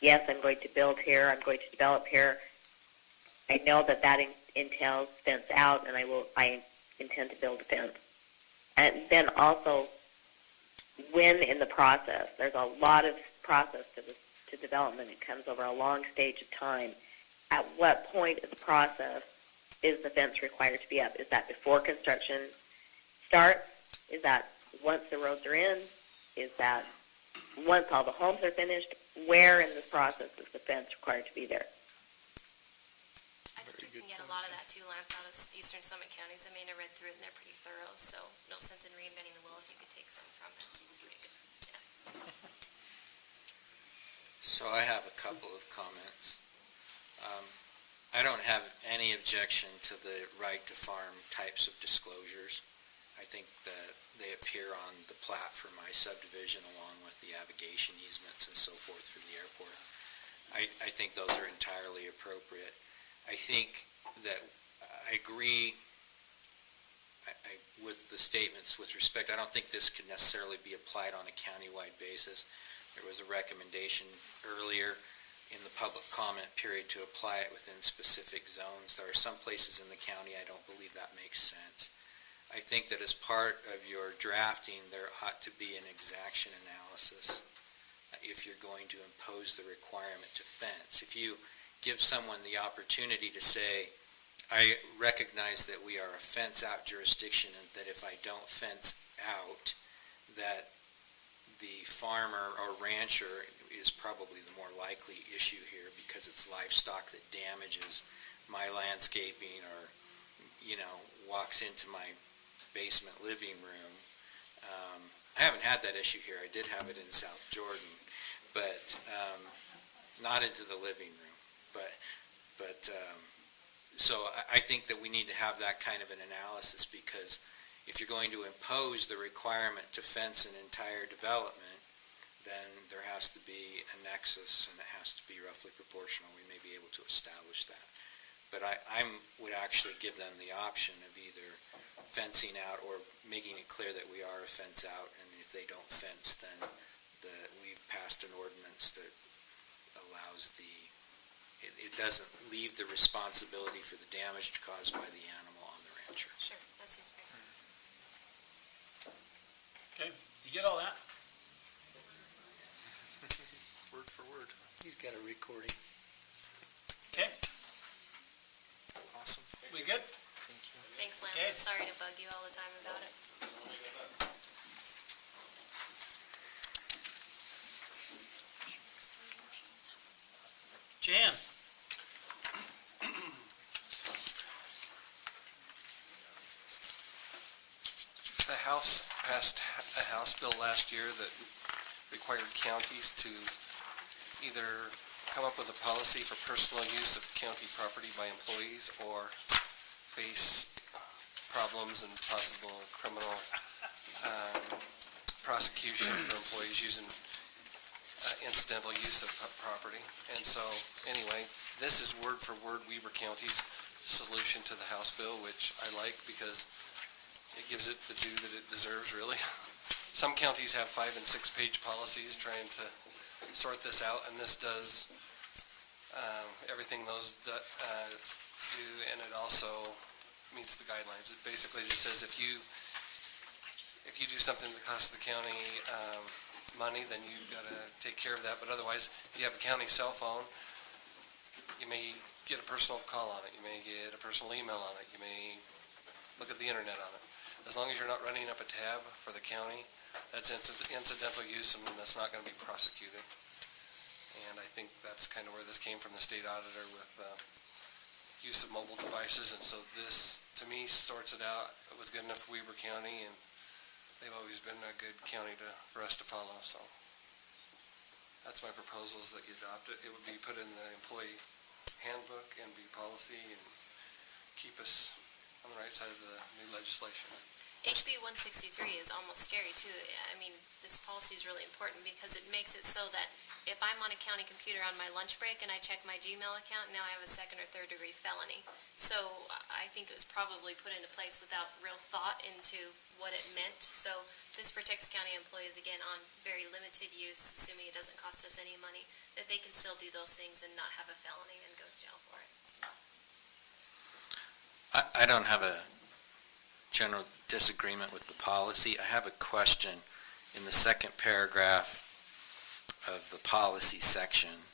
yes, I'm going to build here, I'm going to develop here. I know that entails fence out, and I intend to build a fence. And then also, when in the process, there's a lot of process to development. It comes over a long stage of time. At what point of the process is the fence required to be up? Is that before construction starts? Is that once the roads are in? Is that once all the homes are finished? Where in this process is the fence required to be there? I think you can get a lot of that too, Lance, out of eastern Summit counties. I mean, I read through it and they're pretty thorough, so no sense in reinventing the wheel if you could take some from it. It's pretty good. Yeah. So I have a couple of comments. I don't have any objection to the right to farm types of disclosures. I think that they appear on the plat for my subdivision along with the avigation easements and so forth for the airport. I think those are entirely appropriate. I think that I agree with the statements with respect. I don't think this could necessarily be applied on a countywide basis. There was a recommendation earlier in the public comment period to apply it within specific zones. There are some places in the county I don't believe that makes sense. I think that as part of your drafting, there ought to be an exaction analysis if you're going to impose the requirement to fence. If you give someone the opportunity to say, I recognize that we are a fence-out jurisdiction and that if I don't fence out, that the farmer or rancher is probably the more likely issue here because it's livestock that damages my landscaping or, walks into my basement living room. I haven't had that issue here. I did have it in South Jordan, but not into the living room. So I think that we need to have that kind of an analysis because if you're going to impose the requirement to fence an entire development, then there has to be a nexus and it has to be roughly proportional. We may be able to establish that. But I would actually give them the option of either fencing out or making it clear that we are a fence out, and if they don't fence, then we've passed an ordinance that allows it doesn't leave the responsibility for the damage caused by the animal on the rancher. Sure, that seems fair. Okay, did you get all that? Word for word. He's got a recording. Okay. Awesome. We good? Thank you. Thanks, Lance. Okay. I'm sorry to bug you all the time about it. Jan? The House passed a House bill last year that required counties to either come up with a policy for personal use of county property by employees or face problems and possible criminal prosecution for employees using incidental use of property. And so, anyway, this is word for word Weber County's solution to the House bill, which I like because it gives it the due that it deserves, really. Some counties have 5- and 6-page policies trying to sort this out, and this does everything those do, and it also meets the guidelines. It basically just says if you do something that costs the county money, then you've got to take care of that. But otherwise, if you have a county cell phone, you may get a personal call on it. You may get a personal email on it. You may look at the internet on it. As long as you're not running up a tab for the county, that's incidental use, and that's not going to be prosecuted. And I think that's kind of where this came from the state auditor with use of mobile devices. And so this, to me, sorts it out. It was good enough for Weber County, and they've always been a good county for us to follow. So that's my proposal, is that you adopt it. It would be put in the employee handbook and be policy and keep us on the right side of the new legislation. HB 163 is almost scary too. I mean, this policy is really important because it makes it so that if I'm on a county computer on my lunch break and I check my Gmail account, now I have a 2nd or 3rd degree felony. So I think it was probably put into place without real thought into what it meant. So this protects county employees, again, on very limited use, assuming it doesn't cost us any money, that they can still do those things and not have a felony and go to jail for it. I don't have a general disagreement with the policy. I have a question in the second paragraph of the policy section.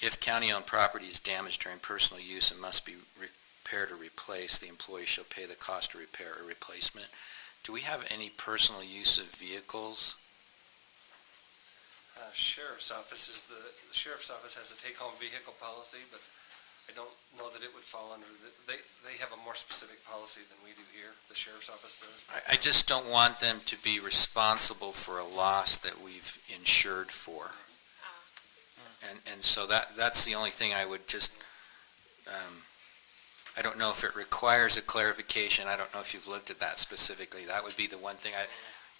If county-owned property is damaged during personal use and must be repaired or replaced, the employee shall pay the cost of repair or replacement. Do we have any personal use of vehicles? Sheriff's Office the Sheriff's Office has a take-home vehicle policy, but I don't know that it would fall under they have a more specific policy than we do here, the Sheriff's Office does. I just don't want them to be responsible for a loss that we've insured for. And so that's the only thing I would just, I don't know if it requires a clarification. I don't know if you've looked at that specifically. That would be the one thing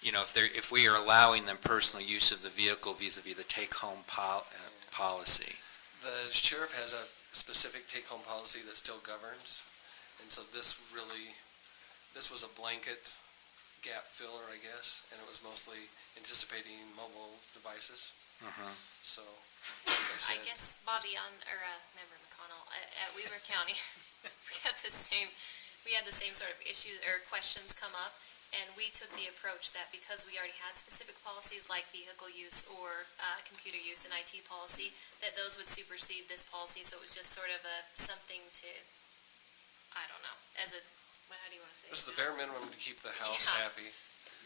if we are allowing them personal use of the vehicle vis-a-vis the take-home policy. The sheriff has a specific take-home policy that still governs, and so this was a blanket gap filler, I guess, and it was mostly anticipating mobile devices. So, like I said, I guess Bobby Member McConnell, at Weaver County, we had the same sort of issues or questions come up, and we took the approach that because we already had specific policies like vehicle use or computer use and IT policy, that those would supersede this policy. So it was just sort of something to, I don't know, how do you want to say it? This is the bare minimum to keep the house happy.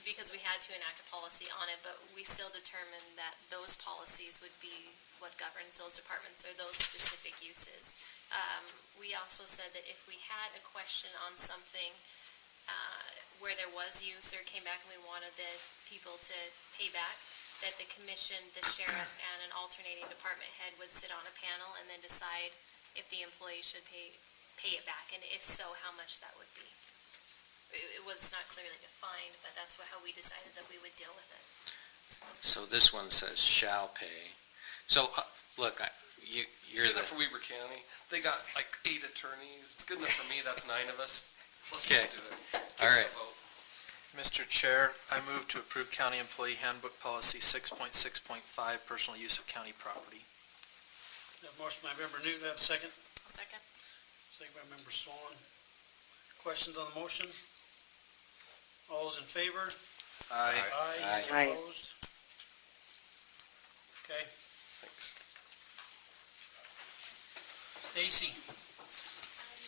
Because we had to enact a policy on it, but we still determined that those policies would be what governs those departments or those specific uses. We also said that if we had a question on something where there was use or came back and we wanted the people to pay back, that the commission, the sheriff, and an alternating department head would sit on a panel and then decide if the employee should pay it back, and if so, how much that would be. It was not clearly defined, but that's how we decided that we would deal with it. So this one says shall pay. So, look, you're It's good enough for Weaver County. They got like 8 attorneys. It's good enough for me. That's 9 of us. Let's just do it. All right. Mr. Chair, I move to approve County Employee Handbook Policy 6.6.5, Personal Use of County Property. Have a motion by Member Newton, have a second? I'll second. Second by Member Swan. Questions on the motion? All those in favor? Aye. Any opposed? Okay. Thanks. Stacy,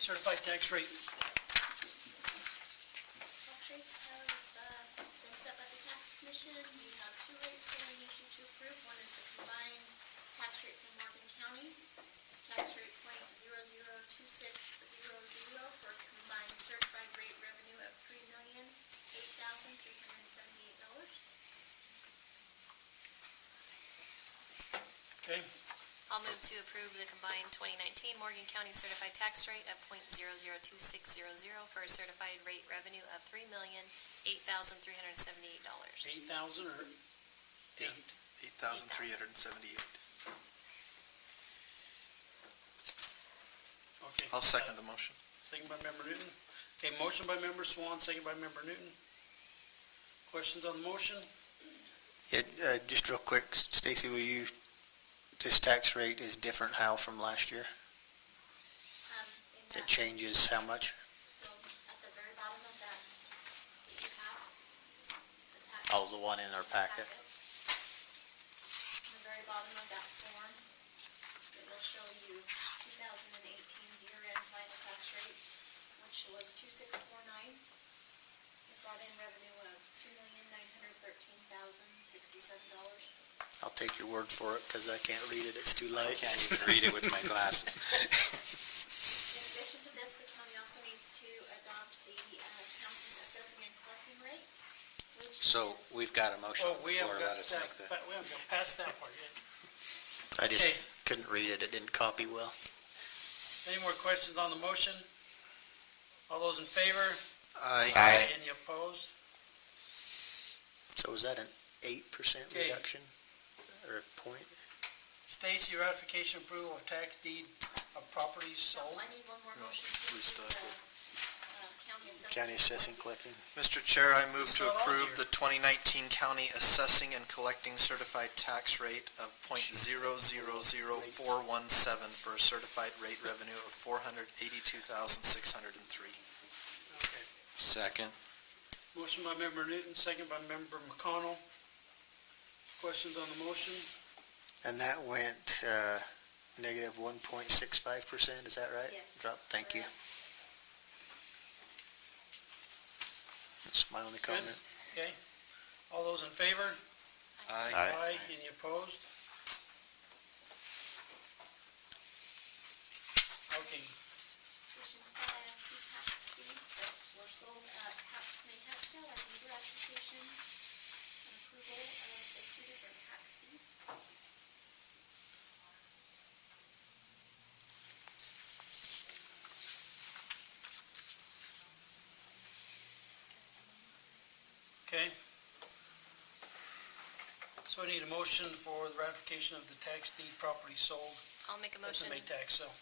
certified tax rate. Tax rates have been set by the tax commission. We have 2 rates that I need you to approve. One is the combined tax rate for Morgan County, tax rate .002600 for a combined certified rate revenue of $3,008,378. Okay. I'll move to approve the combined 2019 Morgan County certified tax rate of .002600 for a certified rate revenue of $3,008,378. 8,000 or 8,378. Okay. I'll second the motion. Second by Member Newton. Okay, motion by Member Swan, second by Member Newton. Questions on the motion? Yeah, just real quick, Stacy, this tax rate is different how from last year? It changes how much? So at the very bottom of that you have is the tax. Oh, the one in our packet. The very bottom of that form, it will show you 2018's year-end final tax rate, which was 2649. It brought in revenue of $2,913,067. I'll take your word for it, because I can't read it, it's too light. I can't even read it with my glasses. In addition to this, the county also needs to adopt the county's assessing and collecting rate, which So is... we've got a motion on the we floor. haven't got Let us that, make the. we haven't got past that part yet. I just Okay. couldn't read it, it didn't copy well. Any more questions on the motion? All those in favor? Aye. Any opposed? So is that an 8% Okay. reduction or a point? Stacy, ratification approval of tax deed of properties sold. I need one more motion. we still have to- County assessing collecting? Mr. Chair, I move to It's not on approve here. the 2019 county assessing and collecting certified tax rate of .000417 for a certified rate revenue of $482,603. Okay. Second. Motion by member Newton, second by member McConnell. Questions on the motion? And that went negative 1.65%, is that right? Yes. Drop, thank you. That's my only Good. comment. Okay. All those in favor? Aye. Any opposed? Okay. Motion to buy two tax deeds that were sold at May tax sale. I need ratification and approval of the two different tax deeds. Okay. So I need a motion for the ratification of the tax deed property sold. I'll make a That's motion. a May tax sale.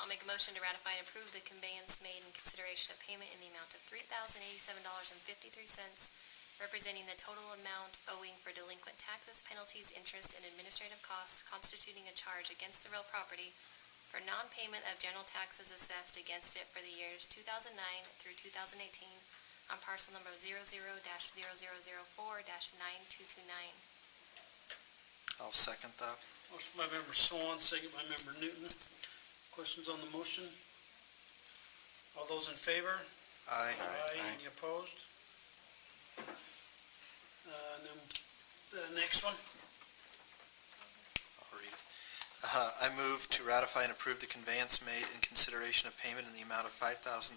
I'll make a motion to ratify and approve the conveyance made in consideration of payment in the amount of $3,087.53, representing the total amount owing for delinquent taxes, penalties, interest, and administrative costs constituting a charge against the real property for non-payment of general taxes assessed against it for the years 2009 through 2018 on parcel number 00-0004-9229. I'll second that. Motion by member Swan, second by member Newton. Questions on the motion? All those in favor? Aye. Any opposed? And then the next one? I'll read it. I move to ratify and approve the conveyance made in consideration of payment in the amount of $5,300.41,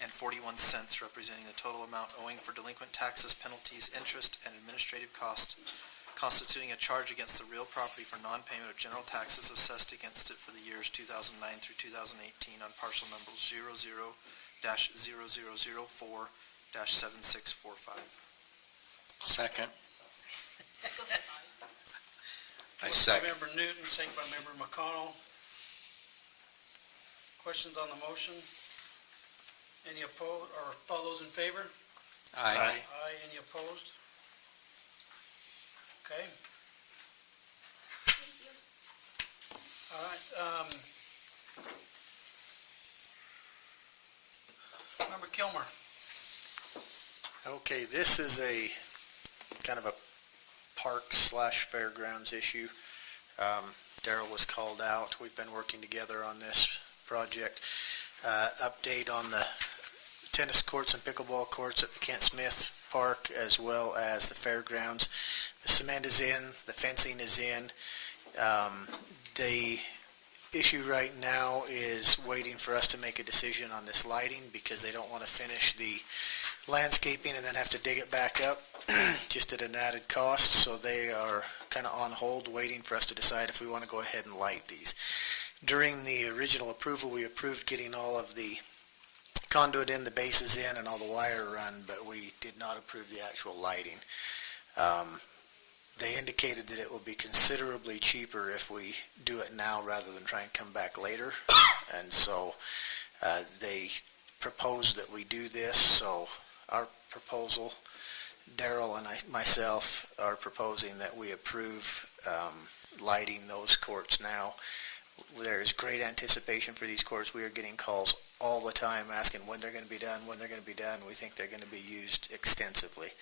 representing the total amount owing for delinquent taxes, penalties, interest, and administrative costs, constituting a charge against the real property for non-payment of general taxes assessed against it for the years 2009 through 2018 on parcel number 00-0004-7645. Second. I Motion second. by member Newton, second by member McConnell. Questions on the motion? Any opposed, or all those in favor? Aye. Aye, any opposed? Okay. Thank you. All right, Member Kilmer. Okay, this is a kind of a park/fairgrounds issue. Darrell was called out. We've been working together on this project. Update on the tennis courts and pickleball courts at the Kent Smith Park, as well as the fairgrounds. The cement is in, the fencing is in. The issue right now is waiting for us to make a decision on this lighting because they don't want to finish the landscaping and then have to dig it back up just at an added cost. So they are kind of on hold waiting for us to decide if we want to go ahead and light these. During the original approval, we approved getting all of the conduit in, the bases in, and all the wire run, but we did not approve the actual lighting. They indicated that it will be considerably cheaper if we do it now rather than try and come back later. And so they proposed that we do this. So our proposal, Darrell and myself are proposing that we approve lighting those courts now. There is great anticipation for these courts. We are getting calls all the time asking when they're going to be done, when they're going to be done. We think they're going to be used extensively.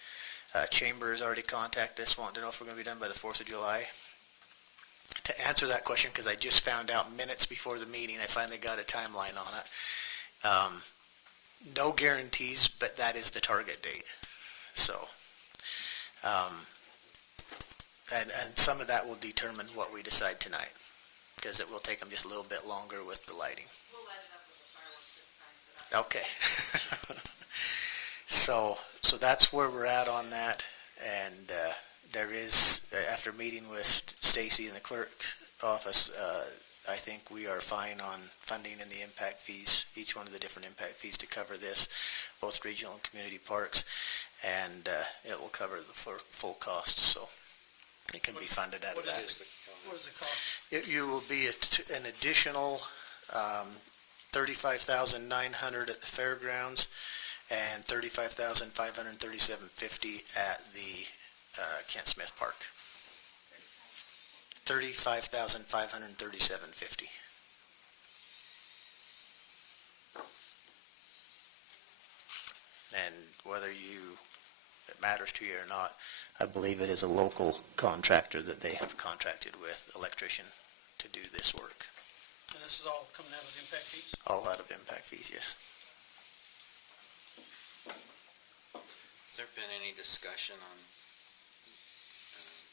Chamber has already contacted us, wanting to know if we're going to be done by the 4th of July. To answer that question, because I just found out minutes before the meeting, I finally got a timeline on it. No guarantees, but that is the target date. So, and some of that will determine what we decide tonight, because it will take them just a little bit longer with the lighting. We'll light it up with the fireworks, it's time for that. Okay. So that's where we're at on that, and there is, after meeting with Stacy in the clerk's office, I think we are fine on funding and the impact fees, each one of the different impact fees to cover this, both regional and community parks, and it will cover the full cost, so it can be funded out of that. What is the cost? You will be an additional $35,900 at the fairgrounds and $35,537.50 at the Kent Smith Park. $35,537.50. And whether it matters to you or not, I believe it is a local contractor that they have contracted with, electrician, to do this work. And this is all coming out of impact fees? All out of impact fees, yes. Has there been any discussion on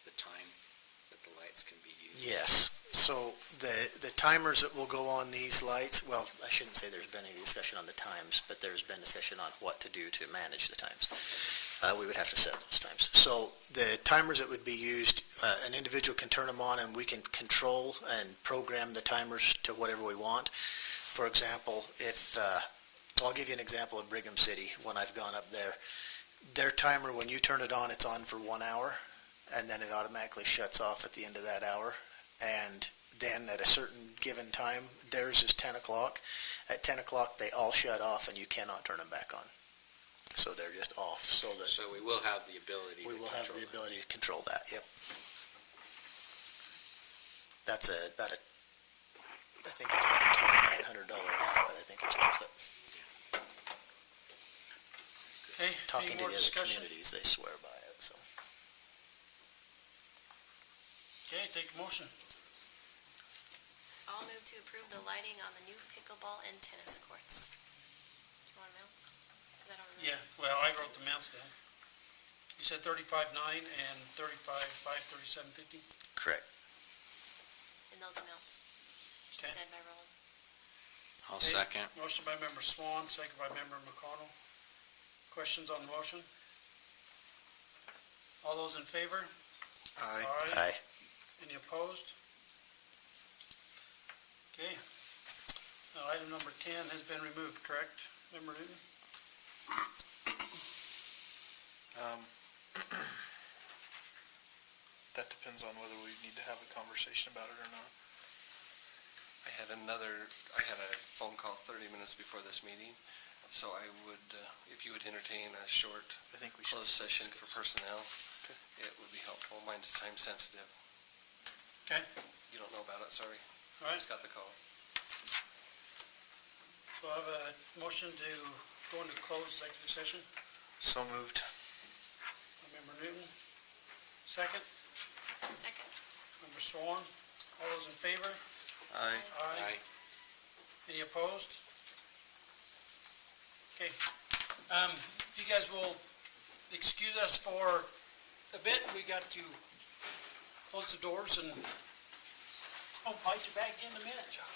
the time that the lights can be used? Yes. So the timers that will go on these lights, well, I shouldn't say there's been any discussion on the times, but there's been discussion on what to do to manage the times. We would have to set those times. So the timers that would be used, an individual can turn them on and we can control and program the timers to whatever we want. For example, I'll give you an example of Brigham City when I've gone up there. Their timer, when you turn it on, it's on for 1 hour, and then it automatically shuts off at the end of that hour. And then at a certain given time, theirs is 10 o'clock. At 10 o'clock, they all shut off, and you cannot turn them back on. So they're just off. So we will have the ability. We will have the ability to control that. Yep. That's about I think it's about a $2,900 app, but I think it's worth it. Okay. Talking to the other communities, they swear by it. So. Okay, take a motion. I'll move to approve the lighting on the new pickleball and tennis courts. Do you want amounts? 'Cause I don't remember. Yeah, well, I wrote the amounts down. You said 35,900 and 35,537.50? Correct. In those amounts, Okay. just said by Roland. I'll Okay, second. Motion by member Swan, second by member McConnell. Questions on the motion? All those in favor? Aye. Aye. Any opposed? Okay. Now, item number 10 has been removed, correct, Member Newton? That depends on whether we need to have a conversation about it or not. I had a phone call 30 minutes before this meeting, so I would, if you would entertain a short closed session for personnel, it would be helpful. Mine's time sensitive. Okay. You don't know about it, sorry. All right. Just got the call. So I have a motion to go into closed executive session. So moved. By Member Newton. Second? Second. Member Swan. All those in favor? Aye. Aye. Any opposed? Okay. If you guys will excuse us for a bit, we got to close the doors and I'll bite you back in a minute, John.